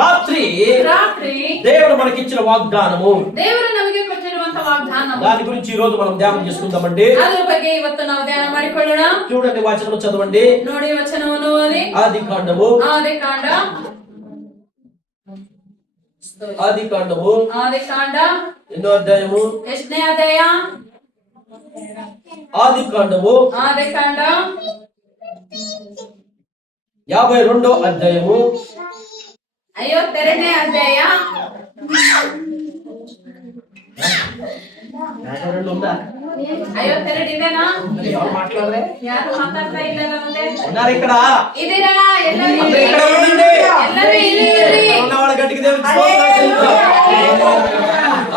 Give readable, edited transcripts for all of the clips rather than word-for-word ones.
రాత్రి దేవుడు మనకిచ్చిన వాగ్దానము, ದೇವರು ನಮಗೆ ಕೊಟ್ಟಿರುವಂತ ವಾಗ್ದಾನ, దాని గురించి ఈ రోజు మనం ధ్యానం చేసుకుందామండి. ಅದರ ಬಗ್ಗೆ ಇವತ್ತು ನಾವು ಧ್ಯಾನ ಮಾಡಿಕೊಳ್ಳೋಣ. చూడండి, వచనం చదవండి. ನೋಡಿ ವಚನವನ್ನು ಓದಿ. ఆదికాండము ಆದಿಕಾಂಡ ఎన్నో అధ్యాయము? ಎಷ್ಟನೇ ಅಧ್ಯಾಯ? ఆదికాండము 52వ అధ్యాయము 52ನೇ ಅಧ್ಯಾಯ. 52 ಇದೆನಾ? ఎవరు మాట్లాడలే? ಯಾರು ಮಾತಾಡ್ತಾ ಇಲ್ಲ ಮುಂದೆ ఉన్నారు ఇక్కడ? ಇದೀರಾ? ಎಲ್ಲರೂ ఇక్కడ ఉండండి. ಎಲ್ಲರೂ ಇಲ್ಲಿರಿ. ఉన్న వాళ్ళ గట్టిగా దేవునికి స్తోత్రం.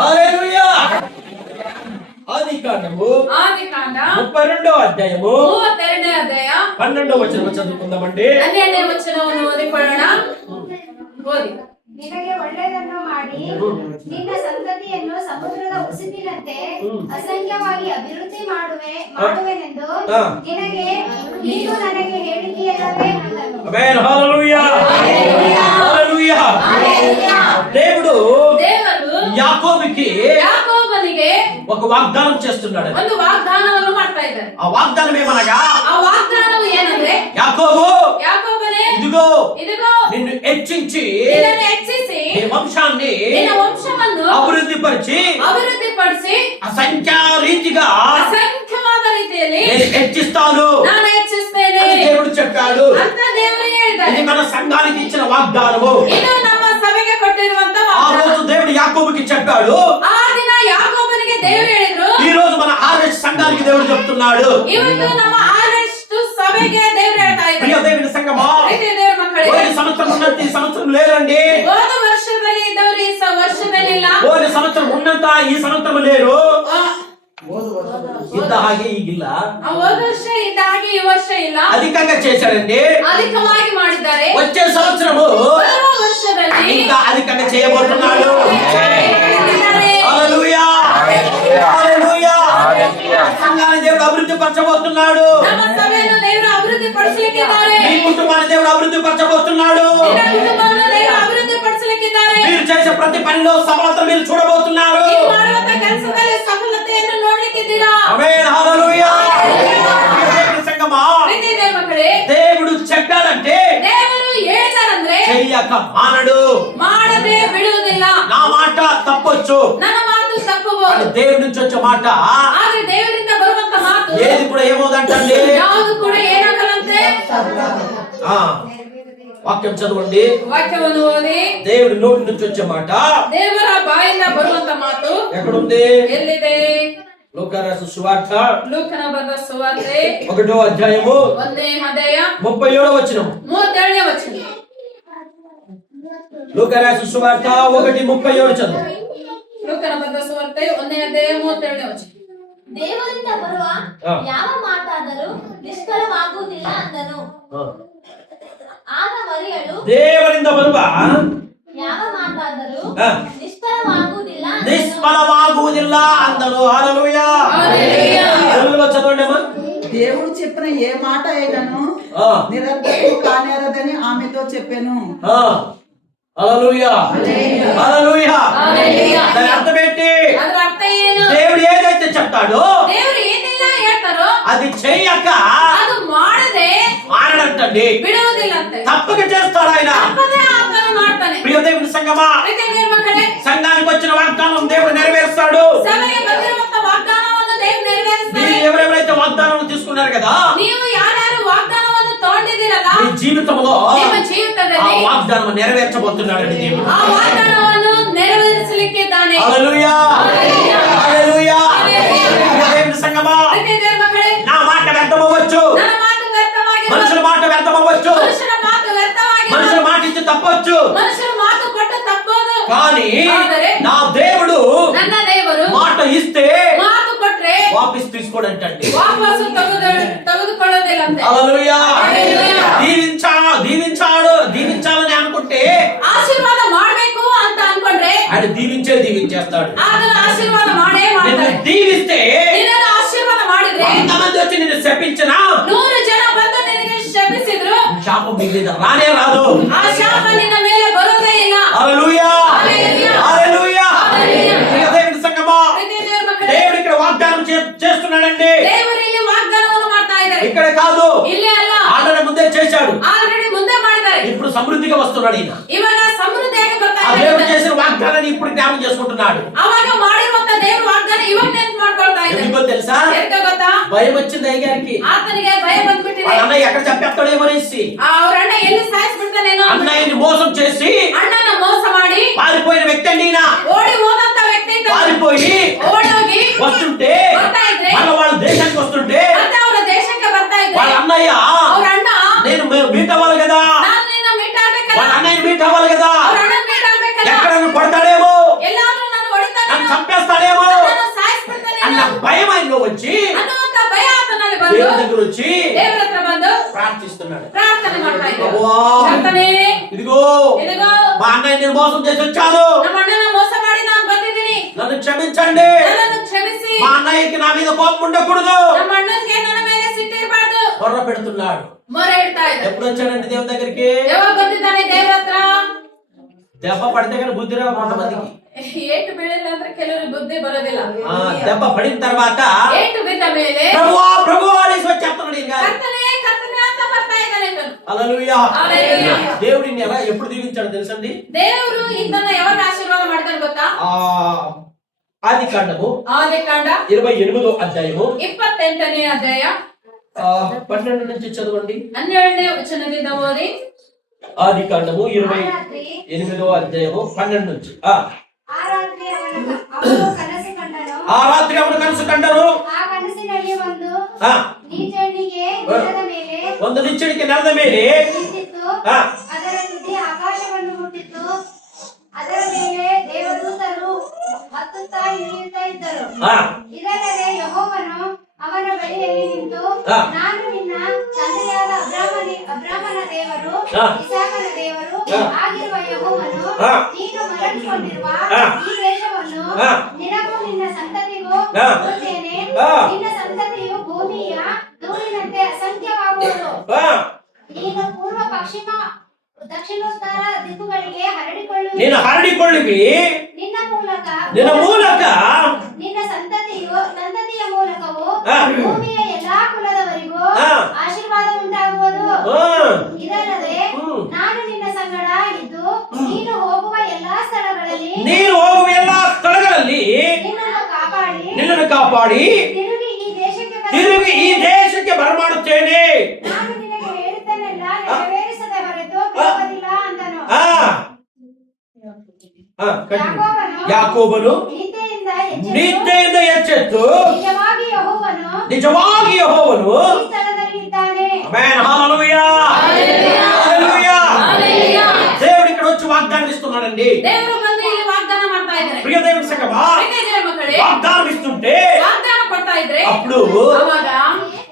హల్లెలూయా. ఆదికాండము 32వ అధ్యాయము 32ನೇ ಅಧ್ಯಾಯ 12వ వచనం చదువుకుందామండి. 12ನೇ ವಚನವನ್ನು ಓದಿಕೊಳ್ಳೋಣ. ಓದಿ. ನಿನಗೆ ಒಳ್ಳೆಯದನ್ನು ಮಾಡಿ ನಿನ್ನ ಸಂತತಿಯನ್ನು ಸಮುದ್ರದ ಉಸುಬಿನಂತೆ ಅಸಂಖ್ಯವಾಗಿ ಅಭಿವೃದ್ಧಿ ಮಾಡುವೆನೆಂದು ನಿನಗೆ ನೀನು ನನಗೆ ಹೇಳಿದೆಯಲ್ಲವೇ ಅಂದನು. ಆಮೆನ್. ಹಲ್ಲೆಲೂಯಾ. ಹಲ್ಲೆಲೂಯಾ. దేవుడు యాకోబుకి ఒక వాగ్దానం చేస్తున్నాడు. ಒಂದು ವಾಗ್ದಾನವನ್ನು ಮಾಡ್ತಾ ಇದ್ದಾರೆ. ఆ వాగ్దానం ఏమనగా, ఆ వాగ్దానం ಏನಂದ್ರೆ, యాకోబునే ఇదిగో నిన్ను హెచ్చించి నీ వంశವನ್ನು అభివృద్ధిపరిచి అసంఖ్యాత రీతిగా ಅಸಂಖ್ಯವಾದ ರೀತಿಯಲ್ಲಿ హెచ్చిస్తాను ನಾನು ಹೆಚ್ಚಿಸ್ತೇನೆ దేవుడు చెప్పాడు. ಅಂತ ದೇವರು ಹೇಳಿದ್ದಾರೆ. ఇది మన సంఘానికి ఇచ్చిన వాగ్దానము. ಇದು ನಮ್ಮ ಸಭೆಗೆ ಕೊಟ್ಟಿರುವಂತ ఆ రోజు దేవుడు యాకోబుకి చెప్పాడు. ಆ ದಿನ ಯಾಕೋಬನಿಗೆ ದೇವರು ಹೇಳಿದ್ರು. ఈ రోజు మన ఆర్ఎస్ సంఘానికి దేవుడు చెప్తున్నాడు. ಇವತ್ತು ನಮ್ಮ ಆರ್ಎಸ್ సభೆಗೆ దేవుడు ಹೇಳ್ತಾ ಇದ್ದಾರೆ. ప్రియ దేవుని సంఘమా, దేవుని మಕ್ಕಳೇ, పోయిన సంవత్సరం ఉన్నంత ఈ సంవత్సరం లేరండి. ಹೋದ ವರ್ಷದಲ್ಲಿ ಇದ್ದವರು ಈ ವರ್ಷದಲ್ಲಿ ಇಲ್ಲ. పోయిన సంవత్సరం ఉన్నంత ఈ సంవత్సరం లేరు. ಇದ್ದ ಹಾಗೆ ಈಗಿಲ್ಲ. ಹೋದ ವರ್ಷ ಇದ್ದ ಹಾಗೆ ಈ ವರ್ಷ ಇಲ್ಲ. అధికంగా చేశారండి. అధికವಾಗಿ ಮಾಡಿದ್ದಾರೆ. వచ్చే సంవత్సరము ವರ್ಷದಲ್ಲಿ ఇంకా అధికంగా చేయబోతున్నాడు. హల్లెలూయా. హల్లెలూయా. సంఘాన్ని దేవుడు అభివృద్ధి పరచబోతున్నాడు. ನಮ್ಮ ಸಭೆಯನ್ನು ದೇವರು ಅಭಿವೃದ್ಧಿ ಪಡಿಸಲಿಕ್ಕಿದ್ದಾರೆ. మీ కుటుంబాన్ని దేవుడు అభివృద్ధి పరచబోతున్నాడు. ನಿಮ್ಮ ಕುಟುಂಬವನ್ನು ದೇವರು ಅಭಿವೃದ್ಧಿ ಪಡಿಸಲಿಕ್ಕಿದ್ದಾರೆ. మీరు చేసే ప్రతి పనిలో సఫలత మీరు చూడబోతున్నారు. ನೀವು ಮಾಡುವಂತ ಕೆಲಸದಲ್ಲಿ ಸಫಲತೆಯನ್ನು ನೋಡಲಿಕ್ಕಿದ್ದೀರಾ. ఆమేన్. హల్లెలూయా. దేవుని సంఘమా, ಪ್ರೀತಿಯ ಮಕ್ಕಳೇ, దేవుడు చెప్పాడంటే ದೇವರು ಹೇಳಿದಾರಂದ್ರೆ చెయ్యక మానడు. ಮಾಡದೆ ಬಿಡುವುದಿಲ್ಲ. నా మాట తప్పొచ్చు, ನನ್ನ ಮಾತು ತಪ್ಪಬಹುದು. దేవుడి నుంచి వచ్చే మాట ಆದ್ರೆ ದೇವರಿಂದ ಬರುವಂತ ಮಾತು ఏది కూడా ఏమవుదంటండి, ಯಾವುದು ಕೂಡ ಏನಾಗಲ್ಲಂತೆ. వాక్యం చదవండి. ವಾಕ್ಯವನ್ನು ಓದಿ. దేవుడి నోటి నుంచి వచ్చే మాట, ದೇವರ ಬಾಯಿಂದ ಬರುವಂತ ಮಾತು ఎక్కడుంది? ಎಲ್ಲಿದೆ? లూకా రాసిన సువార్త ಲೂಕನ ಬರೆದ ಸುವಾರ್ತೆ 1వ అధ్యాయము 1ನೇ ಅಧ್ಯಾಯ 37వ వచనం. 37ನೇ ವಚನ. లూకా రాసిన సువార్త 1:37 చదువు. ಲೂಕನ ಬರೆದ ಸುವಾರ್ತೆ 1ನೇ ಅಧ್ಯಾಯ 37ನೇ ವಚನ. ದೇವರಿಂದ ಬರುವ ಯಾವ ಮಾತಾದರೂ ನಿಷ್ಫಲವಾಗುವುದಿಲ್ಲ ಅಂದನು. ಆಗ ಮರಿಯಳು దేవునిಂದ ಬರುವ ಯಾವ ಮಾತಾದರೂ ನಿಷ್ಫಲವಾಗುವುದಿಲ್ಲ అందను. హల్లెలూయా. చదవండి అమ్మా. దేవుడు చెప్పిన ఏ మాట అయినను నిరర్ధకం కానేరదని ఆమెతో చెప్పాను. హల్లెలూయా. హల్లెలూయా. దాని అర్థం ఏంటి? దేవుడు ఏదైతే చెప్తాడో దేవుడు ఏదైనా ಹೇಳ್ತಾರೋ అది చెయ్యక ಅದು ಮಾಡದೆ మానడంటండి. ಬಿಡುವುದಿಲ್ಲ ಅಂತೆ. తప్పక చేస్తాడు ఆయన. ತಪ್ಪದೆ ಆತನ ಮಾಡ್ತಾನೆ. ప్రియ దేవుని సంఘమా, ಪ್ರೀತಿಯ ಮಕ್ಕಳೇ, సంఘానికి వచ్చిన వాగ్దానం దేవుడు నెరవేరుస్తాడు. ಸಭೆಗೆ ಬಂದಿರುವಂತ ವಾಗ್ದಾನವನ್ನು ದೇವರು ನೆರವೇರಿಸ್ತಾನೆ. మీరు ఎవరెవరైతే వాగ్దానం తీసుకున్నారు కదా, ನೀವು ಯಾರ್ಯಾರು ವಾಗ್ದಾನವನ್ನು ತಗೊಂಡಿದ್ದೀರಲ್ಲ, మీ జీవితంలో ನಿಮ್ಮ ఆ ಜೀವಿತದಲ್ಲಿ వాగ్దానం నెరవేర్చబోతున్నాడండి దేవుడు. ಆ ವಾಗ್ದಾನವನ್ನು ನೆರವೇರಿಸಲಿಕ್ಕಿದ್ದಾನೆ. హల్లెలూయా. హల్లెలూయా. దేవుని సంఘమా, ಪ್ರೀತಿಯ ಮಕ್ಕಳೇ, నా మాట వ్యర్థమవ్వచ్చు, ನನ್ನ ಮಾತು ವ್ಯರ್ಥವಾಗಿರಬಹುದು. మనుషుల మాట వ్యర్థమవ్వచ్చు, ಮನುಷ್ಯರ ಮಾತು ವ್ಯರ್ಥವಾಗಿರಬಹುದು. మనుషుల మాట ఇచ్చి తప్పొచ్చు, ಮನುಷ್ಯರ ಮಾತು ಕೊಟ್ಟು ತಪ್ಪೋದು. కానీ ಆದರೆ నా దేవుడు ನನ್ನ ದೇವರು మాట ఇస్తే ಮಾತು ಕೊಟ್ರೆ వాపస్ తీసుకోడంటండి. ವಾಪಸ್ ತೆಗೆದುಕೊಳ್ಳೋದಿಲ್ಲ ಅಂತೆ. హల్లెలూయా. హల్లెలూయా. దీవించాలని అనుకుంటే ಆಶೀರ್ವಾದ ಮಾಡಬೇಕು ಅಂತ ಅನ್ಕೊಂಡ್ರೆ ఆయన దీవించేస్తాడు. ಅದನ್ನ ಆಶೀರ್ವಾದ ಮಾಡೇ నిన్ను ಮಾಡ್ತಾನೆ. దీవిస్తే ನಿನ್ನನ್ನು ಆಶೀರ್ವಾದ ಮಾಡಿದ್ರೆ 100 మంది వచ్చి నిన్ను శపించినా 100 ಜನ ಬಂದು ನಿನಗೆ ಶಪಿಸಿದ್ರು శాపం మీ మీద రానే రాదు. ಆ ಶಾಪ ನಿನ್ನ ಮೇಲೆ ಬರೋದೇ ಇಲ್ಲ. చేస్తున్నాడు ఈయన. ಇವಾಗ ಸಮೃದ್ಧಿಯಾಗಿ ಬರ್ತಾ ఆ ಇದೆ. దేవుడు చేసిన వాగ్దానాన్ని ఇప్పుడు జ్ఞాపకం చేసుకుంటున్నాడు. ಅವಾಗ ಮಾಡಿರುವಂತ ದೇವ್ರ ವಾಗ್ದಾನ ಇವಾಗ ನೆನ್ಪು ಮಾಡ್ಕೊಳ್ತಾ ಇದ್ದಾರೆ. ఎందుకో తెలుసా? ಎದಕ್ಕೆ ಗೊತ್ತಾ? భయం వచ్చింది అయ్యగారికి. ಆತನಿಗೆ ಭಯ ಬಂದ್ಬಿಟ್ಟಿದೆ. వాళ్ళ అన్నయ్య ఎక్కడ చంపేస్తాడేమో అనేసి. ಅವ್ರ ಅಣ್ಣ ಎಲ್ಲಿ ಸಾಯಿಸ್ಬಿಡ್ತಾನೇನೋ. అన్నయ్యని మోసం చేసి ಅಣ್ಣನ ಮೋಸ ಮಾಡಿ పారిపోయిన వ్యక్తి అండి ఈయన. ಓಡಿ ಹೋದಂತ ವ್ಯಕ್ತಿ ಇದ್ದ. పారిపోయి ಓಡೋಗಿ వస్తుంటే ಬರ್ತಾ ಇದ್ರೆ మన వాళ్ళ దేశానికి వస్తుంటే ಮತ್ತೆ ಅವರ ದೇಶಕ್ಕೆ ಬರ್ತಾ వాళ్ళ ಇದ್ರೆ అన్నయ్య ಅವ್ರ ಅಣ್ಣ నేను మీట్ అవ్వాలి కదా, ನಾನು ನಿನ್ನ ಮೀಟ್ ಆಗ್ಬೇಕಲ್ಲ, వాళ్ళ అన్నయ్యని మీట్ అవ్వాలి కదా, ಅವ್ರ ಅಣ್ಣನ ಮೀಟ್ ಆಗ್ಬೇಕಲ್ಲ, ఎక్కడైనా కొడతాడేమో, ಎಲ್ಲಾದ್ರೂ ನಾನು నన్ను ಹೊಡಿತಾನೇನೋ, చంపేస్తాడేమో ನನ್ನನ್ನು ಸಾಯಿಸ್ಬಿಡ್ತಾನೇನೋ అన్న భయం ఆయనలో వచ్చి ಅನ್ನುವಂತ ಭಯ ಆತನಲ್ಲಿ దేవుని ಬಂದು దగ్గర వచ్చి ದೇವರ ಹತ್ರ ಬಂದು ప్రార్థిస్తున్నాడు. ಪ್ರಾರ್ಥನೆ ಮಾಡ್ತಾ ಇದ್ದ. ప్రభువా, ಕರ್ತನೇ, ఇదిగో ఇదిగో మా అన్నయ్య నేను మోసం చేసి వచ్చాను, ನಮ್ಮ ಅಣ್ಣನ ಮೋಸ ಮಾಡಿ ನಾನು ಬಂದಿದ್ದೀನಿ, నన్ను క్షమించండి. ನನ್ನನ್ನು ಕ್ಷಮಿಸಿ, మా అన్నయ్యకి నా మీద కోపం ఉండకూడదు. ನಮ್ಮ ಅಣ್ಣನಿಗೆ ನನ್ನ ಮೇಲೆ ಸಿಟ್ಟಿರಬಾರ್ದು కొర్ర పెడుతున్నాడు. ಮೊರೆ ಇಡ್ತಾ ಇದ್ದ. ఎప్పుడు వచ్చాడంటే దేవుని దగ్గరికి? ಯಾವಾಗ ಬಂದಿದ್ದಾನೆ ದೇವರ ಹತ್ರ? దెబ్బ పడితే కానీ బుద్ధి రావు కొంతమందికి. ಏಟು ಬೀಳಿಲ್ಲ ಅಂದ್ರೆ ಕೆಲವರಿಗೆ ಬುದ್ಧಿ ಬರೋದಿಲ್ಲ. దెబ్బ పడిన తర్వాత ಏಟು ಬಿದ್ದ ಮೇಲೆ ప్రభువా ప్రభువా అనేసి వచ్చి చెప్తున్నాడు ఈయన. ಕರ್ತನೇ ಕರ್ತನೇ ಅಂತ ಬರ್ತಾ ಇದ್ದಾನೆ ಇವನು. హల్లెలూయా. హల్లెలూయా. దేవుడిని ఎలా ఎప్పుడు దీవించాడు తెలుసండి? ದೇವರು ಇದನ್ನ ಯಾವಾಗ ಆಶೀರ್ವಾದ ಮಾಡ್ತಾನೆ ಗೊತ್ತಾ? ఆది కాండము ಆದಿಕಾಂಡ 28వ అధ్యాయము 28ನೇ ಅಧ್ಯಾಯ 12 నుంచి చదవండి. 12ನೇ ವಚನದಿಂದ ಓದಿ. ఆది కాండము 28వ అధ్యాయము 12 నుంచి. ಆ ರಾತ್ರಿ ಅವನು ಕನಸು ಕಂಡನು. ఆ రాత్రి ಅವನು కనసు కండను. ಆ ಕನಸಿನಲ್ಲಿ ಒಂದು ఆ ನೀಚಣಿಗೆ ನೆಲದ ಮೇಲೆ ಒಂದು ನಿಚ್ಚಣಿಕೆ ನೆಲದ ಮೇಲೆ ನಿಂತಿತ್ತು. ಆ ಅದರ ತುದಿ ಆಕಾಶವನ್ನು ಮುಟ್ಟಿತ್ತು. ಅದರ ಮೇಲೆ ದೇವದೂತರು ಹತ್ತುತ್ತಾ ಇಳಿಯುತ್ತಾ ಇದ್ದರು. ఆ ಇದಲ್ಲದೆ ಯೆಹೋವನು ಅವನ ಬಳಿಯಲ್ಲಿ ನಿಂತು, ಆ. ನಾನು ನಿನ್ನ ತಂದೆಯಾದ ಅಬ್ರಾಮನ ದೇವರು, ಆ. ಇಸಾಕನ ದೇವರು ಆ. ಆಗಿರುವ ಯೆಹೋವನು ಆ. ನೀನು ಮರಳಿಕೊಂಡಿರುವ ಆ. ಈ ದೇಶವನ್ನು ಆ. ನಿನಗೂ ನಿನ್ನ ಸಂತತಿಗೂ ಆ. ಕೊಡುತ್ತೇನೆ. ಆ. ನಿನ್ನ ಸಂತತಿಯು ಭೂಮಿಯ ಧೂಳಿನಂತೆ ಅಸಂಖ್ಯವಾಗುವುದು. ఆ ನೀನು ಪೂರ್ವ ಪಶ್ಚಿಮ ದಕ್ಷಿಣೋತ್ತರ ದಿಕ್ಕುಗಳಿಗೆ ಹರಡಿಕೊಳ್ಳುವಿ. నేను ಹರಡಿಕೊಳ್ಳಿವಿ. ನಿನ್ನ ಮೂಲಕ ನಿನ್ನ ಮೂಲಕ ಸಂತತಿಯ ಮೂಲಕವು ಆ. ಭೂಮಿಯ ಎಲ್ಲಾ ಕುಲದವರಿಗೂ ಆ. ಆಶೀರ್ವಾದ ಉಂಟಾಗುವುದು. ఆ ಇದಲ್ಲದೆ ಹ್ಮ್. ನಾನು ನಿನ್ನ ಸಂಗಡ ಇದ್ದು ನೀನು ಹೋಗುವ ಎಲ್ಲಾ ಸ್ಥಳಗಳಲ್ಲಿ ನೀನು ಹೋಗುವ ಎಲ್ಲ ಸ್ಥಳಗಳಲ್ಲಿ ನಿನ್ನನ್ನು ಕಾಪಾಡಿ ತಿರುಗಿ ಈ ದೇಶಕ್ಕೆ ಬರಮಾಡುತ್ತೇನೆ. ನಾನು ನಿನಗೆ ಹೇಳಿದ್ದನ್ನೆಲ್ಲ ನೆರವೇರಿಸದ ಹೊರತು ಬಿಡುವುದಿಲ್ಲ ಅಂದನು. ಯಾಕೋಬನು ನಿದ್ದೆಯಿಂದ ಎಚ್ಚೆತ್ತು ನಿಜವಾಗಿ ಯೆಹೋವನು ಈ ಸ್ಥಳದಲ್ಲಿ ಇದ್ದಾನೆ. ಆಮೆನ್. హల్లెలూయా. హల్లెలూయా. దేవుడు ఇక్కడ వచ్చి వాగ్దానం ఇస్తున్నాడండి. ದೇವರು ಬಂದು ಇಲ್ಲಿ ವಾಗ್ದಾನ ಮಾಡ್ತಾ ಇದ್ದಾರೆ. ప్రియ దేవుని సంగమా, ಪ್ರೀತಿಯ ಮಕ್ಕಳೇ, వాగ్దానం ఇస్తుంటే ವಾಗ್ದಾನ ಕೊಡ್ತಾ ಇದ್ರೆ అప్పుడు ಅವಾಗ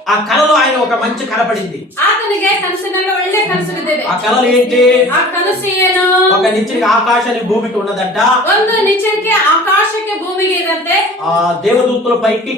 ఆ కలలో ఆయన ఒక మంచి కనపడింది. ಆತನಿಗೆ ಕನಸಿನಲ್ಲಿ ಒಳ್ಳೆ ಕನಸು ಬಿದ್ದಿದೆ. ఆ కలలు ఏంటి? ಆ ಕನಸು ಏನು? ఒక నిత్యకి ఆకాశానికి భూమికి ఉన్నదంట. ಒಂದು ನಿಚ್ಚಣಿಕೆ ఆకాశಕ್ಕೆ భూమిಗೆ ಇದಂತೆ. ఆ దేవదూతలు పైకి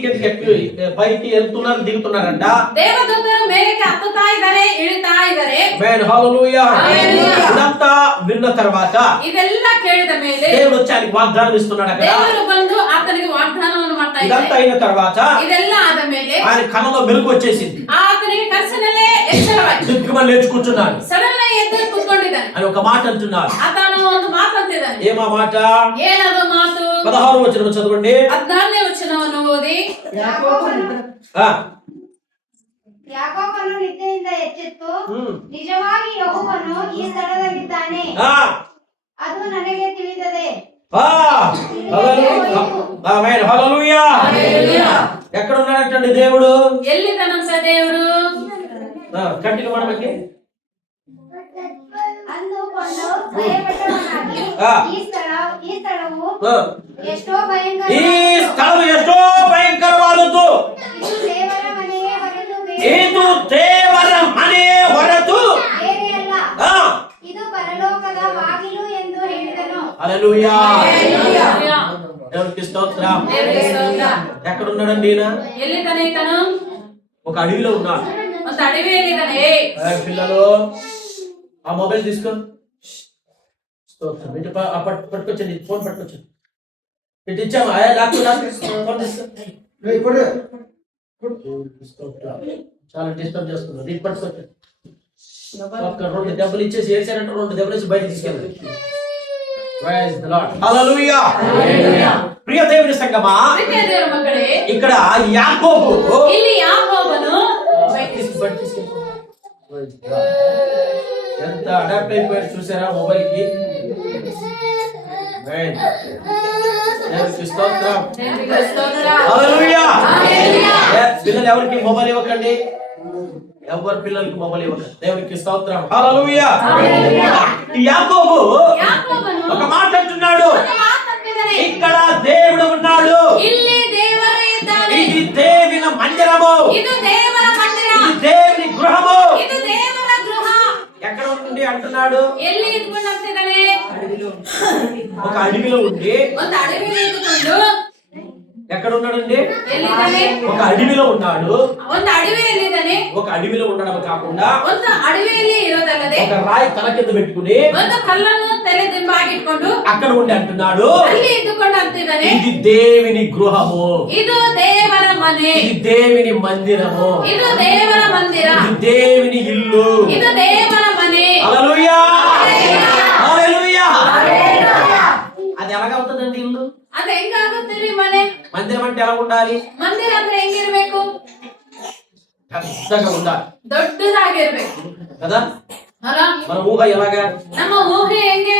పైకి వెళ్తున్నారు దిగుతున్నారంట. ದೇವದೂತರು ಮೇಲಕ್ಕೆ ಹತ್ತುತ್ತಾ ಇದ್ದಾರೆ, ಇಳಿತಾ ಇದ್ದಾರೆ. ఆమేన్. హల్లెలూయా. హల్లెలూయా. ఇదంతా విన్న తర్వాత ಇದೆಲ್ಲ ಕೇಳಿದ ಮೇಲೆ దేవుడు వచ్చి ఆయనకి వాగ్దానం ఇస్తున్నాడు అక్కడ. ದೇವರು ಬಂದು ಆತನಿಗೆ ವಾಗ್ದಾನವನ್ನು ಮಾಡ್ತಾ ఇదంతా ಇದ್ದಾರೆ. అయిన తర్వాత ಇದೆಲ್ಲ ಆದ ಮೇಲೆ ఆయన కలలో మెరుగు వచ్చేసింది. ಆತನಿಗೆ ಕನಸಿನಲ್ಲೇ ಎಚ್ಚರವಾಯಿತು. దిక్కుమని లేచి కూర్చున్నాడు. ಸಡನ್ ಎದ್ದು ಕೂತ್ಕೊಂಡಿದ್ದಾನೆ. అని ఒక మాట అంటున్నాడు. ಆತನು ಒಂದು ಮಾತು ಅಂತಿದ್ದಾನೆ. ఏమా మాట? ಏನದು ಮಾತು? 16వ వచనం చదవండి. 14ನೇ ವಚನವನ್ನು ಓದಿ. ಯಾಕೋಬನು ನಿದ್ದೆಯಿಂದ ಎಚ್ಚೆತ್ತು ನಿಜವಾಗಿ ಯೆಹೋವನು ಈ ಸ್ಥಳದಲ್ಲಿದ್ದಾನೆ. ಅದು ನನಗೆ ತಿಳಿದದೆ. ఆమేన్. హల్లెలూయా. ఎక్కడ ఉన్నాడంటండి దేవుడు? ಎಲ್ಲಿದ್ದಾನಂತ ದೇವರು? కంటిన్యూ ಮಾಡಬೇಕು. ಅಂದುಕೊಂಡು ಭಯಪಟ್ಟವನಾಗಿ ಈ ಸ್ಥಳವು ಎಷ್ಟೋ ಭಯಂಕರ. ఈ స్థలం ఎಷ್ಟో భయంకరವಾದದ್ದು. ಇದು ದೇವರ ಮನೆಯೇ ಹೊರತು ಇದು ದೇವರ ಮನೆ ಹೊರತು ಬೇರೆಯಲ್ಲ. ಇದು ಪರಲೋಕದ ಬಾಗಿಲು ಎಂದು ಹೇಳಿದನು. హల్లెలూయా. హల్లెలూయా. దేవునికి స్తోత్రం. ದೇವರಿಗೆ ಸ್ತೋತ್ರ. ఎక్కడ ఉన్నాడండి ఈయన? ಎಲ್ಲಿದ್ದಾನೆ ಈತನು? ఒక అడవిలో ఉన్నాడు. ಒಂದು ಅಡವಿಯಲ್ಲಿದ್ದಾನೆ. పిల్లలు ఆ మొబైల్ తీసుకో. స్తోత్రం. ఇటు పట్టుకొచ్చండి, ఫోన్ పట్టుకొచ్చండి. ఇటు ఇచ్చాము. ఫోన్ తీసుకో. స్తోత్రం. చాలా డిస్టర్బ్ చేస్తున్నారు. ఇటు పట్టుకొచ్చండి. ఒక్క 2 దెబ్బలు ఇచ్చేసి ఏడ్చారంటే 2 దెబ్బలు ఇచ్చి బయట తీసుకెళ్ళాలి. Praise the lord. హల్లెలూయా. ప్రియ దేవుని సంగమా, ಪ್ರೀತಿಯ ದೇವರ ಮಕ್ಕಳೇ, ఇక్కడ యాకోబు ಇಲ್ಲಿ ಯಾಕೋಬನು ఎంత అడాప్ట్ అయిపోయారు చూసారా మొబైల్ కి. దేవునికి స్తోత్రం. ದೇವರಿಗೆ ಸ್ತೋತ್ರ. హల్లెలూయా. హల్లెలూయా. పిల్లలు ఎవరికి మొబైల్ ఇవ్వకండి, ఎవరి పిల్లలకి మొబైల్ ఇవ్వకండి. దేవునికి స్తోత్రం. హల్లెలూయా. యాకోబు ಯಾಕೋಬನು ఒక మాట అంటున్నాడు, ಒಂದು ಮಾತಂತಿದ್ದಾನೆ. ఇక్కడ దేవుడు ఉన్నాడు, ಇಲ್ಲಿ ದೇವರು ಇದ್ದಾನೆ. ఇది దేవుని మందిరము, ಇದು ದೇವರ ಮಂದಿರ. ఇది దేవుని గృహము. ಇದು ದೇವರ ಗೃಹ. ఎక్కడ ఉండి అంటున్నాడు, ಎಲ್ಲಿ ಇದ್ಕೊಂಡು ಅಂತಿದ್ದಾನೆ? ఒక అడవిలో ఉండి. ಒಂದು ಅಡವಿಲಿ ಇದ್ದುಕೊಂಡು ఎక్కడ ఉన్నాడండి, ಎಲ್ಲಿದ್ದಾನೆ? ఒక అడవిలో ఉన్నాడు. ಒಂದು ಅಡವಿಯಲ್ಲಿದ್ದಾನೆ. ఒక అడవిలో ఉండడం కాకుండా ಒಂದು ಅಡವಿಯಲ್ಲಿ ಇರೋದಲ್ಲದೆ ఒక రాయి తల కింద పెట్టుకుని ಒಂದು ಕಲ್ಲನ್ನು ತಲೆ ದಿಂಬಾಗಿಟ್ಕೊಂಡು అక్కడ ఉండి అంటున్నాడు, ಅಲ್ಲಿ ಇದ್ದುಕೊಂಡು ಅಂತಿದ್ದಾನೆ, ఇది దేవుని గృహము, ಇದು ದೇವರ ಮನೆ, ఇది దేవుని మందిరము, ಇದು ದೇವರ ಮಂದಿರ, ఇది దేవుని ఇల్లు. ಇದು ದೇವರ ಮನೆ. హల్లెలూయా. హల్లెలూయా. ಹಲ್ಲೆಲೂಯಾ. అది ఎలాగవుతుందండి ఇల్లు? ಅದು ಹೆಂಗಾಗುತ್ತೀರಿ ಮನೆ? మందిరం అంటే ఎలా ఉండాలి? ಮಂದಿರ ಅಂದ್ರೆ ಹೆಂಗಿರ್ಬೇಕು? పెద్దగా ఉండాలి ದೊಡ್ಡದಾಗಿರ್ಬೇಕು కదా. ಅಲ್ಲ? మన ఊహ ఎలాగా? ನಮ್ಮ ಊಹೆ ಹೆಂಗೆ?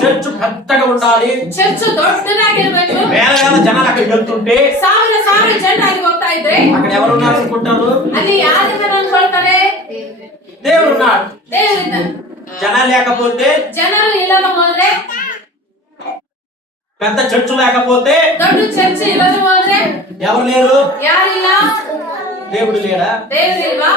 చర్చ్ పెద్దగా ఉండాలి, ಚರ್ಚ್ ದೊಡ್ಡದಾಗಿರ್ಬೇಕು. వేల వేల జనాలు అక్కడికి వెళ్తుంటే ಸಾವಿರ ಸಾವಿರ ಜನ ಅಲ್ಲಿ ಹೋಗ್ತಾ ಇದ್ರೆ అక్కడ ఎవరు ఉన్నారు అనుకుంటారు? ಅಲ್ಲಿ ಯಾರಿದ್ದಾರೆ ಅನ್ಕೊಳ್ತಾರೆ? దేవుడు ఉన్నాడు. ದೇವರಿದ್ದಾರೆ. జనాలు లేకపోతే, ಜನರು ಇಲ್ಲದ ಹೋದ್ರೆ, పెద్ద చర్చ్ లేకపోతే, ದೊಡ್ಡ ಚರ್ಚ್ ಇಲ್ಲದ ಹೋದ್ರೆ ఎవరు లేరు? ಯಾರಿಲ್ಲ? దేవుడు లేడా? ದೇವರಿಲ್ವಾ?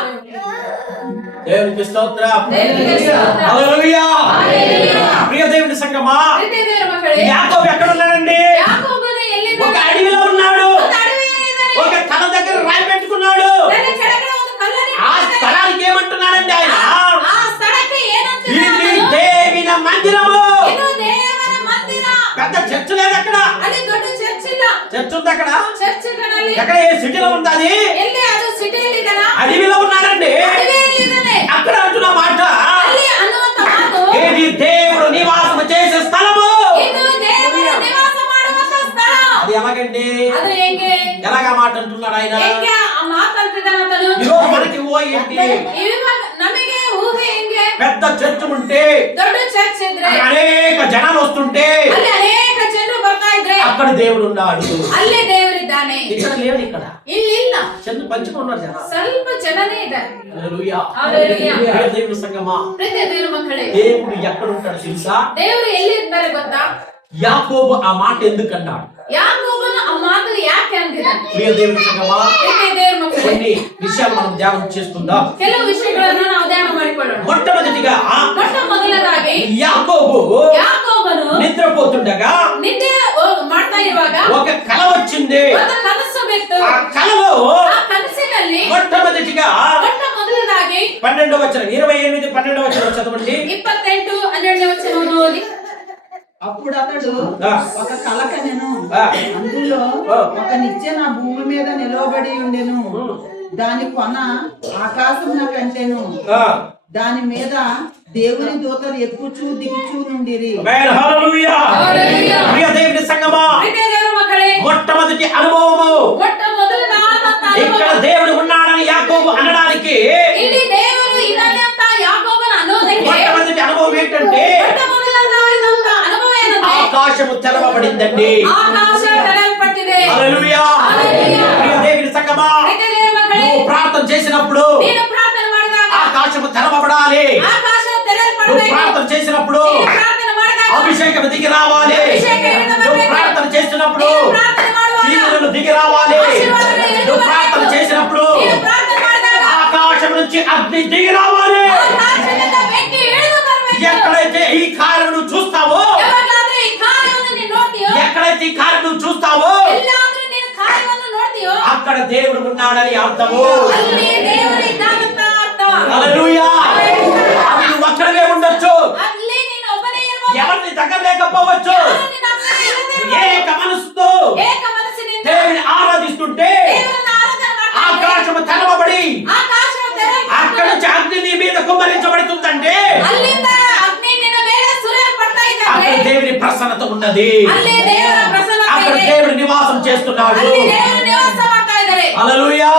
దేవునికి స్తోత్రం. ದೇವರಿಗೆ ಸ್ತೋತ್ರ. హల్లెలూయా. హల్లెలూయా. ప్రియ దేవుని సంగమా, ಪ್ರೀತಿಯ ದೇವರ ಮಕ್ಕಳೇ, యాకోబు ఎక్కడ ఉన్నాడండి? ಯಾಕೋಬನು ఒక ಎಲ್ಲಿದ್ದಾನೆ? అడవిలో ఉన్నాడు. ಒಂದು ಅಡವಿಯಲ್ಲಿ ಇದ್ದಾನೆ. ఒక తల దగ్గర రాయి పెట్టుకున్నాడు. ತನ್ನ ಕೆಳಗಡೆ ಒಂದು ಕಲ್ಲನ್ನು ఆ ಇಟ್ಟಿದ್ದಾನೆ. స్థలానికి ఏమంటున్నాడండి ఆయన? ಆ ಸ್ಥಳಕ್ಕೆ ಏನಂತಿದ್ದಾನೆ ఇది ಅವನು? దేవుని మందిరము. ಇದು ದೇವರ ಮಂದಿರ. పెద్ద చర్చ్ లేదు అక్కడ. ಅಲ್ಲಿ ದೊಡ್ಡ ಚರ್ಚ್ ಇಲ್ಲ. చర్చ్ ఉంది అక్కడ. ಚರ್ಚ್ ಗಳಲ್ಲಿ ఎక్కడ? ఏ సిటీలో ఉంది? ಎಲ್ಲಿ? ಅದು ಸಿಟಿಯಲ್ಲಿ ಇದ್ದಾನ? అడవిలో ఉన్నాడండి. ಅಡವಿಯಲ್ಲಿ ಇದ್ದಾನೆ. అక్కడ అంటున్న మాట, ಅಲ್ಲಿ ಅನ್ನುವಂತ ಮಾತು, ఇది దేవుడు నివాసం చేసే స్థలము. ಇದು ದೇವರು ನಿವಾಸ ಮಾಡುವಂತ ಸ್ಥಳ. అది ఎలాగండి? ಅದು ಹೆಂಗೆ? ఎలాగా మాట అంటున్నాడు ఆయన? ಹೆಂಗೆ ಆ ಮಾತಂತಿದ್ದಾನ ಆತನು? ఈరోజు మనకి ఊహ ఏంటి? ಇವಾಗ ನಮಗೆ ಊಹೆ ಹೆಂಗೆ? పెద్ద చర్చ్ ఉంటే, ದೊಡ್ಡ ಚರ್ಚ್ ಇದ್ರೆ, అనేక జనాలు వస్తుంటే ಅಲ್ಲಿ ಅನೇಕ ಜನರು ಬರ್ತಾ ಇದ್ರೆ అక్కడ దేవుడు ఉన్నాడు. ಅಲ್ಲಿ ದೇವರಿದ್ದಾನೆ. ఇక్కడ లేడు. ఇక్కడ ಇಲ್ಲಿ ಇಲ್ಲ. చిన్న పంచుకుని ఉన్నారు జనాలు. ಸ್ವಲ್ಪ ಜನನೇ ಇದ್ದಾರೆ. హల్లెలూయా. హల్లెలూయా. ప్రియ దేవుని సంగమా, ಪ್ರೀತಿಯ ದೇವರ ಮಕ್ಕಳೇ, దేవుడు ఎక్కడ ఉంటాడు తెలుసా? ದೇವರು ಎಲ್ಲಿ ಇದ್ದಾರೆ ಗೊತ್ತಾ? యాకోబు ఆ మాట ఎందుకన్నాడు? ಯಾಕೋಬನು ಆ ಮಾತು ಯಾಕೆ ಅಂದಿದ್ದಾನೆ? ప్రియ దేవుని సంగమా, ಪ್ರೀತಿಯ ದೇವರ ಮಕ್ಕಳೇ, కొన్ని విషయాలు మనం ధ్యానం చేసుకుందాం. ಕೆಲವು ವಿಷಯಗಳನ್ನು ನಾವು ಧ್ಯಾನ ಮಾಡಿಕೊಳ್ಳೋಣ. మొట్టమొదటిగా ಮೊಟ್ಟ ಮೊದಲದಾಗಿ యాకోబు ಯಾಕೋಬನು నిద్రపోతుండగా ನಿದ್ದೆ ಮಾಡ್ತಾ ಇರುವಾಗ ఒక కల వచ్చింది. ಒಂದು ಕನಸು ಬಿತ್ತು. ఆ కలలో ಆ ಕನಸಿನಲ್ಲಿ మొట్టమొదటిగా ಮೊಟ್ಟ ಮೊದಲದಾಗಿ 12వ వచనం, 28 12వ వచనం చదవండి. 28 12ನೇ ವಚನವನ್ನು ಓದಿ. అప్పుడు అతడు ఆ. ఒక కల కనెను. ఆ. అందులో ఆ. ఒక నిచ్చెన భూమి మీద నిలవబడి ఉండెను. దాని కొన ఆకాశమున కంటెను. ఆ. దాని మీద దేవుని దూతలు ఎక్కుచూ దిగుచూ నుండిరి. ఆమేన్. హల్లెలూయా. హల్లెలూయా. ప్రియ దేవుని సంగమా, ಪ್ರೀತಿಯ ದೇವರ ಮಕ್ಕಳೇ, మొట్టమొదటి అనుభవము ಮೊಟ್ಟ ಮೊದಲದಾದಂತ ఇక్కడ ಅನುಭವ. దేవుడు ఉన్నాడని యాకోబు అనడానికి ಇಲ್ಲಿ ದೇವರು ಇದ್ದಾನೆ ಅಂತ ಯಾಕೋಬನ ಅನ್ನೋದಕ್ಕೆ మొట్టమొదటి అనుభవం ఏంటంటే, ಮೊಟ್ಟ ಮೊದಲದಾದಂತ ಅನುಭವ ಏನಂದ್ರೆ ఆకాశము తెరవబడిందండి. ಆಕಾಶ ತೆರೆಯಲ್ಪಟ್ಟಿದೆ. హల్లెలూయా. హల్లెలూయా. ప్రియ దేవుని సంగమా, ಪ್ರೀತಿಯ ದೇವರ ಮಕ್ಕಳೇ, నువ్వు ప్రార్థన చేసినప్పుడు ನೀನು ಪ್ರಾರ್ಥನೆ ಮಾಡಿದಾಗ ఆకాశము తెరవబడాలి. ಆಕಾಶ నువ్వు ತೆರೆಯಲ್ಪಡಬೇಕು. ప్రార్థన చేసినప్పుడు ನೀನು ಪ್ರಾರ್ಥನೆ ಮಾಡಿದಾಗ అభిషేకం దిగి రావాలి. అభిషేకం ఇళ్ళ నువ్వు బరಬೇಕು. ప్రార్థన చేసినప్పుడు ನೀನು ಪ್ರಾರ್ಥನೆ ಮಾಡುವಾಗ దీవెనలు దిగి రావాలి. ఆశీర్వాదాలు ఇళ్ళ నువ్వు బరಬೇಕು. ప్రార్థన చేసినప్పుడు ನೀನು ಪ್ರಾರ್ಥನೆ ಮಾಡಿದಾಗ ఆకాశం నుంచి అగ్ని దిగి రావాలి. ಆಕಾಶದಿಂದ ಬೆಂಕಿ ಇಳಿದು ಬರಬೇಕು. ఎక్కడైతే ఈ కార్యం నువ్వు చూస్తావో, ಯಾವಾಗಾದ್ರೂ ಈ ಕಾರ್ಯವನ್ನು ನೀನು ನೋಡ್ತೀಯೋ, ఎక్కడైతే ఈ కార్యం నువ్వు చూస్తావో, ಎಲ್ಲಾದ್ರೂ ನೀನು ಕಾರ್ಯವನ್ನು ನೋಡ್ತೀಯೋ, అక్కడ దేవుడు ఉన్నాడని అర్థము. ಅಲ್ಲಿ ದೇವರು ಇದ್ದಾನಂತ ಅರ್ಥ. హల్లెలూయా. అది నువ్వు అక్కడే ఉండొచ్చు, ಅಲ್ಲಿ ನೀನು ಒಬ್ಬನೇ ಇರ್ಬೋದು. ఎవరిని తగ్గలేకపోవచ్చు. ಯಾರು ನಿನ್ನ ಹತ್ರ ಇಲ್ಲದೆ ಇರ್ಬೋದು. ఏక మనసుతో ಏಕ ಮನಸ್ಸಿನಿಂದ దేవుని ఆరాధిస్తుంటే ದೇವರನ್ನ ಆರಾಧನೆ ಮಾಡ್ತಾ ಇದ್ರೆ ఆకాశము తెరవబడి ಆಕಾಶ అక్కడ ತೆರೆಯಲ್ಪಡುತ್ತದೆ. నుంచి అగ్ని నీ మీద కుమ్మరించబడి పడుతుందంటే ಅಲ್ಲಿಂದ ಅಗ್ನಿ ನಿನ್ನ ಮೇಲೆ ಸುರಿಯಲ್ಪಡ್ತಾ ಇದೆ. అక్కడ దేవుని ప్రసన్నత ఉన్నది. ಅಲ್ಲಿ ದೇವರ ಪ್ರಸನ್ನತೆ అక్కడ ಇದೆ. దేవుడు నివాసం చేస్తున్నాడు. ಅಲ್ಲಿ ದೇವರು ನಿವಾಸ ಮಾಡ್ತಾ ಇದ್ದಾರೆ. హల్లెలూయా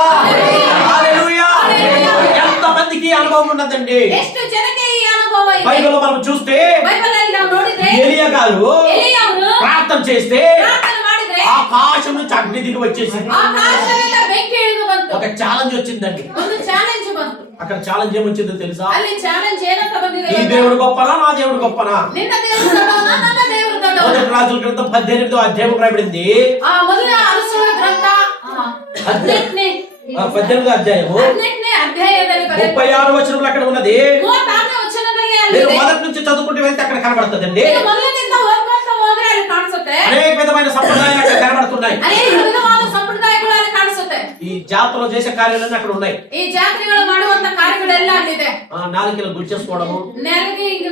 హల్లెలూయా. హల్లెలూయా. ఎంత మందికి అనుభవం ఉన్నదండి. ಎಷ್ಟು ಜನಕ್ಕೆ ಈ ಅನುಭವ ಇದೆ? బైబిల్ మనం చూస్తే ಬೈಬಲ್ ಅಲ್ಲಿ ನಾವು ನೋಡಿದ್ರೆ ఎలీయా గారు ಎಲೀಯ ಅವರು ప్రార్థన చేస్తే ಪ್ರಾರ್ಥನೆ ಮಾಡಿದ್ರೆ ఆకాశం నుంచి అగ్ని దిగి వచ్చేసింది. ಆಕಾಶದಿಂದ ಬೆಂಕಿ ಇಳಿದು ಬಂತು. ఒక ఛాలెంజ్ వచ్చిందండి. ಒಂದು ಚಾಲೆಂಜ್ ಬಂತು. అక్కడ ఛాలెంజ్ ఏమొచ్చిందో తెలుసా? ಅಲ್ಲಿ ಚಾಲೆಂజ్ ಏನಂತ ಬಂದಿದೆ ఈ ಗೊತ್ತಾ? దేవుడు గొప్పనా నా దేవుడు గొప్పనా? ನಿನ್ನ ದೇವರು ದೊಡ್ಡವನಾ ನನ್ನ ದೇವರು ದೊಡ್ಡವನಾ? మొదటి రాజుల గ్రంథం 18వ అధ్యాయం రాయబడింది. ಆ ಮೊದಲ ಅರಸರ ಗ್ರಂಥ 18ನೇ 18వ అధ్యాయము 18ನೇ ಅಧ್ಯಾಯದಲ್ಲಿ ಬರೆದಿದೆ. 36 వచనంలో అక్కడ ఉన్నది. 36ನೇ ವಚನದಲ್ಲಿ మీరు ಅಲ್ಲಿದೆ. మొదటి నుంచి చదువుకుంటూ వెళ్తే అక్కడ కనబడుతుందండి. ನೀವು ಮೊದಲಿನಿಂದ ಓದ್ಕೊಂತ ಹೋದ್ರೆ ಅಲ್ಲಿ ಕಾಣಿಸುತ್ತೆ. అనేక విధమైన సంప్రదాయాలు అక్కడ కనబడుతున్నాయి. ಅನೇಕ ವಿಧವಾದ ಸಂಪ್ರದಾಯಗಳು ಅಲ್ಲಿ ಕಾಣಿಸುತ್ತೆ. ఈ జాతరలో చేసే కార్యాలన్నీ అక్కడ ఉన్నాయి. ಈ ಜಾತ್ರೆಗಳು ಮಾಡುವಂತ ಕಾರ್ಯಗಳೆಲ್ಲ ಅಲ್ಲಿದೆ. నాలుకలు గుచ్చేసుకోవడము, ನೆಲಗೆ ಹಿಂಗ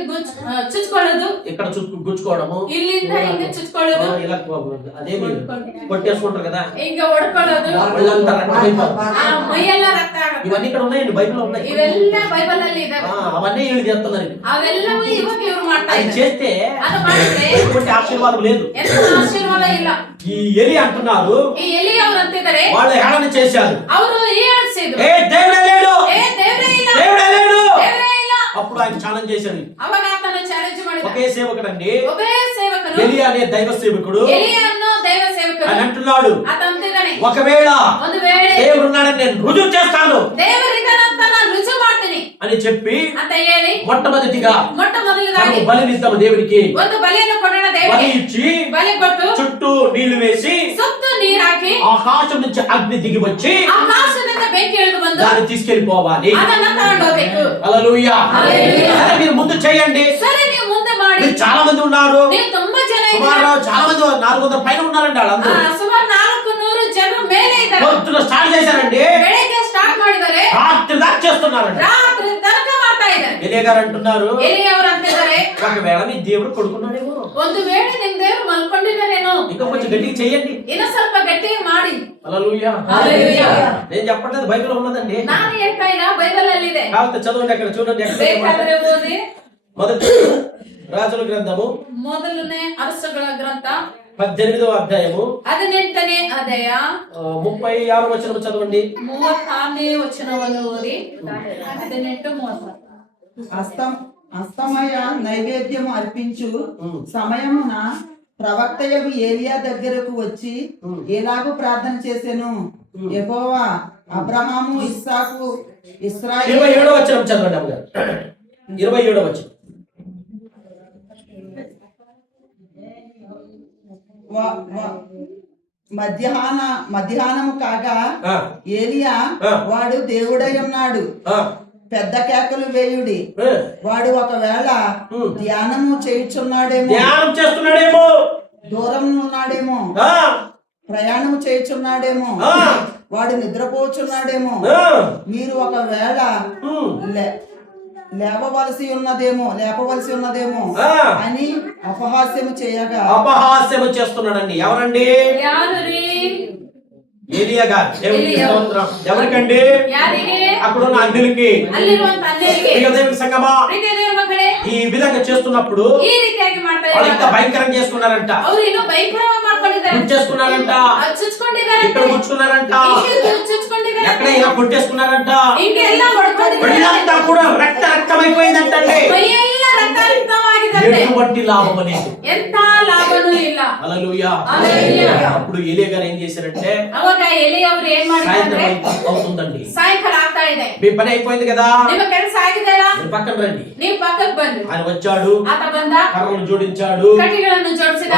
ಚುಚ್ಕೊಳ್ಳೋದು, ఇక్కడ గుచ్చుకోవడము, ಇಲ್ಲಿಂದ ಹಿಂಗ ಚುಚ್ಕೊಳ್ಳೋದು, ఇలా అదేమి కొట్టేసుకుంటారు కదా, ಹಿಂಗ ಹೊಡ್ಕೊಳ್ಳೋದು, వాళ్ళంతా రక్తమైపోతారు. ಆ మೈಯೆಲ್ಲ ರಕ್ತ ಆಗುತ್ತೆ. ఇవన్నీ ఇక్కడ ఉన్నాయండి, బైబిల్ ఉన్నాయి. ಇವೆಲ್ಲ ಬೈಬಲ್ ಅಲ್ಲಿ ಇದಾವೆ. అవన్నీ వీళ్ళు చేస్తున్నారు. ಅವೆಲ್ಲವೂ ಇವಾಗ ಇವ್ರು ಮಾಡ್ತಾ అది ಇದ್ದಾರೆ. చేస్తే ಅದು ಮಾಡಿದ್ರೆ ఎటువంటి ఆశీర్వాదం లేదు. ಎಂತ ಆಶೀರ್ವಾದ ಇಲ್ಲ. ఈ ఎలి అంటున్నారు, ಈ ಎಲಿ ಅವರು ಅಂತಿದ್ದಾರೆ, వాళ్ళు హేళన చేశారు. ಅವರು ಹೇಳಿಸಿದ್ರು, ఏ దేవుడే లేడు, ಏ ದೇವರೇ ಇಲ್ಲ, దేవుడే లేడు. ದೇವರೇ ಇಲ್ಲ. అప్పుడు ఆయన ఛాలెంజ్ చేశాడు. ಅವಾಗ ಆತನ ಚಾಲೆಂಜ್ ಮಾಡಿದ. ఒకే సేవకుడండి, ಒಬ್ಬೇ ಸೇವಕರು, ఎలి అనే దైవ సేవకుడు ಎಲಿಯ ಅನ್ನೋ ದೈವ ಸೇವಕರು అని అంటున్నాడు, ಆತ ಅಂತಿದ್ದಾನೆ, ఒకవేళ ಒಂದು ವೇಳೆ దేవుడు ఉన్నాడని నేను రుజువు చేస్తాను ದೇವರಿದ್ದಾನಂತ ನಾನು ರುಜು ಮಾಡ್ತೀನಿ అని చెప్పి ಅಂತ ಹೇಳಿ మొట్టమొదటిగా ಮೊಟ್ಟ ಮೊದಲನೇದಾಗಿ మనము బలినిద్దాము దేవుడికి. ಒಂದು ಬಲಿಯನ್ನು ಕೊಡೋಣ బలి ದೇವರಿಗೆ. ఇచ్చి ಬಲಿ ಕೊಟ್ಟು చుట్టూ నీళ్లు వేసి ಸುತ್ತು ನೀರ್ ಹಾಕಿ ఆకాశం నుంచి అగ్ని దిగి వచ్చి ಆಕಾಶದಿಂದ ಬೆಂಕಿ ಇಳಿದು ಬಂದು దాన్ని తీసుకెళ్లిపోవాలి. ಅದನ್ನ ತಗೊಂಡು ಹೋಗ್ಬೇಕು. హల్లెలూయా. హల్లెలూయా. సరే, మీరు ముందు చేయండి. ಸರಿ, ನೀವು ಮುಂದೆ ಮಾಡಿ. మీరు చాలా మంది ఉన్నారు, ನೀವು ತುಂಬಾ ಜನ సుమారు ಇದ್ದೀರಾ. చాలా మంది 400 పైన ఉన్నారండి వాళ్ళందరూ. ಸುಮಾರು 400 ಜನ ಮೇಲೆ ಇದ್ದಾರೆ. పొద్దున స్టార్ట్ చేశారండి, ಬೆಳಿಗ್ಗೆ స్టార్ట్ ಮಾಡಿದ್ದಾರೆ, రాత్రి దాకా చేస్తున్నారండి. ರಾತ್ರಿ ತನಕ ಮಾಡ್ತಾ ಇದ್ದಾರೆ. ఎలియా గారు అంటున్నారు, ಎಲಿ ಅವರು ಅಂತಿದ್ದಾರೆ, ఒకవేళ మీ దేవుడు కొడుకున్నాడేమో, ಒಂದು ವೇಳೆ ನಿಮ್ ದೇವರು ಮಲ್ಕೊಂಡಿದ್ದಾರೇನೋ, ఇంకా కొంచెం గట్టిగా చెయ్యండి. ಇನ್ನು ಸ್ವಲ್ಪ ಗಟ್ಟಿಗೆ ಮಾಡಿ. హల్లెలూయా. హల్లెలూయా. నేను చెప్పట్లేదు, బైబిల్ ఉన్నదండి. ನಾನು ಹೇಳ್ತಾ ಇಲ್ಲ, బైబిల్ ಅಲ್ಲಿ ಇದೆ. కాకపోతే చదవండి, అక్కడ చూడండి. ఎక్కడ ಬೇಕಾದ್ರೆ ಓದಿ. మొదటి రాజుల గ్రంథము ಮೊದಲನೇ ಅರಸಗಳ ಗ್ರಂಥ 18వ అధ్యాయము 18ನೇ ಅಧ್ಯಾಯ 36 వచనం చదవండి. 36ನೇ ವಚನವನ್ನು ಓದಿ. 18:30. అస్తమయ నైవేద్యము అర్పించు సమయమున ప్రవక్తయగు ఏలియా దగ్గరకు వచ్చి ఎలాగూ ప్రార్థన చేసెను, యెహోవా అబ్రహాము ఇస్సాకు ఇశ్రాయేలు 27వ వచనం చదవండి అమ్మగారు. 27వ వచనం. మధ్యాహ్నము కాగా ఏలియా వాడు దేవుడై ఉన్నాడు, పెద్ద కేకలు వేయుడి, వాడు ఒకవేళ ధ్యానము చేస్తున్నాడేమో, దూరం ఉన్నాడేమో, ప్రయాణం చేయుచున్నాడేమో, వాడు నిద్రపోచున్నాడేమో, మీరు ఒకవేళ లేపవలసి ఉన్నదేమో అని అపహాస్యము చేస్తున్నాడండి. ఎవరండి? ఏలియా గారు. ఎవరికండి? అక్కడ ఉన్న అగ్నులకి. దేవుని సంగమా, ఈ విధంగా చేస్తున్నప్పుడు వాళ్ళు ఇంకా భయంకరం చేసుకున్నారంట, చేసుకున్నారంట, ఇక్కడ కూర్చున్నారంట, ఎక్కడ ఇలా కొట్టేసుకున్నారంట, ఒళ్ళంతా కూడా రక్తమైపోయిందంటే ఎటువంటి లాభం అనేది. ఎంత లాభము ಇಲ್ಲ. హల్లెలూయా. అప్పుడు ఏలియా గారు ఏం చేశారంటే, అವಾಗ ఎలి ಅವರು ಏನ್ ಮಾಡಿದ್ದಾರೆ, అవుతుందండి, సాయంకాలం ಆಗ್ತಾ ಇದೆ, మీ పని అయిపోయింది కదా, ನಿಮ್ಮ ಕೆಲಸ ಆಗಿದೆಯಲ್ಲ, మీరు పక్కన రండి. ನೀವು ಪಕ್ಕಕ್ಕೆ ಬನ್ನಿ. ఆయన వచ్చాడు, ಆತ ಬಂದ, కర్రలు జోడించాడు, ಕಟ್ಟಿಗಳನ್ನು ಜೋಡಿಸಿದ,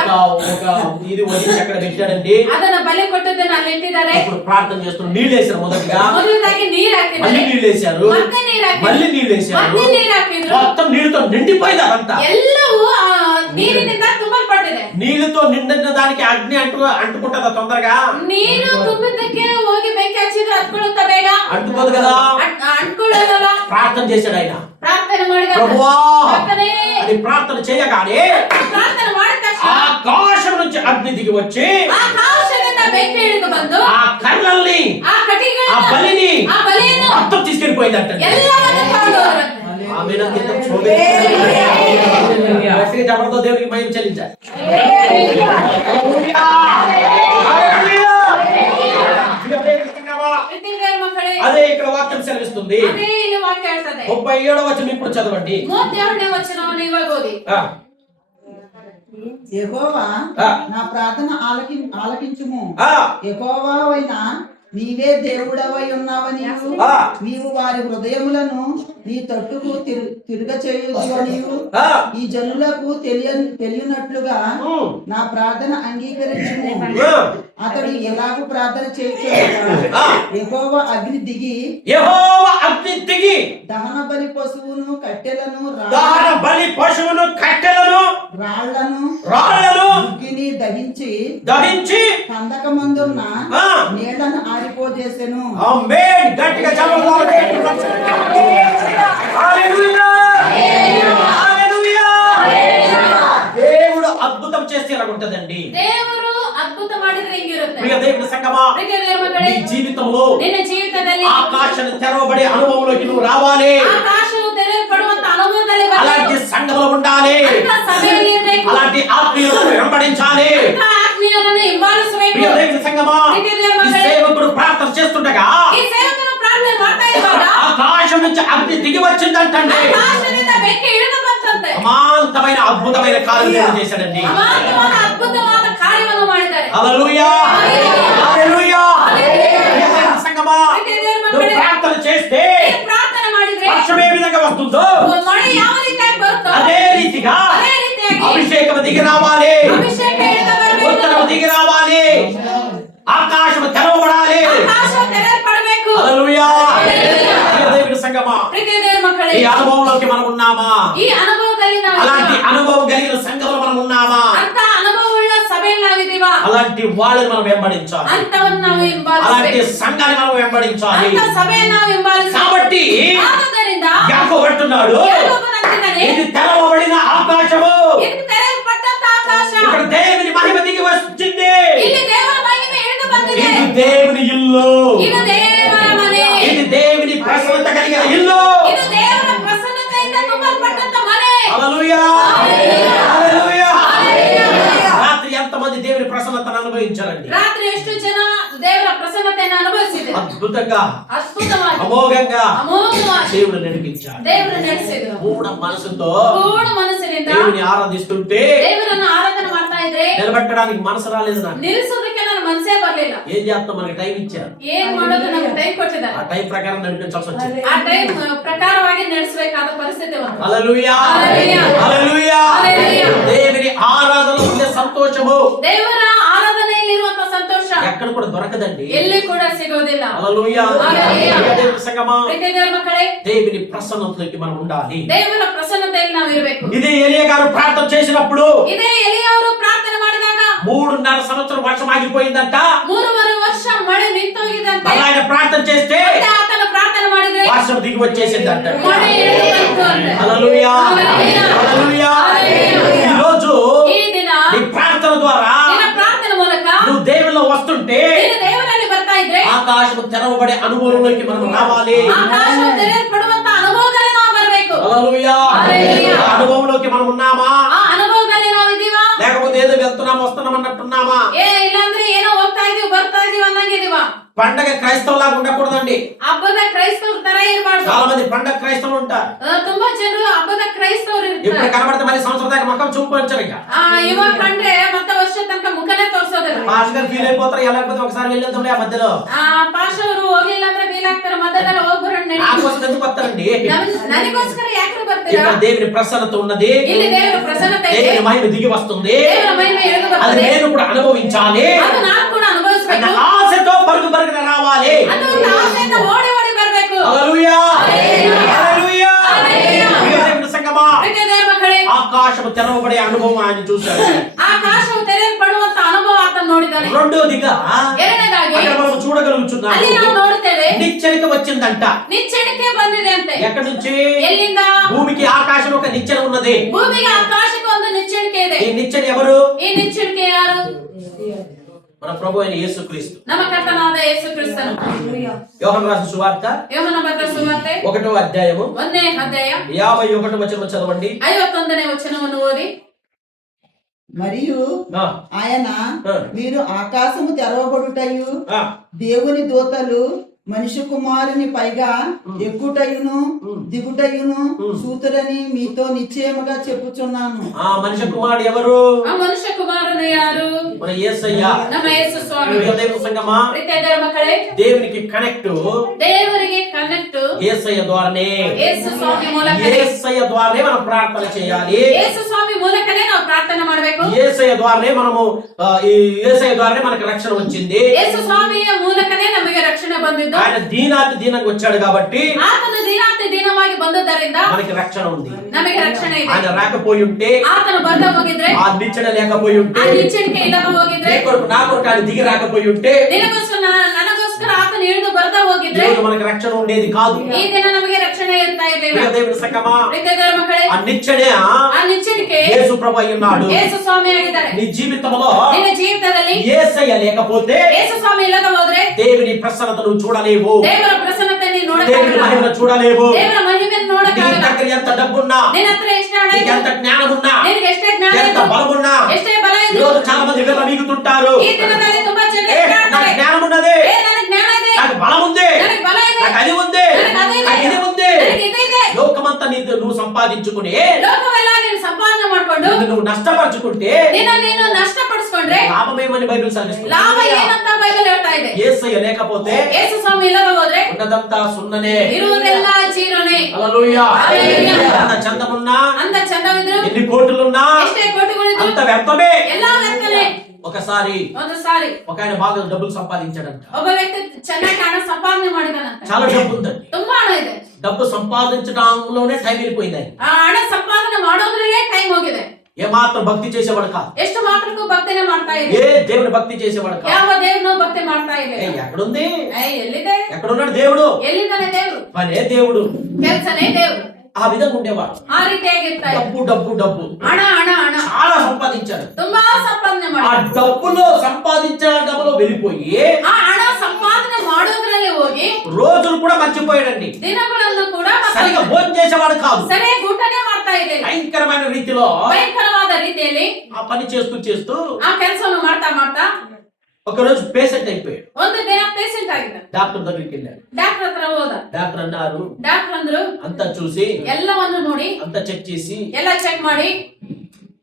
ఒక ఇది వదిలి అక్కడ పెట్టాడండి. ಅದನ್ನ ಬಲಿ ಕೊಟ್ಟದನ್ನ ಅಲ್ಲಿ ಇಟ್ಟಿದ್ದಾರೆ. ఇప్పుడు ప్రార్థన చేస్తున్నారు. నీళ్ళు వేశారు. ಮೊದಲದಾಗಿ ನೀರು ಹಾಕಿದ್ದಾರೆ, మళ్ళీ నీళ్ళు వేశారు, ಮತ್ತೆ ನೀರು ಹಾಕಿದ್ರು, మళ్ళీ నీళ్ళు వేశారు, ಮತ್ತೆ ನೀರು ಹಾಕಿದ್ರು. మొత్తం నీళ్ళతో నిండిపోయింది అదంతా. ಎಲ್ಲವೂ ನೀರಿನಿಂದ ತುಂಬಲ್ಪಟ್ಟಿದೆ. నీళ్ళతో నిండిన దానికి అగ్ని అంటుకుంటుందా తొందరగా? ನೀರು ತುಂಬಿದ್ದಕ್ಕೆ ಹೋಗಿ ಬೆಂಕಿ ಹಚ್ಚಿದ್ರೆ ಹತ್ಕೊಳ್ಳುತ್ತಾ ಬೇಗ? అంటుకోదు కదా. ಅಂಟ್ಕೊಳ್ಳೋದಲ್ಲ. ప్రార్థన చేశాడు ఆయన. ಪ್ರಾರ್ಥನೆ ಮಾಡಿದ. ప్రభువా ಪ್ರಾರ್ಥನೆ. అది ప్రార్థన చేయగానే ಪ್ರಾರ್ಥನೆ ಮಾಡಿದ ತಕ್ಷಣ ఆకాశం నుంచి అగ్ని దిగి వచ్చి ఆకాశದಿಂದ ಬೆಂಕಿ ಇಳಿದು ಬಂದು ఆ కర్రల్ని, ఆ కಟ್ಟಿಗಳನ್ನು, ఆ బలిని ఆ బలిಯನ್ನು మొత్తం తీసుకెళ్ళిపోయిందంట. ಎಲ್ಲವನ್ನೂ ತಗೊಂಡು ಹೋದ್ರಂತೆ. ఆమేన్ అని చెప్తాం. గట్టిగా చెప్పడంతో దేవునికి మహిమ చెల్లించాలి. అదే ఇక్కడ వాక్యం సెలవిస్తుంది. 37వ వచనం ఇప్పుడు చదవండి. యెహోవా ఆ. నా ప్రార్థన ఆలకించుము. ఆ. యెహోవావైనా నీవే దేవుడవై ఉన్నావని ఆ. నీవు వారి హృదయములను నీ తట్టుకు తిరగచేయుదువనియు ఆ. ఈ జనులకు తెలియనట్లుగా నా ప్రార్థన అంగీకరించుము. ఆ. అతడు ఎలాగూ ప్రార్థన చేయుచుండగా యెహోవా అగ్ని దిగి దహన బలి పశువును కట్టెలను రాళ్లను ముగ్గిని దహించి కందకమందున్న నీళ్లను ఆరిపోజేసెను. ఆమేన్. గట్టిగా చెప్పండి. హల్లెలూయా. హల్లెలూయా. దేవుడు అద్భుతం చేస్తే ఎలా ఉంటదండి? ದೇವರು ಅದ್ಭುತ ಮಾಡಿದ್ರೆ ಹಿಂಗಿರುತ್ತೆ. ప్రియ దేవుని సంగమా, నీ జీవితంలో ఆకాశం తెరవబడే అనుభవంలోకి నువ్వు రావాలి. ఆకాశము తెరవబడుವಂತ అనుభవದಲ್ಲಿ అలాంటి సంఘములు ఉండాలి. అలాంటి ఆత్మీయులను వెంబడించాలి. ఆత్మీయులను ಹಿಂಬಾಲಿಸಬೇಕು. ప్రియ దేవుని సంగమా, ఈ సేవకుడు ప్రార్థన చేస్తుండగా ఈ సేవకుడు ప్రార్థన ಮಾಡ್ತಾ ಇರುವಾಗ ఆకాశం నుంచి అగ్ని దిగి వచ్చిందంటండి. ఆకాశದಿಂದ ಬೆಂಕಿ ಇಳಿದು ಬಂತಂತೆ. అమాంతమైన అద్భుతమైన కార్యం చేశాడండి. ಅಮಾಂತವಾದ ಅದ್ಭುತವಾದ ಕಾರ್ಯವನ್ನು ಮಾಡಿದ್ದಾರೆ. హల్లెలూయా. హల్లెలూయా. సంగమా, నువ్వు ప్రార్థన చేస్తే ಪ್ರಾರ್ಥನೆ ಮಾಡಿದ್ರೆ వర్షం ఏ విధంగా వస్తుందో ಮಳೆ ಯಾವ ರೀತಿಯಾಗಿ ಬರುತ್ತೋ అదే రీతిగా అభిషేకం దిగి రావాలి. ಅಭಿಷೇಕ ಇಳಿದು ಬರಬೇಕು. ఉత్తరం దిగి రావాలి. ఆకాశం తెరవబడాలి. ಆಕಾಶವು ತೆರೆಯಲ್ಪಡಬೇಕು. హల్లెలూయా. దేవుని సంగమా, ಪ್ರೀತಿಯ ದೇವರ ಮಕ್ಕಳೇ, ఈ అనుభవంలోకి మనం ఉన్నామా? ಈ ಅನುಭವದಲ್ಲಿ ನಾವು అలాంటి అనుభవం కలిగిన సంఘంలో మనం ఉన్నామా? ಅಂತ ಅನುಭವವುಳ್ಳ ಸಭೆಯಲ್ಲಿ ನಾವಿದ್ದೀವಾ? అలాంటి వాళ్ళని మనం వెంబడించాలి. ಅಂತವನ್ನು ನಾವು అలాంటి ಹಿಂಬಾಲಿಸಬೇಕು. సంఘాన్ని మనం వెంబడించాలి. ಅಂತ సభೆಯನ್ನು ನಾವು ಹಿಂಬಾಲಿಸಬೇಕು. కాబట్టి ಆದುದರಿಂದ యాకోబు అంటున్నాడు, ಯಾಕೋಬನು ಅಂತಿದ್ದಾನೆ, ఇది తెరవబడిన ఆకాశము. ಇದು ತೆರೆಯಲ್ಪಟ್ಟಂತ ಆಕಾಶ. ఇక్కడ దేవుని మహిమ దిగి వచ్చింది. ಇಲ್ಲಿ ದೇವರ ಮಹಿಮೆ ಇಳಿದು ಬಂದಿದೆ. ఇది దేవుని ఇల్లు. ಇದು ದೇವರ ಮನೆ. ఇది దేవుని ప్రసన్నత కలిగిన ఇల్లు. ಇದು ದೇವರ ಪ್ರಸನ್ನತೆಯಿಂದ ತುಂಬಲ್ಪಟ್ಟಂತ ಮನೆ. హల్లెలూయా. హల్లెలూయా. హల్లెలూయా. రాత్రి ఎంతమంది దేవుని ప్రసన్నతను అనుభవించారండి? ರಾತ್ರಿ ಎಷ್ಟು ಜನ ದೇವರ ಪ್ರಸನ್ನತೆಯನ್ನು ಅನುಭವಿಸಿದೆ? అద్భుతంగా, ಅದ್ಭುತವಾಗಿ, అమోఘంగా ಅಮೋಘವಾಗಿ దేవుడు నడిపించాడు. ದೇವರು ನಡೆಸಿದ್ರು. పూర్ణ మనసుతో ಪೂರ್ಣ ಮನಸ್ಸಿನಿಂದ దేవుని ఆరాధిస్తుంటే ದೇವರನ್ನು ಆರಾಧನೆ ಮಾಡ್ತಾ ಇದ್ರೆ నిలబెట్టడానికి మనసు రాలేదు నాకు. ನಿಲ್ಲಿಸೋದಕ್ಕೆ ನನ್ನ ಮನಸ್ಸೇ ಬರ್ಲಿಲ್ಲ. ఏం చేస్తాం, మనకి టైం ఇచ్చారు. ಏನ್ ಮಾಡೋದು ನಮ್ಗೆ ಟೈಮ್ ಕೊಟ್ಟಿದ್ದಾರೆ. ఆ టైం ప్రకారం నడిపించాల్సి వచ్చింది. ಆ ಟೈಮ್ ಪ್ರಕಾರವಾಗಿ ನಡೆಸಬೇಕಾದ ಪರಿಸ್ಥಿತಿ ಬಂತು. హల్లెలూయా. హల్లెలూయా. హల్లెలూయా. హల్లెలూయా. దేవుని ఆరాధనలో ఉండే సంతోషము ದೇವರ ಆರಾಧನೆಯಲ್ಲಿರುವಂತ ಸಂತೋಷ ఎక్కడ కూడా దొరకదండి. ಎಲ್ಲಿ ಕೂಡ ಸಿಗೋದಿಲ್ಲ. హల్లెలూయా. హల్లెలూయా. దేవుని సంగమా, ಪ್ರೀತಿಯ ದೇವರ ಮಕ್ಕಳೇ, దేవుని ప్రసన్నతలోకి మనం ఉండాలి. ದೇವರ ಪ್ರಸನ್ನತೆಯಲ್ಲಿ ನಾವು ಇರಬೇಕು. ఇదే ఎలీయా గారు ప్రార్థన చేసినప్పుడు ಇದೇ ಎಲಿಯಾ ಅವರು ಪ್ರಾರ್ಥನೆ ಮಾಡಿದಾಗ 3.5 సంవత్సరం వర్షం ఆగిపోయిందంట. 3.5 ವರ್ಷ ಮಳೆ ನಿಂತೋಗಿದಂತೆ. అలా ఆయన ప్రార్థన చేస్తే ಮತ್ತೆ ಆತನ ಪ್ರಾರ್ಥನೆ ಮಾಡಿದ್ರೆ వర్షం దిగి వచ్చేసిందంట. ಮಳೆ ಇಳಿದು ಬಂತು ಅಂತೆ. హల్లెలూయా. హల్లెలూయా. హల్లెలూయా. హల్లెలూయా. ఈ రోజు ಈ ದಿನ నీ ప్రార్థన ద్వారా ನಿನ್ನ ಪ್ರಾರ್ಥನೆ ಮೂಲಕ నువ్వు దేవునిలో వస్తుంటే ನೀನು ದೇವರಲ್ಲಿ ಬರ್ತಾ ಇದ್ರೆ ఆకాశం తెరవబడే అనుభవంలోకి మనం రావాలి. ಆಕಾಶವು ತೆರೆಯಲ್ಪಡುವಂತ ಅನುಭವದಲ್ಲಿ ನಾವು ಬರಬೇಕು. హల్లెలూయా. హల్లెలూయా. ఆ అనుభవంలోకి మనం ఉన్నామా? ಆ ಅನುಭವದಲ್ಲಿ ನಾವು ಇದೀವಾ? లేకపోతే ఏదో వెళ్తున్నాం వస్తున్నాం అన్నట్టున్నామా? ಇಲ್ಲಾಂದ್ರೆ ಏನೋ ಹೋಗ್ತಾ ಇದೀವಿ ಬರ್ತಾ ಇದೀವಿ ಅನ್ನಂಗಿದೀವಾ? పండగ క్రైస్తవులాగా ఉండకూడదండి. ಹಬ್ಬದ ಕ್ರೈಸ್ತವ್ರ ತರ ಇರಬಾರ್ದು. చాలా మంది పండగ క్రైస్తవులు ఉంటారు. ತುಂಬಾ ಜನರು ಹಬ್ಬದ ಕ್ರೈಸ್ತವರು ఇప్పుడు ಇರ್ತಾರೆ. కనబడితే మళ్ళీ సంవత్సరం దాకా ముఖం చూపుకొచ్చారు. ఇక ಇವಾಗ ಕಂಡ್ರೆ ಮತ್ತೆ ವರ್ಷ ತನಕ ಮುಖನೇ ತೋರ್ಸೋದಿಲ್ಲ. పాస్ గారు ఫీల్ అయిపోతారు. ఎలా లేకపోతే ఒకసారి వెళ్ళేద్దాంలే ఆ మధ్యలో. ಪಾಶ ಅವರು ಹೋಗ್ಲಿಲ್ಲ ಅಂದ್ರೆ ಫೀಲ್ ಆಗ್ತಾರೆ. ಮಧ್ಯದಲ್ಲಿ ಹೋಗ್ಬರೋಣ ఆ కోసం ఎందుకు వస్తారండి? ನನಗೋಸ್ಕರ ಯಾಕೆ ಬರ್ತೀರಾ? ఇక్కడ దేవుని ప్రసన్నత ఉన్నది. ಇಲ್ಲಿ ದೇವರ ಪ್ರಸನ್ನತೆ ಇದೆ. దేవుని మహిమ దిగి వస్తుంది. ದೇವರ ಮಹಿಮೆ ಇಳಿದು అది ಬರ್ತದೆ. నేను కూడా అనుభవించాలి. ಅದು ನಾನು ಕೂಡ అన్న ಅನುಭವಿಸಬೇಕು. ఆశతో పరుగు పరుగున రావాలి. ಅದು ಒಂದು ಆಸೆಯಿಂದ ಓಡಿ ಓಡಿ ಬರಬೇಕು. హల్లెలూయా. హల్లెలూయా. హల్లెలూయా. దేవుని సంగమా, ಪ್ರೀತಿಯ ದೇವರ ಮಕ್ಕಳೇ, ఆకాశము తెరవబడే అనుభవం ఆయన చూశాడు. ಆಕಾಶವು ತೆರೆಯಲ್ಪಡುವಂತ ಅನುಭವ ಆತ ನೋಡಿದ್ದಾನೆ. రెండోదిగా ಎರಡನೇದಾಗಿ అక్కడ మనం చూడగలుగుతున్నాము, ಅಲ್ಲಿ ನಾವು ನೋಡುತ್ತೇವೆ నిచ్చెనక వచ్చిందంట. ನಿಚ್ಚಣಿಕೆ ಬಂದಿದೆ ಅಂತೆ. ఎక్కడి నుంచి? ಎಲ್ಲಿಂದ? భూమికి ఆకాశం ఒక నిచ్చెన ఉన్నది. ಭೂಮಿಗೆ ಆಕಾಶಕ್ಕೆ ಒಂದು ನಿಚ್ಚಣಿಕೆ ಇದೆ. ఈ నిచ్చెన ఎవరు? ಈ ನಿಚ್ಚಣಿಕೆ ಯಾರು? మన ప్రభు అయిన యేసుక్రీస్తు. ನಮ್ಮ ಕರ್ತನಾದ ಯೇಸು ಕ್ರಿಸ್ತನು. యోహను రాసిన సువార్త ಯೋಹನ ಬರೆದ ಸುವಾರ್ತೆ 1వ అధ్యాయము 1ನೇ ಅಧ್ಯಾಯ 51వ వచనం చదవండి. 51ನೇ ವಚನವನ್ನು ಓದಿ. మరియు ఆ, ఆయన ఆ. మీరు ఆకాశము తెరవబడుటయు ఆ, దేవుని దూతలు మనిషి కుమారుని పైగా ఎక్కుటయును దిగుటయును సూతులని మీతో నిశ్చయముగా చెప్పుచున్నాను. ఆ మనిషి కుమారుడు ఎవరు? ಆ ಮನುಷ್ಯ ಕುಮಾರನು ಯಾರು? మన యేసయ్య. ನಮ್ಮ ಯೇಸು ಸ್ವಾಮಿ. ప్రియదేవ సంగమా, ಪ್ರೀತಿಯ ಮಕ್ಕಳೇ, దేవునికి కనెక్ట్ ದೇವರಿಗೆ ಕನೆಕ್ಟ್ యేసయ్య ద్వారానే. ಯೇಸು ಸ್ವಾಮಿ ಮೂಲಕ. యేసయ్య ద్వారానే మనం ప్రార్థన చేయాలి. ಯೇಸು ಸ್ವಾಮಿ ಮೂಲಕನೇ ನಾವು ಪ್ರಾರ್ಥನೆ ಮಾಡಬೇಕು. యేసయ్య ద్వారానే మనము ఈ యేసయ్య ద్వారానే మనకు రక్షణ వచ్చింది. ಯೇಸು ಸ್ವಾಮಿಯ ಮೂಲಕನೇ ನಮಗೆ ರಕ್ಷಣೆ ಬಂದಿದ್ದು. ఆయన దీనాతి దీనంగా వచ్చాడు కాబట్టి ಆತನು ದಿನಾತಿ ದಿನವಾಗಿ ಬಂದದ್ದರಿಂದ మనకి రక్షణ ఉంది. ನಮಗೆ ರಕ್ಷಣೆ ಇದೆ. ఆయన రాకపోయి ఉంటే, ಆತನು ಬರ್ದ ಹೋಗಿದ್ರೆ, ఆ నిచ్చెన లేకపోయి ఉంటే, ಆ ನಿಚ್ಚಣಿಕೆ ಇಲ್ಲದ ಹೋಗಿದ್ರೆ, నీ కొరకు నా కొరకు ఆయన దిగి రాకపోయి ఉంటే, ನಿನಗೋಸ್ಕರ ನನಗೋಸ್ಕರ ಆತನು ಇಳಿದು ಬರ್ದ ಹೋಗಿದ್ರೆ ఈరోజు మనకి రక్షణ ఉండేది కాదు. ಈ ದಿನ ನಮಗೆ ರಕ್ಷಣೆ ಇರ್ತಾ ಇರಲಿಲ್ಲ. ప్రియదేవుని సంగమా, ಪ್ರೀತಿಯ ಮಕ್ಕಳೇ, ఆ నిచ్చెనే ಆ ನಿಚ್ಚಣಿಕೆ యేసు ప్రభు అయి ఉన్నాడు. ಯೇಸು ಸ್ವಾಮಿ ಆಗಿದ್ದಾರೆ. నీ జీవితంలో ನಿನ್ನ ಜೀವಿತದಲ್ಲಿ యేసయ్య లేకపోతే ಯೇಸು ಸ್ವಾಮಿ ಇಲ್ಲದ ಹೋದ್ರೆ దేవుని ప్రసన్నతను చూడలేవు. ದೇವರ ಪ್ರಸನ್ನತೆ ನೀನು దేవుని ನೋಡಕ್ಕಾಗಲ್ಲ. మహిమను చూడలేవు. ದೇವರ ಮಹಿಮೆಯನ್ನು నీ ನೋಡಕ್ಕಾಗಲ್ಲ. దగ్గర ఎంత డబ్బున్నా, ನಿನ್ನ ಹತ್ರ ಎಷ್ಟೇ ಹಣ నీకు ಇದೆ, ఎంత జ్ఞానమున్నా, ನಿನಗೆ ಎಷ್ಟೇ ಜ್ಞಾನ ఎంత ಇದೆ, బలమున్నా, ಎಷ್ಟೇ ಬಲ ಇದೆ, ఈరోజు చాలా మంది విర్రవీగుతుంటారు. ಈ ದಿನದಲ್ಲಿ ತುಂಬಾ ಜನ ఏ, నాకు జ్ఞానం ఉన్నది, ನನಗೆ ಜ್ಞಾನ ಇದೆ, నాకు బలం ఉంది, ನನಗೆ బಲ ಇದೆ, నాకు అది ఉంది, ನನಗೆ ಅದು ಇದೆ, నాకు ఇది ఉంది. ನನಗೆ ಇದು ಇದೆ. లోకమంతా నువ్వు సంపాదించుకుని ಲೋಕವೆಲ್ಲ ನೀನು ಸಂಪಾದನೆ ಮಾಡ್ಕೊಂಡು నువ్వు నష్టపరుచుకుంటే ನೀನು ನಷ್ಟಪಡಿಸ್ಕೊಂಡ್ರೆ లాభమేమని బైబిల్ సాధిస్తుంది. ಲಾಭ ಏನಂತ ಬೈಬಲ್ ಹೇಳ್ತಾ ಇದೆ. యేసయ్య లేకపోతే ಯೇಸು ಸ್ವಾಮಿ ಇಲ್ಲದ ಹೋದ್ರೆ ఉన్నదంతా సున్ననే. ಇರುವುದೆಲ್ಲ ಜೀರೋನೇ. హల్లెలూయా. హల్లెలూయా. అంత చందమున్నా, ಅಂದ ಚಂದವಿದ್ರು, ఎన్ని కోట్లున్నా ಎಷ್ಟೇ ಕೋಟಿಗಳಿದ್ರು అంత వ్యర్థమే. ಎಲ್ಲಾ ವ್ಯರ್ಥನೆ. ఒకసారి ಒಂದು ಸಾರಿ ఒక ఆయన బాగా డబ్బులు సంపాదించాడంట. ಒಬ್ಬ ವ್ಯಕ್ತಿ ಚೆನ್ನಾಗಿ ಹಣ ಸಂಪಾದನೆ ಮಾಡಿದಾನಂತ. చాలా డబ్బు ఉందండి. ತುಂಬಾ ಹಣ ಇದೆ. డబ్బు సంపాదించడంలోనే టైం వెళ్ళిపోయింది. ಆ ಹಣ ಸಂಪಾದನೆ ಮಾಡೋದ್ರಲ್ಲೇ ಟೈಮ್ ಹೋಗಿದೆ. ఏమాత్రం భక్తి చేసేవాడు కాదు. ಎಷ್ಟು ಮಾತ್ರಕ್ಕೂ ಭಕ್ತಿನೇ ಮಾಡ್ತಾ ಇದೆ. ఏ దేవుని భక్తి చేసేవాడు కాదు. ಯಾವ ದೇವ್ರನ್ನೂ ಭಕ್ತಿ ಮಾಡ್ತಾ ಇಲ್ಲ. ఎక్కడుంది? ಎಲ್ಲಿದೆ? ఎక్కడున్నాడు దేవుడు? ಎಲ್ಲಿದ್ದಾನೆ ದೇವ್ರು? పనే దేవుడు. ಕೆಲ್ಸನೇ ದೇವ್ರು. ఆ విధంగా ఉండేవాడు. ಆ ರೀತಿಯಾಗಿರ್ತಾ ಇದೆ. డబ్బు డబ్బు డబ్బు ಹಣ ಹಣ ಹಣ చాలా సంపాదించాడు. ತುಂಬಾ ಸಂಪಾದನೆ ఆ ಮಾಡಿ డబ్బులో సంపాదించిన డబ్బులో వెళ్ళిపోయి ಆ ಹಣ ಸಂಪಾದನೆ ಮಾಡೋದ್ರಲ್ಲಿ ಹೋಗಿ రోజులు కూడా మర్చిపోయాడండి. ದಿನಗಳನ್ನು ಕೂಡ సరిగా భోజనం చేసేవాడు కాదు. ಸರಿಯಾಗಿ ಊಟನೇ ಮಾಡ್ತಾ ಇದೆ. భయంకరమైన రీతిలో ಭಯಂಕರವಾದ ರೀತಿಯಲ್ಲಿ ఆ పని చేస్తూ చేస్తూ ಆ ಕೆಲಸವನ್ನು ಮಾಡ್ತಾ ಮಾಡ್ತಾ ఒకరోజు పేషెంట్ అయిపోయాడు. ಒಂದು ದಿನ ಪೇಷಂಟ್ ಆಗಿದ್ದ. డాక్టర్ దగ్గరికి వెళ్ళాడు. ಡಾಕ್ಟರ್ ಹತ್ರ ಹೋದ. డాక్టర్ అన్నారు, ಡಾಕ್ಟರ್ ಅಂದ್ರು అంతా చూసి ಎಲ್ಲವನ್ನು ನೋಡಿ అంతా చెక్ చేసి ಎಲ್ಲ ಚೆಕ್ ಮಾಡಿ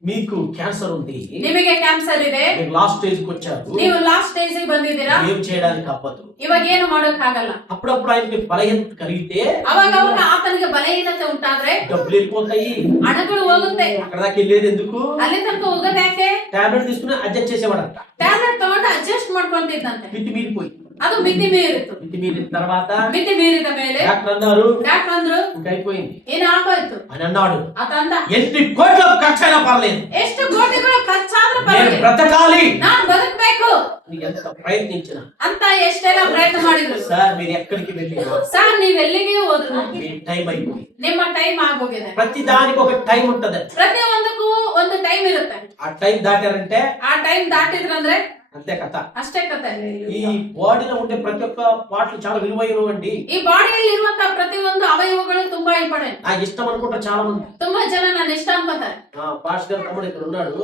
మీకు క్యాన్సర్ ఉంది, ನಿಮಗೆ ಕ್ಯಾನ್ಸರ್ ಇದೆ, మీరు లాస్ట్ స్టేజ్ కి వచ్చారు, ನೀವು ಲಾಸ್ಟ್ ಸ್ಟೇಜ್ ಗೆ ಬಂದಿದ್ದೀರಾ, ఏం చేయడానికి అవ్వదు. ಇವಾಗ ಏನು ಮಾಡೋಕ್ಕಾಗಲ್ಲ. అప్పుడప్పుడు ఆయనకి బలహీనత కలిగితే ಅವಾಗ ಅವಾಗ ಆತನಿಗೆ ಬಲಹೀನತೆ ಉಂಟಾದ್ರೆ డబ్బులు వెళ్ళిపోతాయి. ಹಣಗಳು ಹೋಗುತ್ತೆ. అక్కడ దాకా వెళ్ళేది ఎందుకు? ಅಲ್ಲಿ ತನಕ ಹೋಗೋದು ಯಾಕೆ? టాబ్లెట్ తీసుకుని అడ్జస్ట్ చేసేవాడంట. ಟ್ಯಾಬ್ಲೆಟ್ ತಗೊಂಡು ಅಡ್ಜಸ್ಟ್ ಮಾಡ್ಕೊಂತಿದ್ದಂತೆ. మితి మీరిపోయి ಅದು ಮಿತಿ ಮೀರಿತು. మితి మీరిన తర్వాత ಮಿತಿ ಮೀರಿದ ಮೇಲೆ డాక్టర్ అన్నారు, ಡಾಕ್ಟರ್ ಅಂದ್ರು ఇంకా అయిపోయింది ಏನ್ ಆಗೋಯ್ತು అని అన్నాడు. ಆತ ಅಂದ, ఎన్ని కోట్ల ఖర్చైనా పర్లేదు, ಎಷ್ಟು ಕೋಟಿಗಳು ಖರ್ಚಾದ್ರೂ నేను ಪರವಾಗಿಲ್ಲ, బ్రతకాలి. ನಾನ್ ಬದುಕ್ಬೇಕು నీకు ఎంత ప్రయత్నించిన ಅಂತ ಎಷ್ಟೆಲ್ಲ ಪ್ರಯತ್ನ ಮಾಡಿದ್ರು. సార్ మీరు ఎక్కడికి వెళ్ళినా ಸರ್ ನೀವ್ ಎಲ್ಲಿಗೆ ಹೋದ್ರು మీ టైం అయిపోయింది. ನಿಮ್ಮ ಟೈಮ್ ಆಗೋಗಿದೆ. ప్రతి దానికి ఒక టైం ఉంటది. ಪ್ರತಿ ಒಂದಕ್ಕೂ ಒಂದು ಟೈಮ್ ಇರುತ್ತೆ. ఆ టైం దాటారంటే ಆ ಟೈಮ್ ದಾಟಿದ್ರಂದ್ರೆ అంతే కథ. ಅಷ್ಟೇ ಕತೆ. ఈ బాడీలో ఉండే ప్రతి ఒక్క పాటలు చాలా విలువైనవండి. ಈ ಬಾಡಿಯಲ್ಲಿ ಇರುವಂತಹ ಪ್ರತಿ ಒಂದು ಅವಯವಗಳು ತುಂಬಾ ಇಂಪಾರ್ಟೆಂಟ್. నాకు ఇష్టం అనుకుంటారు చాలా మంది. ತುಂಬಾ ಜನ ನನ್ನ ಇಷ್ಟ ಅನ್ಕೋತಾರೆ. పాస్ గారు తమ్ముడు ఇక్కడ ఉన్నాడు,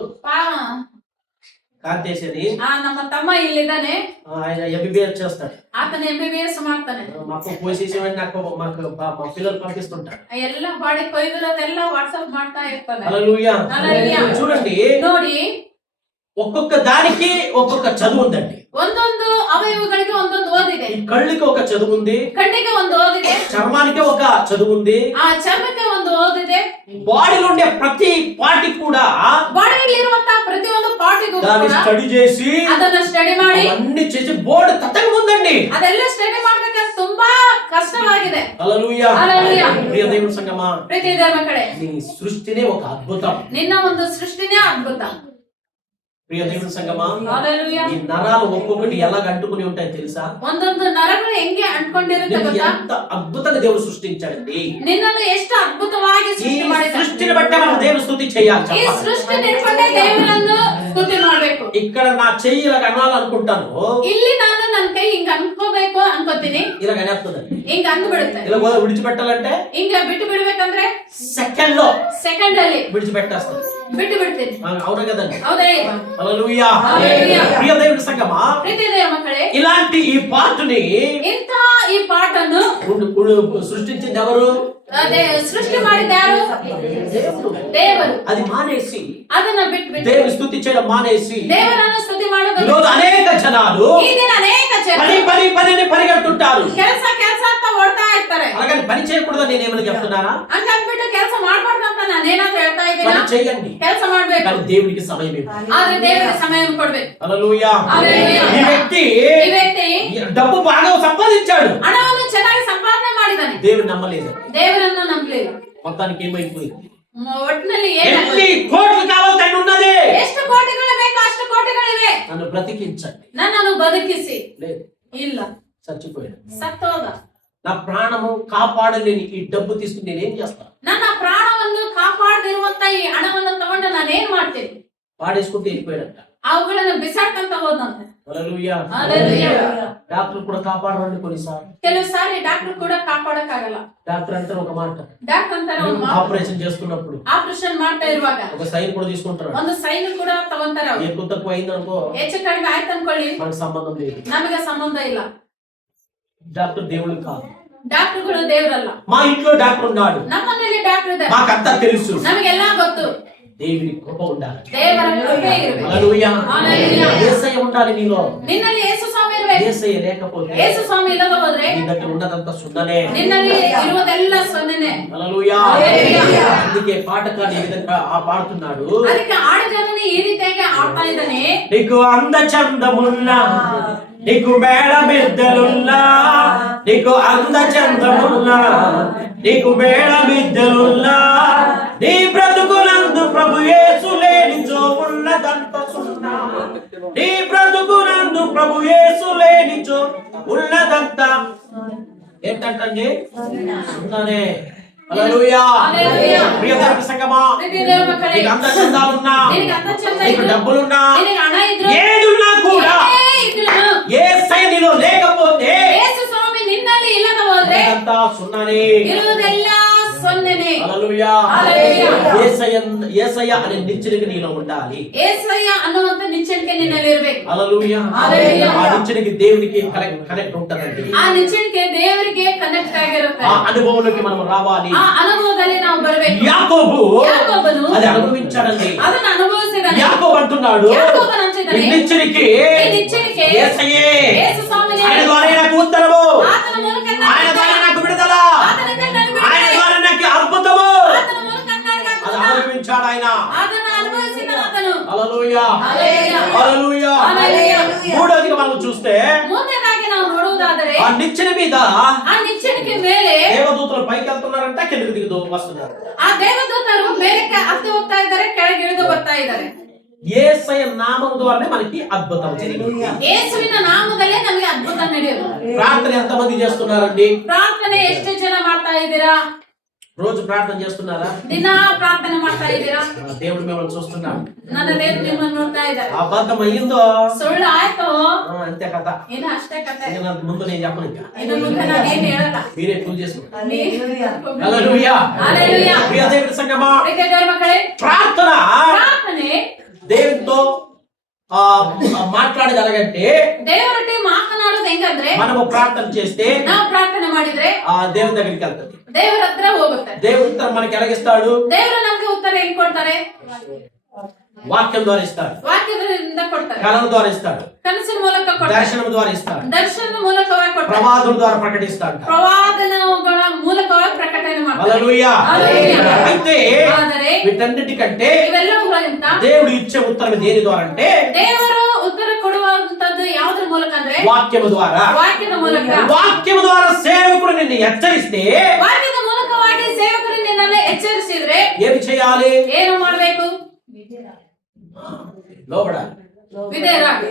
కాంతేశ్వరి. ನಮ್ಮ ತಮ್ಮ ಇಲ್ಲಿದ್ದಾನೆ, ఆయన ఎంబీబీఎస్ చేస్తాడు. ಆತನ MBBS ಮಾಡ್ತಾನೆ. మాకు పోసేసేవని నాకు మా పిల్లలు పంపిస్తుంటారు. ಎಲ್ಲ ಬಾಡಿ ಕೊಯ್ದಿರೋದೆಲ್ಲ ವಾಟ್ಸ್ಆಪ್ ಮಾಡ್ತಾ ಇರ್ತಾನೆ. హల్లెలూయా. హల్లెలూయా. చూడండి, ನೋಡಿ ఒక్కొక్క దానికి ఒక్కొక్క చదువు ఉందండి. ಒಂದೊಂದು ಅವಯವಗಳಿಗೆ ಒಂದೊಂದು ಓದಿದೆ. ఈ కళ్ళకి ఒక చదువు ఉంది, ಕಣ್ಣಿಗೆ ಒಂದು ಓದಿದೆ, చర్మానికి ఒక చదువు ఉంది, ಆ ಚರ್ಮಕ್ಕೆ ಒಂದು ಓದಿದೆ, బాడీలో ఉండే ప్రతి పార్టీ కూడా ಬಾಡಿಯಲ್ಲಿ ಇರುವಂತಹ ಪ್ರತಿಯೊಂದು ಪಾರ್ಟಿಗೂ దాన్ని ಕೂಡ స్టడీ చేసి ಅದನ್ನ ಸ್ಟಡಿ ಮಾಡಿ అన్ని చేసి బోర్డు తతంగా ఉందండి. ಅದೆಲ್ಲ ಸ್ಟಡಿ ಮಾಡ್ಬೇಕಂತ ತುಂಬಾ ಕಷ್ಟವಾಗಿದೆ. హల్లెలూయా. హల్లెలూయా. ప్రియ దేవుని సంగమా, ಪ್ರೀತಿ ದೇವ ಮಕ್ಕಳೇ, నీ సృష్టినే ఒక అద్భుతం. ನಿನ್ನ ಒಂದು ಸೃಷ್ಟಿನೇ ಅದ್ಭುತ. ప్రియ దేవుని సంగమా, హల్లెలూయా. ఈ నరాలు ఒక్కొక్కటి ఎలా అంటుకుని ఉంటాయో తెలుసా? ಒಂದೊಂದು ನರಗಳು ಹೆಂಗೆ ಅಂಟ್ಕೊಂಡಿರುತ್ತೆ నిన్ను ಗೊತ್ತಾ? ఎంత అద్భుతంగా దేవుడు సృష్టించాడండి. ನಿನ್ನನ್ನು ಎಷ್ಟು ಅದ್ಭುತವಾಗಿ ఈ ಸೃಷ್ಟಿ ಮಾಡಿದ್ದಾನೆ. సృష్టిని బట్టి మనం దేవుని స్తుతి చేయాలి. ಈ చెప్పాలి. ಸೃಷ್ಟಿ ನಿಟ್ಕೊಂಡೇ ದೇವರನ್ನು ಸ್ತುತಿ ಮಾಡ್ಬೇಕು. ఇక్కడ నా చెయ్యి ఇలా అనాలనుకుంటాను, ಇಲ್ಲಿ ನಾನು ನನ್ನ ಕೈ ಹಿಂಗ ಅನ್ಕೋಬೇಕು ಅನ್ಕೋತೀನಿ, ఇలా అనేస్తుందండి. ಹಿಂಗ ಅಂದ್ಬಿಡುತ್ತೆ. ఇలా విడిచిపెట్టాలంటే ಹಿಂಗ ಬಿಟ್ಟು ಬಿಡ್ಬೇಕಂದ್ರೆ సెకండ్ లో ಸೆಕೆಂಡ್ ಅಲ್ಲಿ విడిచిపెట్టేస్తాను. ಬಿಟ್ಟು ಬಿಡ್ತೀನಿ. అవునా కదండి? ಹೌದಾ ಇಲ್ವಾ? హల్లెలూయా. హల్లెలూయా. ప్రియ దేవుని సంగమా, ಪ್ರೀತಿ ದೇವ ಮಕ್ಕಳೇ, ఇలాంటి ఈ పాటని ಇಂಥ ಈ ಪಾಠನ್ನು సృష్టించింది ఎవరు? ಅದೇ ಸೃಷ್ಟಿ ಮಾಡಿದ ಯಾರು? ದೇವರು. అది మానేసి ಅದನ್ನ ಬಿಟ್ಟು దేవుని స్తుతి చేయడం మానేసి ದೇವರನ್ನು ಸ್ತುತಿ ಮಾಡೋದು ఈరోజు అనేక జనాలు ಈ ದಿನ ಅನೇಕ ಜನ పని ಪರಿగెడుతుంటారు. ಕೆಲಸ ಅಂತ ಓಡ್ತಾ ಇರ್ತಾರೆ. అలాగని పని చేయకూడదని నేనేమని చెప్తున్నానా? ಅಂತ ಅಂದ್ಬಿಟ್ಟು ಕೆಲಸ ಮಾಡ್ಬಾರ್ದು ಅಂತ ನಾನೇನಾದ್ರೂ ಹೇಳ್ತಾ ಇದ್ದೀನ? పని చేయండి, ಕೆಲಸ ಮಾಡ್ಬೇಕು, కానీ దేవునికి సమయం ఇవ్వండి. ಆದ್ರೆ ದೇವರಿಗೆ ಸಮಯ ಕೊಡ್ಬೇಕು. హల్లెలూయా. హల్లెలూయా. ఈ వ్యక్తి డబ్బు బాగా సంపాదించాడు, ಹಣವನ್ನು ಚೆನ್ನಾಗಿ ಸಂಪಾದನೆ ಮಾಡಿದಾನೆ, దేవుని నమ్మలేదు. ದೇವರನ್ನು ನಂಬಲಿಲ್ಲ. మొత్తానికి ఏమైపోయింది? ಒಟ್ಟಿನಲ್ಲಿ ఎన్ని కోట్లు కావాలి తను ఉన్నది, ಎಷ್ಟು ಕೋಟಿಗಳು ಬೇಕೋ ಅಷ್ಟು ಕೋಟಿಗಳಿವೆ, నన్ను బ్రతికించండి. ನನ್ನನ್ನು ಬದುಕಿಸಿ. లేదు, ಇಲ್ಲ, చచ్చిపోయాడు. ಸತ್ತೋದ. నా ప్రాణము కాపాడలేని ఈ డబ్బు తీసుకుని నేనేం చేస్తాను? ನನ್ನ ಪ್ರಾಣವನ್ನು ಕಾಪಾಡದಿರುವಂತ ಈ ಹಣವನ್ನು ತಗೊಂಡು ನಾನೇನ್ ಮಾಡ್ತೀನಿ? పాడేసుకుంటూ వెళ్ళిపోయాడంట. ಅವುಗಳನ್ನು ಬಿಸಾಡ್ಕಂತ ಹೋದಂತೆ. హల్లెలూయా. హల్లెలూయా. డాక్టర్ కూడా కాపాడాలని కొన్నిసార్లు ಕೆಲವು ಸಾರಿ ಡಾಕ್ಟರ್ ಕೂಡ ಕಾಪಾಡಕ್ಕಾಗಲ್ಲ. డాక్టర్ అంటారు ఒక మాట, ಡಾಕ್ಟರ್ ಅಂತಾರೆ ಒಂದು ಮಾತು. ఆపరేషన్ చేస్తున్నప్పుడు ಆಪರೇಷನ್ ಮಾಡ್ತಾ ಇರುವಾಗ ఒక సైన్ కూడా తీసుకుంటారు. ಒಂದು ಸೈನ್ ಕೂಡ ತಗೊಂತಾರೆ ಅವ್ರು. ఎక్కువ తక్కువ అయిందనుకో ಹೆಚ್ಚು ಕಡಿಮೆ ಆಯ್ತು ಅನ್ಕೊಳ್ಳಿ, మనకు సంబంధం లేదు. ನಮಗೆ ಸಂಬಂಧ ಇಲ್ಲ. డాక్టర్ దేవుడు కాదు. ಡಾಕ್ಟರ್ಗಳು ದೇವರಲ್ಲ. మా ఇంట్లో డాక్టర్ ఉన్నాడు, ನಮ್ಮನೇಲಿ ಡಾಕ್ಟರ್ ಇದೆ, మాకంతా తెలుసు. ನಮಗೆಲ್ಲ ಗೊತ್ತು. దేవుని కృప ఉండాలి. ದೇವರ ಕೃಪೆ ಇರಬೇಕು. హల్లెలూయా. హల్లెలూయా. యేసయ్య ఉండాలి నీలో. ನಿನ್ನಲ್ಲಿ ಯೇಸು ಸ್ವಾಮಿ ಇರಬೇಕು. యేసయ్య లేకపోతే ಯೇಸು ಸ್ವಾಮಿ ಇಲ್ಲದ ಹೋದ್ರೆ నీ దగ్గర ఉన్నదంతా సున్ననే. ನಿನ್ನಲ್ಲಿ ಇರುವುದೆಲ್ಲ ಸೊನ್ನೆನೆ. హల్లెలూయా. హల్లెలూయా. అందుకే పాటకాన్ని ఈ విధంగా పాడుతున్నాడు. ಅದಕ್ಕೆ ಆಡುಗನని ಈ ರೀತಿಯಾಗಿ ಆಡ್ತಾ ಇದ್ದಾನೆ. నీకు అందచందమున్నా, నీకు మేళమిద్దలున్నా, నీకు అందచందమున్నా, నీకు మేళమిద్దలున్నా, నీ బ్రతుకునందు ప్రభు యేసు లేనిచో ఉన్నదంతా సున్నా. నీ బ్రతుకునందు ప్రభు యేసు లేనిచో ఉన్నదంతా ఏంటంటే సున్నానే. హల్లెలూయా. హల్లెలూయా. ప్రియ దేవుని సంగమా, ప్రీతి ದೇವ ಮಕ್ಕಳೇ, నీకు అందచందాలున్నా, ನಿನಗೆ ಅಂದ ಚಂದ నీకు ಇದ್ರು, డబ్బులున్నా, ನಿನಗೆ ಹಣ ಇದ್ರು, ఏదున్నా కూడా ಏನೇ ಇದ್ರುನು యేసయ్య నీలో లేకపోతే ಯೇಸು ಸ್ವಾಮಿ ನಿನ್ನಲ್ಲಿ ಇಲ್ಲದ ಹೋದ್ರೆ ఉన్నదంతా సున్నానే. ಇರುವುದೆಲ್ಲ ಸೊನ್ನೆನೆ. హల్లెలూయా. హల్లెలూయా. యేసయ్య అనే నిచ్చెనకి నీలో ఉండాలి. యేసయ్య ಅನ್ನುವಂತ ನಿಚ್ಚಣಿಕೆ ನಿನ್ನಲ್ಲಿ ಇರಬೇಕು. హల్లెలూయా. హల్లెలూయా. ఆ నిచ్చెనకి దేవునికి కనెక్ట్ ఉంటదండి. ಆ ನಿಚ್ಚಣಿಕೆ ದೇವರಿಗೆ ಕನೆಕ್ಟ್ ಆಗಿರುತ್ತೆ. ఆ అనుభవంలోకి మనం రావాలి. ಆ ಅನುಭವದಲ್ಲಿ ನಾವು ಬರಬೇಕು. యాకోబు యాకోబను అది అనుభవించాడండి. ಅದನ್ನ ಅನುಭವಿಸಿದಾನೆ. యాకోబు అంటున్నాడు, యాకోబను అంటున్నాడు, ఈ నిచ్చెనకి ಈ ನಿಚ್ಚಣಿಕೆ యేసయ్యే, యేసు స్వామినే. ఆయన ద్వారా నాకు ఉత్తరము, ಆತನ ಮೂಲಕ ఆయన ద్వారా నాకు విడుదల, ಆತನಿಂದ ನನಗೆ ಬಿಡುಗಡೆ. ఆయన ద్వారా నాకు అద్భుతము. ಆತನ ಮೂಲಕ ನನಗೆ అది ಅದ್ಭುತ. అనుభవించాడు ఆయన. ಅದನ್ನ ಅನುಭವಿಸಿದ ಆತನು. హల్లెలూయా. హల్లెలూయా. హల్లెలూయా. హల్లెలూయా. మూడోదిగా మనం చూస్తే ಮೂರನೇದಾಗಿ ನಾವು ನೋಡುವುದಾದರೆ ఆ నిచ్చెన మీద ಆ ನಿಚ್ಚಣಿಕೆ ಮೇಲೆ దేవదూతలు పైకి వెళ్తున్నారంట, కిందకి దిగుతూ వస్తున్నారు. ಆ ದೇವದೂತರು ಮೇಲಕ್ಕೆ ಹತ್ತಿ ಹೋಗ್ತಾ ಇದ್ದಾರೆ, ಕೆಳಗೆ ಇಳಿದು ಬರ್ತಾ ಇದ್ದಾರೆ. యేసయ్య నామం ద్వారానే మనకి అద్భుతం జరిగింది. ಯೇಸುವಿನ ನಾಮದಲ್ಲೇ ನಮಗೆ ಅದ್ಭುತ ನಡೆಯೋದು. ప్రార్థన ఎంతమంది చేస్తున్నారండి? ಪ್ರಾರ್ಥನೆ ಎಷ್ಟು ಜನ ಮಾಡ್ತಾ ಇದ್ದೀರಾ? రోజు ప్రార్థన చేస్తున్నారా? ದಿನಾ ಪ್ರಾರ್ಥನೆ ಮಾಡ್ತಾ ಇದ್ದೀರಾ? దేవుడు మిమ్మల్ని చూస్తున్నాడు. ನನ್ನ ದೇವರು ನಿಮ್ಮನ್ನು ನೋಡ್ತಾ ಇದ್ದಾರೆ. అబద్ధం అయ్యిందో ಸುಳ್ಳು ಆಯ್ತು, అంతే కదా. ಏನು ಅಷ್ಟೇ ಕತೆ. ఇక ముందు నేను చెప్పను, ఇంకా ಇನ್ನು ಮುಂದೆ ನಾನೇನು ಹೇಳಲ್ಲ. మీరే ప్రూవ్ చేసుకుంటారు. ಹల్లెಲೂಯಾ. హల్లెలూయా. ప్రియ దేవుని సంగమా, ಪ್ರೀತಿಯ ದೇವರ ಮಕ್ಕಳೇ, ప్రార్థన ಪ್ರಾರ್ಥನೆ దేవునితో మాట్లాడగలగంటే ದೇವರೊಟ್ಟಿಗೆ ಮಾತನಾಡೋದು ಹೆಂಗಂದ್ರೆ, మనము ప్రార్థన చేస్తే ನಾವು ಪ್ರಾರ್ಥನೆ ಮಾಡಿದ್ರೆ ఆ దేవుని దగ్గరికి వెళ్తుంది. ದೇವರ ಹತ್ರ ಹೋಗುತ್ತೆ. దేవుడు ఉత్తరం మనకి ఎలాగిస్తాడు? ದೇವರು ನಮ್ಗೆ ಉತ್ತರ ಹೆಂಗ್ ಕೊಡ್ತಾರೆ? వాక్యం ద్వారా ఇస్తాడు, ವಾಕ್ಯದಿಂದ ಕೊಡ್ತಾರೆ, కళల ద్వారా ఇస్తాడు, ಕನಸಿನ ಮೂಲಕ ಕೊಡ್ತಾರೆ, దర్శనం ద్వారా ఇస్తాడు, ದರ್ಶನದ ಮೂಲಕವಾಗಿ ಕೊಡ್ತಾರೆ, ప్రవాదుల ద్వారా ప్రకటిస్తాడు. ಪ್ರವಾದನಗಳ ಮೂಲಕವಾಗಿ ಪ್ರಕಟಣೆ ಮಾಡ್ತಾರೆ. హల్లెలూయా. హల్లెలూయా. అయితే ಆದರೆ వీటన్నిటికంటే ಇವೆಲ್ಲವುಗಳಿಂದ దేవుడు ఇచ్చే ఉత్తరం దేని ద్వారా అంటే ದೇವರು ಉತ್ತರ ಕೊಡುವಂತದ್ದು ಯಾವುದ್ರ ಮೂಲಕ ಅಂದ್ರೆ వాక్యము ద్వారా. ವಾಕ್ಯದ ಮೂಲಕ. వాక్యము ద్వారా సేవకుడు నిన్ను హెచ్చరిస్తే ವಾಕ್ಯದ ಮೂಲಕವಾಗಿ ಸೇವಕರು ನಿನ್ನನ್ನು ಎಚ್ಚರಿಸಿದ್ರೆ ఏమి చేయాలి? ಏನು ಮಾಡಬೇಕು? లోబడాలి. ವಿಧೇಯರಾಗಿ.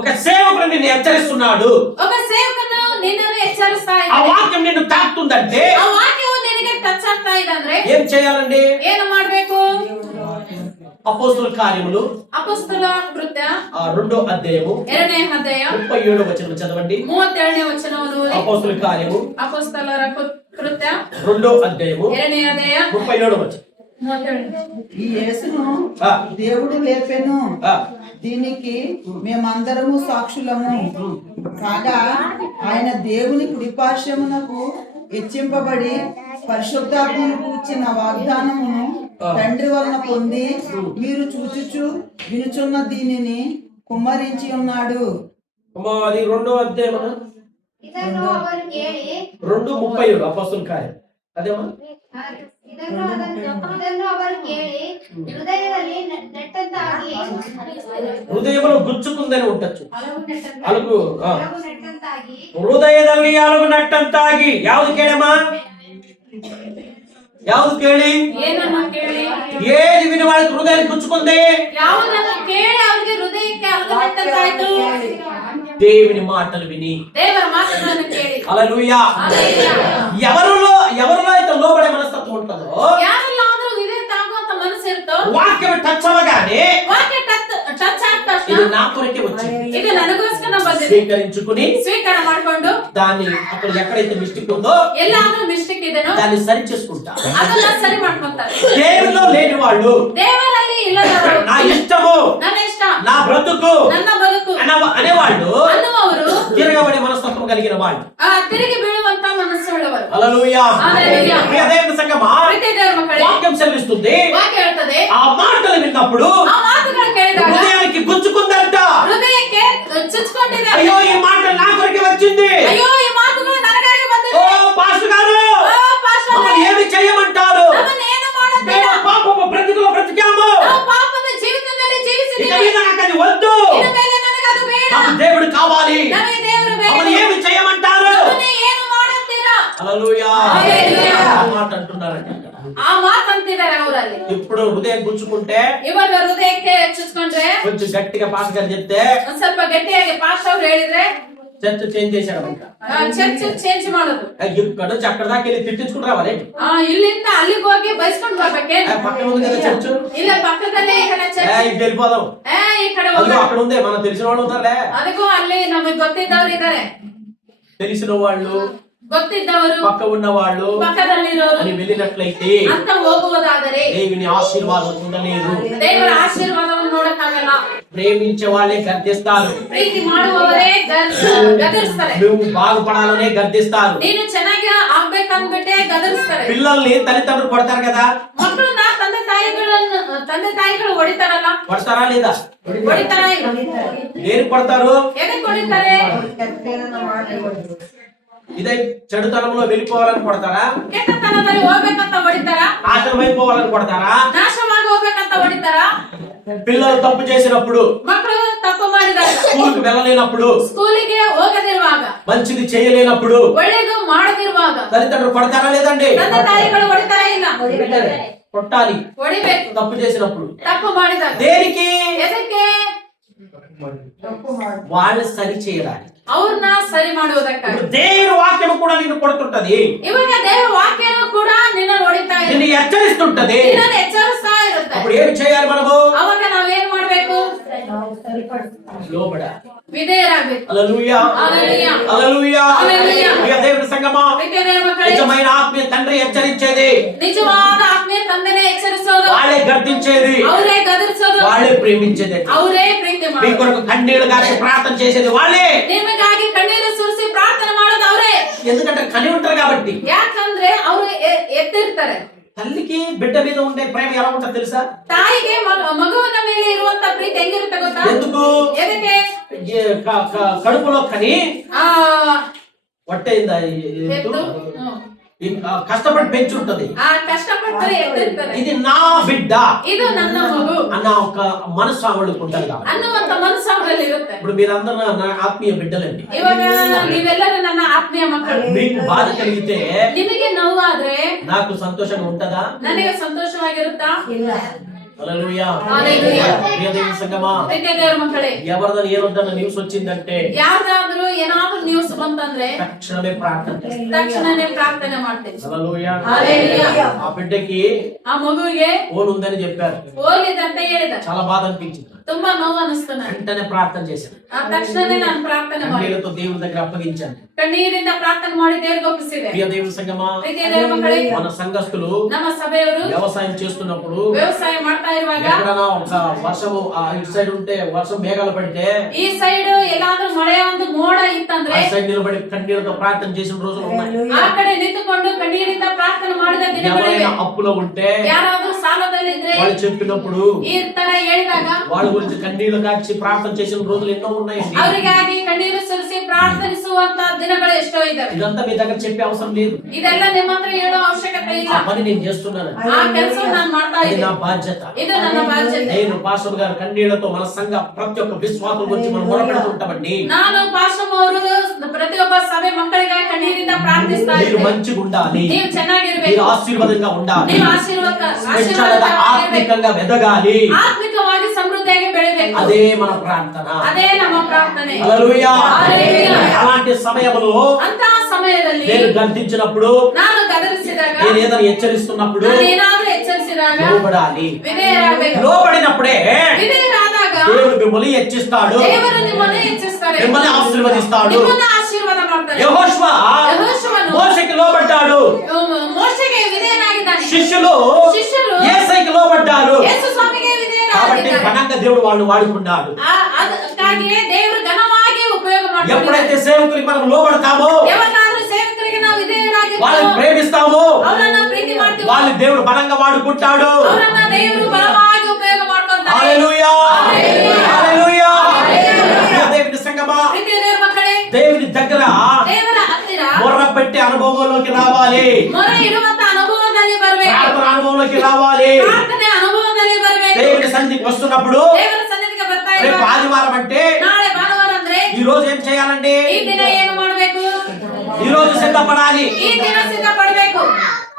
ఒక సేవకుడు నిన్ను హెచ్చరిస్తున్నాడు, ಒಬ್ಬ ಸೇವಕನು ನಿನ್ನನ್ನು ಎಚ್ಚರಿಸ್ತಾ ఆ ಇದ್ದಾನೆ, వాక్యం నిన్ను తాకుతుందంటే ಆ ವಾಕ್ಯವು ನಿನಗೆ ಟಚ್ ಆಗ್ತಾ ಇದೆ ಅಂದ್ರೆ ఏం చేయాలండి? ಏನು ಮಾಡ್ಬೇಕು? అపోస్తుల కార్యములు ಅಪೊಸ್ತಲ ಕೃತ್ಯ 2వ అధ్యాయము 2ನೇ ಅಧ್ಯಾಯ 37వ వచనం చదవండి. 37ನೇ ವಚನವನ್ನು ಓದಿ. అపోస్తుల కార్యము ಅಪೊಸ್ತಲರ ಕೃತ್ಯ 2వ అధ్యాయము 2ನೇ ಅಧ್ಯಾಯ 37వ వచనం. 37. ఈ యేసును ఆ, దేవుడు లేపెను, ఆ, దీనికి మేమందరము సాక్షులము. కాగా ఆయన దేవుని కుడిపార్శ్వమునకు హెచ్చింపబడి పరిశుద్ధాత్మను కూర్చిన వాగ్దానమును తండ్రి వలన పొంది మీరు చూచుచు వినుచున్న దీనిని కుమ్మరించి ఉన్నాడు. అమ్మా, అది 2వ అధ్యాయము ಇದನ್ನು ಅವರು ಕೇಳಿ 2:37 అపోస్తుల కార్యం అదేమా. ಇದನ್ನು ಅವರು ಕೇಳಿ ಹೃದಯದಲ್ಲಿ ನೆಟ್ಟಂತಾಗಿ హృదయంలో గుచ్చుకుందని ఉండొచ్చు. అలుగు ನೆಟ್ಟಂತಾಗಿ ಹೃದಯದಲ್ಲಿ ಅಲಗು ನಟ್ಟಂತಾಗಿ. ಯಾವ್ದು ಕೇಳಮ್ಮ? ಯಾವ್ದು ಕೇಳಿ? ಏನನ್ನು ಕೇಳಿ? ఏది విని వాళ్ళకి హృదయానికి గుచ్చుకుంది? ಯಾವುದನ್ನು ಕೇಳಿ ಅವರಿಗೆ ಹೃದಯಕ್ಕೆ ಅಲುಗಟ್ಟಂತಾಯ್ತು? దేవుని మాటలు విని. ದೇವರ ಮಾತನ್ನು ಕೇಳಿ. హల్లెలూయా. ఎవరిలో అయితే లోబడే మనస్తత్వం ఉంటుందో, ಯಾರೆಲ್ಲಾದ್ರೂ ಇದೇ ತಾಗುವಂತ ಮನಸ್ಸಿರುತ್ತೋ, వాక్యం టచ్ అవ్వగానే ವಾಕ್ಯ ಟಚ್ ಆದ ತಕ್ಷಣ ఇది నా కొరకే వచ్చింది, ಇದು ನನಗೋಸ್ಕರ ಬಂದಿದೆ స్వీకరించుకుని ಸ್ವೀಕಾರ ಮಾಡ್ಕೊಂಡು దాన్ని అక్కడ ఎక్కడైతే మిస్టేక్ ఉందో ಎಲ್ಲಾದ್ರೂ ಮಿಸ್ಟೇಕ್ ಇದೆನೋ దాన్ని సరి చేసుకుంటా. ಅದನ್ನ ಸರಿ ಮಾಡ್ಕೊಂತಾರೆ. దేవుల్లో లేని వాళ్ళు ದೇವರಲ್ಲಿ ಇಲ್ಲದವರು నా ఇష్టము, ನನ್ನ ಇಷ್ಟ, నా బ్రతుకు ನನ್ನ ಬದುಕು అనేవాళ్ళు ಅನ್ನುವವರು తిరగబడే మనస్తత్వం కలిగిన వాళ్ళు. ತಿರುಗಿ ಬೀಳುವಂತ ಮನಸ್ಸುಳ್ಳವರು. హల్లెలూయా. హల్లెలూయా. ప్రియ దేవుని సంగమా, ಪ್ರೀತಿ ದೇವರ ಮಕ್ಕಳೇ, వాక్యం సెలవిస్తుంది, ವಾಕ್ಯ ಹೇಳ್ತದೆ, ఆ మాటలు విన్నప్పుడు ಆ ಮಾತುಗಳನ್ನು ಕೇಳಿದಾಗ హృదయానికి గుచ్చుకుందంట. ಹೃದಯಕ್ಕೆ ಚುಚ್ಚಿಕೊಂಡಿದೆ. అయ్యో, ఈ మాట నా కొరకే వచ్చింది. ಅಯ್ಯೋ, ಈ ಮಾತುಗಳು ನನಗಾಗಿ ఓ ಬಂದಿದೆ. పాస్టర్ గారు, ಓ ಪಾಸ್ಟರ್, మమ్మల్ని ఏమి చేయమంటారు? ನಮ್ಮನ್ನು ಏನು ಮಾಡುತ್ತೀರಾ? మేము పాపపు బ్రతుకులో బ్రతికాము, ನಾವು ಪಾಪದ ಜೀವಿತದಲ್ಲಿ ఇక ಜೀವಿಸಿದ್ದೇವೆ. మీద నాకు అది వద్దు, ಇನ್ನು ಮೇಲೆ ನನಗೆ ಅದು ಬೇಡ. నాకు దేవుడు కావాలి. ನಮಗೆ ದೇವರು మమ్మల్ని ಬೇಡ. ఏమి చేయమంటారు? ನಮ್ಮನ್ನು ಏನು ಮಾಡುತ್ತೀರಾ? హల్లెలూయా. హల్లెలూయా. ఆ మాట అంటున్నారంట. ಆ ಮಾತಂತಿದ್ದಾರೆ ಅವರಲ್ಲಿ. ఇప్పుడు హృదయం గుచ్చుకుంటే ಇವಾಗ ಹೃದಯಕ್ಕೆ ಚುಚ್ಕೊಂಡ್ರೆ కొంచెం గట్టిగా పాస్ గారు చెప్తే ಒಂದ್ ಸ್ವಲ್ಪ ಗಟ್ಟಿಯಾಗಿ ಪಾಸ್ಟ್ ಅವ್ರು ಹೇಳಿದ್ರೆ చర్చ చేంజ్ చేశాడంట. ಚರ್ಚ್ ಚೇಂಜ್ ಮಾಡೋದು. ఇక్కడ నుంచి అక్కడ దాకా వెళ్ళి తిట్టించుకుని రావాలి. ಇಲ್ಲಿಂದ ಅಲ್ಲಿಗೆ ಹೋಗಿ ಬೈಸ್ಕೊಂಡ್ ಬರ್ಬೇಕೆ? పక్కన ఉంది కదా చర్చ్, ಇಲ್ಲ పಕ್ಕದಲ್ಲೇ ಈ ಕಡೆ ಚರ್ಚ್. ఇటు వెళ్ళిపోదాం. ಈ ಕಡೆ అదిగో ಹೋಗೋಣ. అక్కడ ఉంది, మనకు తెలిసిన వాళ్ళు ఉంటారులే. ಅದಕ್ಕೂ ಅಲ್ಲಿ ನಮಗೆ ಗೊತ್ತಿದ್ದವ್ರು ಇದ್ದಾರೆ. తెలిసిన వాళ్ళు, ಗೊತ್ತಿದ್ದವರು, పక్క ఉన్న వాళ్ళు ಪಕ್ಕದಲ್ಲಿರೋರು అని వెళ్ళినట్లయితే ಅಂತ ಹೋಗುವುದಾದರೆ దేవుని ఆశీర్వాదం ఉండలేదు. ದೇವರ ಆಶೀರ್ವಾದವನ್ನು ನೋಡಕ್ಕಾಗಲ್ಲ. ప్రేమించే వాళ్ళే గర్దిస్తారు, ಪ್ರೀತಿ ಮಾಡುವವರೇ ಗದರಿಸ್ತಾರೆ. నువ్వు బాగుపడాలనే గర్దిస్తారు. ನೀನು ಚೆನ್ನಾಗಿ ಆಗ್ಬೇಕಂದ್ಬಿಟ್ಟೆ ಗದರಿಸ್ತಾರೆ. పిల్లల్ని తల్లిదండ్రులు కొడతారు కదా, ಮಕ್ಕಳನ್ನ ತಂದೆ ತಾಯಿಗಳು ಹೊಡಿತಾರಲ್ಲ, కొడతారా లేదా? ಹೊಡಿತಾರ? దేని కొడతారు? ಎದಕ್ಕೆ ಹೊಡಿತಾರೆ? ఇదే చెడుతనంలో వెళ్ళిపోవాలని కొడతారా? ಕೆಟ್ಟತನದಲ್ಲಿ ಹೋಗ್ಬೇಕಂತ ಹೊಡಿತಾರ? నాశనం అయిపోవాలని కొడతారా? ನಾಶವಾಗಿ ಹೋಗ್ಬೇಕಂತ ಹೊಡಿತಾರ? పిల్లలు తప్పు చేసినప్పుడు, ಮಕ್ಕಳು ತಪ್ಪು ಮಾಡಿದಾಗ, స్కూల్కి వెళ్ళలేనప్పుడు, ಸ್ಕೂಲಿಗೆ ಹೋಗದಿರುವಾಗ, మంచిది చేయలేనప్పుడు ಒಳ್ಳೇದು ಮಾಡದಿರುವಾಗ తల్లిదండ్రులు కొడతారా లేదండి? ತಂದೆ ತಾಯಿಗಳು ಹೊಡಿತಾರ? ಇಲ್ಲ, కొట్టాలి ಹೊಡಿಬೇಕು తప్పు చేసినప్పుడు. ತಪ್ಪು ಮಾಡಿದಾಗ. దేనికి? ಎದಕ್ಕೆ? వాళ్ళు సరి చేయడానికి. ಅವ್ರನ್ನ ಸರಿ ಮಾಡುವುದಕ್ಕಾಗಿ. ఇప్పుడు దేవుని వాక్యం కూడా నిన్ను కొడుతుంటది, ಇವಾಗ ದೇವರ ವಾಕ್ಯನೂ ಕೂಡ ನಿನ್ನ ಹೊಡಿತಾ ಇದೆ, నిన్ను హెచ్చరిస్తుంటది. ನಿನ್ನನ್ನು ಎಚ್ಚರಿಸ್ತಾ ಇರುತ್ತೆ. అప్పుడు ఏమి చేయాలి మనము? ಅವಾಗ ನಾವೇನ್ ಮಾಡ್ಬೇಕು? లోబడ. ವಿಧೇಯರಾಗಬೇಕು. హల్లెలూయా. హల్లెలూయా. హల్లెలూయా. హల్లెలూయా. ప్రియ దేవుని సంగమా, ಪ್ರೀತಿಯ ದೇವರ ಮಕ್ಕಳೇ, నిజమైన ఆత్మీయ తండ్రి హెచ్చరించేది, ನಿಜವಾದ ಆತ್ಮೀಯ ತಂದೆನೇ ಎಚ್ಚರಿಸೋದು, వాళ్ళే గర్తించేది, ಅವರೇ ಗದರಿಸೋದು, వాళ్ళే ప్రేమించేది, ಅವರೇ ప్ರೀತಿ మీ ಮಾಡೋದು, కొరకు కన్నీళ్లు గాచి ప్రార్థన చేసేది వాళ్ళే. ನಿಮಗಾಗಿ ಕಣ್ಣೀರು ಸುರಿಸಿ ಪ್ರಾರ್ಥನೆ ಮಾಡೋದು ಅವರೇ. ఎందుకంటే కని ఉంటారు కాబట్టి. ಯಾಕಂದ್ರೆ ಅವರು ಎತ್ತಿರ್ತಾರೆ. తల్లికి బిడ్డ మీద ఉండే ప్రేమ ఎలా ఉంటుందో తెలుసా? ತಾಯಿಗೆ ಮಗುವಿನ ಮೇಲೆ ಇರುವಂತ ಪ್ರೀತಿ ಹೆಂಗಿರುತ್ತೆ ಗೊತ್ತಾ? ఎందుకు? ಎದಕ್ಕೆ? కడుపులో కని ಆ ಹೊಟ್ಟೆಯಿಂದ ಎತ್ತು, కష్టపడి పెంచుంటది. ಆ ಕಷ್ಟಪಟ್ಟರೆ ಎತ್ತಿರ್ತಾರೆ. ఇది నా బిడ్డ ಇದು ನನ್ನ మగు అన్న ఒక మనసు ఆవిడకు ఉంటుంది కాబట్టి. ಅನ್ನುವಂತ ಮನಸ್ಸು ಅವರಲ್ಲಿ ಇರುತ್ತೆ. ఇప్పుడు మీరందరూ నా ఆత్మీయ బిడ్డలండి. ಇವಾಗ ನೀವೆಲ್ಲರೂ ನನ್ನ ಆತ್ಮೀಯ ಮಕ್ಕಳು. మీకు బాధ కలిగితే ನಿಮಗೆ ನೋವಾದ್ರೆ నాకు సంతోషంగా ఉంటదా? ನನಗೆ ಸಂತೋಷವಾಗಿರುತ್ತಾ? హల్లెలూయా. హల్లెలూయా. ప్రియ దేవుని సంగమా, ಪ್ರೀತಿಯ ದೇವರ ಮಕ್ಕಳೇ, ఎవరిదని ఏదొద్దన్న న్యూస్ వచ్చిందంటే ಯಾರ್ದಾದ್ರೂ ಏನಾದ್ರೂ ನ್ಯೂಸ್ ಬಂತಂದ್ರೆ తక్షణమే ప్రార్థన చేస్తారు. ತಕ್ಷಣನೇ ಪ್ರಾರ್ಥನೆ ಮಾಡ್ತೇವೆ. హల్లెలూయా. హల్లెలూయా. ఆ బిడ్డకి ఆ మగుವಿಗೆ ఫోన్ ఉందని చెప్పారు. ಹೋಗಿದಂತೆ ಹೇಳಿದ. చాలా బాధ అనిపించింది. ತುಂಬಾ ನೋವು ಅನಿಸ್ತದೆ. వెంటనే ప్రార్థన చేశాను. ಆ తక్షణನೇ ನಾನು ಪ್ರಾರ್ಥನೆ ಮಾಡಿ కన్నీళ్లతో దేవుని దగ్గర అప్పగించాను. ಕಣ್ಣೀರಿಂದ ಪ್ರಾರ್ಥನೆ ಮಾಡಿ ದೇವರಿಗೆ ಒಪ್ಪಿಸಿದೆ. ప్రియ దేవుని సంగమా, ಪ್ರೀತಿಯ ದೇವರ ಮಕ್ಕಳೇ, మన సంఘస్థులు ನಮ್ಮ ಸಭೆಯವರು వ్యవసాయం చేస్తున్నప్పుడు ವ್ಯವಸಾಯ ಮಾಡ್ತಾ ಇರುವಾಗ ఎక్కడైనా ఒక వర్షము ఇటు సైడ్ ఉంటే వర్షం మేఘాలు పడితే ಈ ಸೈಡ್ ಎಲ್ಲಾದ್ರೂ ಮಳೆಯ ಒಂದು ಮೋಡ ఆ ಇತ್ತಂದ್ರೆ సైడ్ నిలబడి కన్నీళ్లతో ప్రార్థన చేసిన రోజులు ఉన్నాయి. ಆ ಕಡೆ ನಿಂತುಕೊಂಡು ಕಣ್ಣೀರಿಂದ ಪ್ರಾರ್ಥನೆ ಮಾಡಿದ ದಿನಗಳಿವೆ. ఎవరైనా అప్పులో ఉంటే ಯಾರಾದ್ರೂ ಸಾಲದಲ್ಲಿದ್ರೆ వాళ్ళు చెప్పినప్పుడు ಈ ತರ ಹೇಳಿದಾಗ వాళ్ళ గురించి కన్నీళ్లు కాచి ప్రార్థన చేసిన రోజులు ఎన్నో ఉన్నాయండి. ಅವರಿಗಾಗಿ ಕಣ್ಣೀರು ಸುರಿಸಿ ಪ್ರಾರ್ಥಿಸುವಂತ ದಿನಗಳು ಎಷ್ಟೋ ಇದ್ದಾವೆ. ఇదంతా మీ దగ్గర చెప్పే అవసరం లేదు. ಇದೆಲ್ಲ ನಿಮ್ಮ ಹತ್ರ ಹೇಳೋ ಅವಶ್ಯಕತೆ ಇಲ್ಲ. ఆ పని నేను చేస్తున్నాను. ಆ ಕೆಲಸ ನಾನು ಮಾಡ್ತಾ ఇది ಇದ್ದೀನಿ. నా బాధ్యత. ಇದು ನನ್ನ ಬಾಧ್ಯತೆ. నేను పాస్టర్ గారు కన్నీళ్లతో మన సంఘ ప్రతి ఒక్క విశ్వాసం గురించి మనం మొరపెడుతుంటామండి. ನಾನು ಪಾಸ್ಟರ್ ಅವರು ಪ್ರತಿಯೊಬ್ಬ ಸಭೆ ಮಕ್ಕಳಿಗಾಗಿ ಕಣ್ಣೀರಿಂದ ಪ್ರಾರ್ಥಿಸ್ತಾ మీరు ಇದ್ದೀನಿ. మంచిగా ఉండాలి, ನೀವು ಚೆನ್ನಾಗಿರ್ಬೇಕು, మీరు ఆశీర్వాదంగా ఉండాలి, ನೀವು స్పెషల్గా ఆత్మికంగా ఎదగాలి. ಆತ್ಮಿಕವಾಗಿ ಸಮೃದ್ಧಿಯಾಗಿ ಬೆಳಿಬೇಕು. అదే మన ప్రార్థన. ಅದೇ ನಮ್ಮ ಪ್ರಾರ್ಥನೆ. హల్లెలూయా. హల్లెలూయా. అలాంటి సమయంలో ಅಂತ ಸಮಯದಲ್ಲಿ నేను గర్దించినప్పుడు, ನಾನು ಗದರಿಸಿದಾಗ, నేను ఏదైనా హెచ్చరిస్తున్నప్పుడు ನಾನು ಏನಾದ್ರೂ ಎಚ್ಚರಿಸಿದಾಗ లోబడాలి. ವಿಧೇಯರಾಗಬೇಕು. లోబడినప్పుడే ವಿಧೇಯರಾದಾಗ దేవుడు మిమ్మల్ని హెచ్చిస్తాడు, ದೇವರು ನಿಮ್ಮನ್ನು ಹೆಚ್ಚಿಸ್ತಾರೆ, మిమ్మల్ని ఆశీర్వదిస్తాడు. ನಿಮ್ಮನ್ನು ಆಶೀರ್ವಾದ ಮಾಡ್ತಾರೆ. యెహోషువ యెహోషువను మోషేకి లోబడ్డాడు. మోషేಗೆ విధేయನಾಗಿದ್ದಾನೆ. శిష్యులు ಶಿಷ್ಯರು యేసయ్యకి లోబడ్డారు. ಯೇಸು ಸ್ವಾಮಿಗೆ కాబట్టి ವಿಧೇಯರಾಗಿದ್ದಾರೆ. ఘనంగా దేవుడు వాళ్ళు వాడుకున్నాడు. ಅದಕ್ಕಾಗಿಯೇ ದೇವರು ಘನವಾಗಿ ಉಪಯೋಗ ಮಾಡ್ತಾರೆ. ఎప్పుడైతే సేవకులకు మనం లోబడతామో, ಯಾವತ್ತಾದ್ರೂ ಸೇವಕರಿಗೆ ನಾವು వాళ్ళని ವಿಧೇಯರಾಗಿರ್ತೀವೋ, ప్రేమిస్తామో, ಅವರನ್ನ ಪ್ರೀತಿ ಮಾಡ್ತೀವೋ, వాళ్ళు దేవుడు బలంగా వాడుకుంటాడు. ಅವರನ್ನ ದೇವರು ಬಲವಾಗಿ ಉಪಯೋಗ ಮಾಡ್ಕೊಂತಾರೆ. హల్లెలూయా. హల్లెలూయా. హల్లెలూయా. దేవుని సంగమా, ಪ್ರೀತಿಯ ದೇವರ ಮಕ್ಕಳೇ, దేవుని దగ్గర ದೇವರ ಹತ್ತಿರ మొర్ర పెట్టి అనుభవంలోకి రావాలి. ಮೊರೆ ಇಡುವಂತ ಅನುಭವದಲ್ಲಿ ಬರಬೇಕು. ప్రార్థన అనుభవంలోకి రావాలి. ಪ್ರಾರ್ಥನೆ ಅನುಭವದಲ್ಲಿ ಬರಬೇಕು. దేవుని సన్నిధికి వస్తున్నప్పుడు ದೇವರ ಸನ್ನಿಧಿಗೆ ಬರ್ತಾ రేపు ಇರುವಾಗ ఆదివారం అంటే ನಾಳೆ ಭಾನುವಾರ ಅಂದ್ರೆ ఈ రోజు ఏం చేయాలండి? ಈ ದಿನ ಏನು ಮಾಡಬೇಕು? ఈ రోజు సిద్ధపడాలి. ಈ ದಿನ ಸಿದ್ಧ ಪಡಬೇಕು.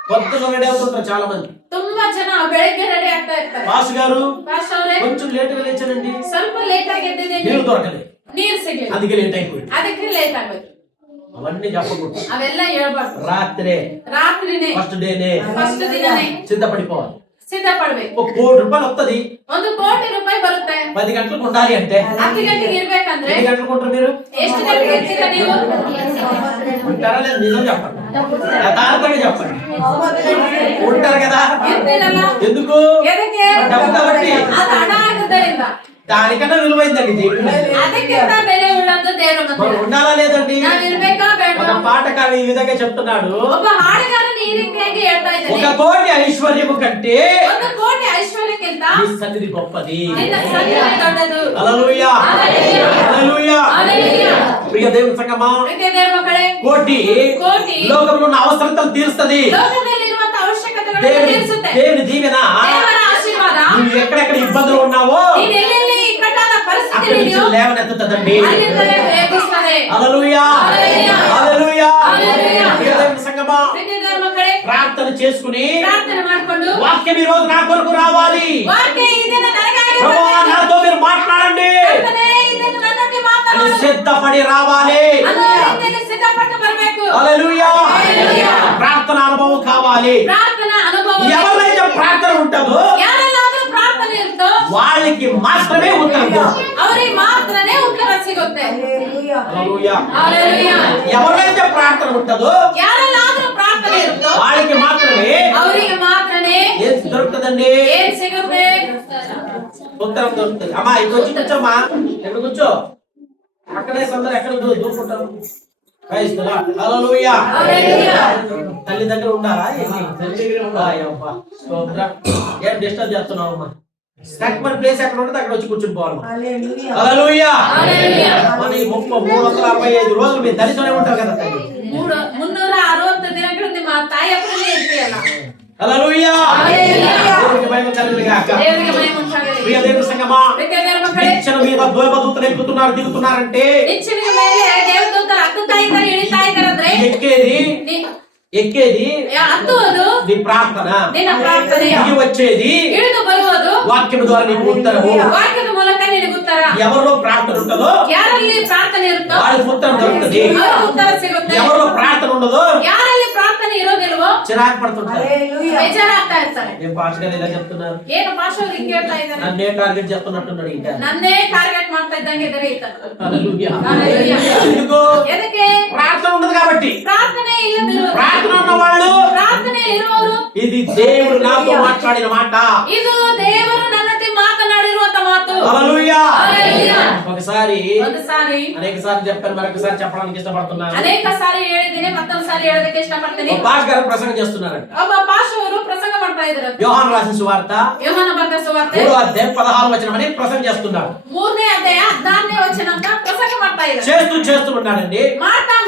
పొద్దున రెడీ అవుతుంటారు చాలా మంది. ತುಂಬಾ ಜನ ಬೆಳಗ್ಗೆ ರೆಡಿ ಆಗ್ತಾ ಇರ್ತಾರೆ. బాస్ గారు ಪಾಸ್ ಅವರೇ, కొంచెం లేట్ గా లేచానండి, ಸ್ವಲ್ಪ ಲೇಟ್ ಆಗಿ ಎದ್ದಿದ್ದೀನಿ, నీళ్ళు దొరకలేదు, ನೀರ್ ಸಿಗ್ಲಿಲ್ಲ, అందుకే లేట్ అయిపోయింది. ಅದಕ್ಕೆ ಲೇಟ್ ಆಗೋಯ್ತು. అవన్నీ చెప్పకూడదు. ಅವೆಲ್ಲ ಹೇಳ್ಬಾರ್ದು. రాత్రే ರಾತ್ರಿನೇ ఫస్ట్ డేనే ಫಸ್ಟ್ ದಿನನೇ సిద్ధపడిపోవాలి. ಸಿದ್ಧ ಪಡ್ಬೇಕು. 1 కోటి రూపాయలు వస్తుంది. 1 ಕೋಟಿ ರೂಪಾಯಿ ಬರುತ್ತೆ. 10 గంటలకు ఉండాలి అంటే 10 ಗಂಟೆಗೆ ಇರ್ಬೇಕಂದ್ರೆ ఎన్ని గంటలకు ఉంటారు మీరు? ಎಷ್ಟು ಗಂಟೆಗೆ ಇರ್ತೀರಾ ನೀವು? ఉంటారా లేదా? నిజం చెప్పండి, యథార్థంగా చెప్పండి. ఉంటారు కదా? ಇರ್ತೀರಲ್ಲ? ఎందుకు? ಎದಕ್ಕೆ? డబ్బు కాబట్టి. ಅದು ಹಣ ಆಗುತ್ತರಿಂದ. దానికన్నా విలువైందండి దేవుడు. ಅದಕ್ಕಿಂತ ಬೆಲೆ ಉಳ್ಳದ್ದು ದೇವರ మనం ಮಂದಿರ. ఉండాలా లేదండి? ನಾವ್ ಇರ್ಬೇಕಾ ఒక ಬೇಡವಾ? పాటకారు ఈ విధంగా చెప్తున్నాడు, ಒಬ್ಬ ಹಾಡುಗಾರನ ಈ ರೀತಿಯಾಗಿ ಹೇಳ್ತಾ 1 ಇದ್ದಾನೆ, కోటి ఐశ్వర్యము కంటే 1 ಕೋಟಿ ಐಶ್ವರ್ಯಕ್ಕಿಂತ నీ సన్నిధి గొప్పది. ನಿನ್ನ ಸನ್ನಿಧಿ ದೊಡ್ಡದು. హల్లెలూయా. హల్లెలూయా. హల్లెలూయా. హల్లెలూయా. ప్రియ దేవుని సంగమా, ಪ್ರೀತಿಯ ದೇವರ ಮಕ್ಕಳೇ, కోటి ಕೋಟಿ లోకంలో ఉన్న అవసరతలు తీరుస్తది. ಲೋಕದಲ್ಲಿರುವಂತ ಅವಶ್ಯಕತೆಗಳನ್ನು దేవుని ತೀರಿಸುತ್ತೆ. దేవుని దీవెన ದೇವರ ಆಶೀರ್ವಾದ నువ్వు ఎక్కడెక్కడ ఇబ్బందులు ఉన్నావో ನೀನ್ ಎಲ್ಲೆಲ್ಲಿ ಇಕ್ಕಟ್ಟಾದ అక్కడి ಪರಿಸ್ಥಿತಿ నుంచి ಇದೆಯೋ లేవనెత్తుతుందండి. ಅಲ್ಲಿಂದಲೇ ಎಬ್ಬಿಸ್ತದೆ. హల్లెలూయా. హల్లెలూయా. హల్లెలూయా. హల్లెలూయా. ప్రియ దేవుని సంగమా, ಪ್ರೀತಿಯ ದೇವರ ಮಕ್ಕಳೇ, ప్రార్థన చేసుకుని ಪ್ರಾರ್ಥನೆ ಮಾಡಿಕೊಂಡು వాక్యం ఈ రోజు నా కొరకు రావాలి. ವಾಕ್ಯ ಈ ದಿನ ನನಗಾಗಿ ప్రభువా, ಬರಬೇಕು. నాతో మీరు మాట్లాడండి ಕರ್ತನೇ, ಈ ದಿನ ನನ್ನೊಟ್ಟಿಗೆ అని ಮಾತನಾಡು. సిద్ధపడి రావాలి. ಅನ್ನೋ ರೀತಿಯಲ್ಲಿ ಸಿದ್ಧಪಟ್ಟು ಬರಬೇಕು. హల్లెలూయా. హల్లెలూయా. ప్రార్థన అనుభవం కావాలి. ಪ್ರಾರ್ಥನಾ ಅನುಭವ ఎవరైతే ప్రార్థన ఉంటుందో ಯಾರೆಲ್ಲಾದ್ರೂ ಪ್ರಾರ್ಥನೆ ಇರುತ್ತೋ వాళ్ళకి మాత్రమే ఉత్తరం దొరుకుతుంది. ಅವರಿಗೆ ಮಾತ್ರನೇ ಉತ್ತರ ಸಿಗುತ್ತೆ. హల్లెలూయా. హల్లెలూయా. ఎవరైతే ప్రార్థన ఉంటుందో ಯಾರೆಲ್ಲಾದ್ರೂ ಪ್ರಾರ್ಥನೆ ಇರುತ್ತೋ వాళ్ళకి మాత్రమే ಅವರಿಗೆ ಮಾತ್ರನೇ ఏం దొరుకుతుందండి? ಏನ್ ಸಿಗುತ್ತೆ? ఉత్తరం దొరుకుతుంది. అమ్మా ఇక్కడ వచ్చి కూర్చోమ్మా, ఎక్కడ కూర్చో, అక్కడే సందరు ఎక్కడ దూరుకుంటారు. Praise the lord. Hallelujah. Hallelujah. తల్లి దగ్గర ఉండాలా? తల్లి దగ్గర ఉండాలా? స్తోత్రం. ఏం డిస్టర్బ్ చేస్తున్నావు అమ్మా? స్టక్మన్ ప్లేస్ ఎక్కడ ఉంటుంది అక్కడ వచ్చి కూర్చుని పోవాలి. హల్లెలూయా. హల్లెలూయా. మన ఈ 365 రోజులు మీరు దర్శనం ఉంటారు కదా తల్లి. 360 ದಿನಗಳು ನಿಮ್ಮ ತಾಯಿ ಹತ್ರನೇ ಇರ್ತೀಯಲ್ಲ. హల్లెలూయా. హల్లెలూయా. దేవునికి మహిమ కలుగును గాక. ದೇವರಿಗೆ ಮಹಿಮೆ ಉಂಟಾಗಲಿ. ప్రియ దేవుని సంగమా, ಪ್ರೀತಿಯ ದೇವರ ಮಕ್ಕಳೇ, నిచ్చెన మీద దేవదూతలు ఎక్కుతున్నారు దిగుతున్నారంటే ನಿಚ್ಚಿನ ಮೇಲೆ ದೇವದೂತರು ಹತ್ತುತ್ತಾ ಇದ್ದಾರೆ, ಇಳಿತಾ ಇದ್ದಾರಂದ್ರೆ ఎక్కేది ಹತ್ತುವುದು నీ ప్రార్థన, ನಿನ್ನ ಪ್ರಾರ್ಥನೆ, దిగి వచ్చేది ಇಳಿದು ಬರುವುದು ವಾಕ್ಯದ ద్వారా నీకు ఉత్తరము, ವಾಕ್ಯದ ಮೂಲಕ ನಿನಗೆ ಉತ್ತರ. ఎవరిలో ప్రార్థన ఉంటుందో ಯಾರಲ್ಲಿ ಪ್ರಾರ್ಥನೆ ಇರುತ್ತೋ వాళ్ళకి ఉత్తరం దొరుకుతుంది. ಅವರಿಗೆ ಉತ್ತರ ಸಿಗುತ್ತೆ. ఎవరిలో ప్రార్థన ఉండదో ಯಾರಲ್ಲಿ ಪ್ರಾರ್ಥನೆ ಇರೋದಿಲ್ವೋ చిరాకు పడుతుంటారు. ಬೇಜಾರಾಗ್ತಾ ಇರ್ತಾರೆ. నేను పాస్టర్ గారు ఇలా చెప్తున్నారు, ಏನು ಪಾಸ್ಟರ್ ಹಿಂಗೆ ಹೇಳ್ತಾ ಇದ್ದಾರೆ, నన్నే టార్గెట్ చేస్తున్నట్టున్నాడు. ఇంకా ನನ್ನೇ ಟಾರ್ಗೆಟ್ ಮಾಡ್ತಾ ಇದ್ದಂಗೆ ಇದ್ದಾರೆ ಈತ. హల్లెలూయా. హల్లెలూయా. ఎందుకు? ಎದಕ್ಕೆ? ప్రార్థన ఉండదు కాబట్టి. ಪ್ರಾರ್ಥನೆ ಇಲ್ಲದಿರುವುದು. ప్రార్థన ఉన్న వాళ్ళు ಪ್ರಾರ್ಥನೆ ಇರುವವರು ఇది దేవుడు నాతో మాట్లాడిన మాట. ಇದು ದೇವರು ನನ್ನೊಂದಿಗೆ ಮಾತನಾಡಿರುವಂತ ಮಾತು. హల్లెలూయా. హల్లెలూయా. ఒకసారి ಒಂದು ಸಾರಿ అనేక సార్లు చెప్పాను, మరొకసారి చెప్పడానికి ఇష్టపడుతున్నాను. ಅನೇಕ ಸಾರಿ ಹೇಳಿದ್ದೀನಿ, ಮತ್ತೊಂದು ಸಾರಿ ಹೇಳೋದಕ್ಕೆ ಇಷ್ಟಪಡ್ತೀನಿ. పాస్ గారు ప్రసంగం చేస్తున్నారంట. ಒಬ್ಬ ಪಾಸ್ಟರು ಪ್ರಸಂಗ ಮಾಡ್ತಾ ಇದ್ದಾರೆ. యోహాను రాసిన సువార్త ಯೋಹಾನ ಬರೆದ ಸುವಾರ್ತೆ 3వ అధ్యాయం 16వ వచనం అని ప్రసంగం చేస్తున్నాడు. 3ನೇ ಅಧ್ಯಾಯ 14ನೇ ವಚನ ಅಂತ ప్రసంగ ಮಾಡ್ತಾ ಇದ್ದಾರೆ. చేస్తూ ఉన్నాడండి.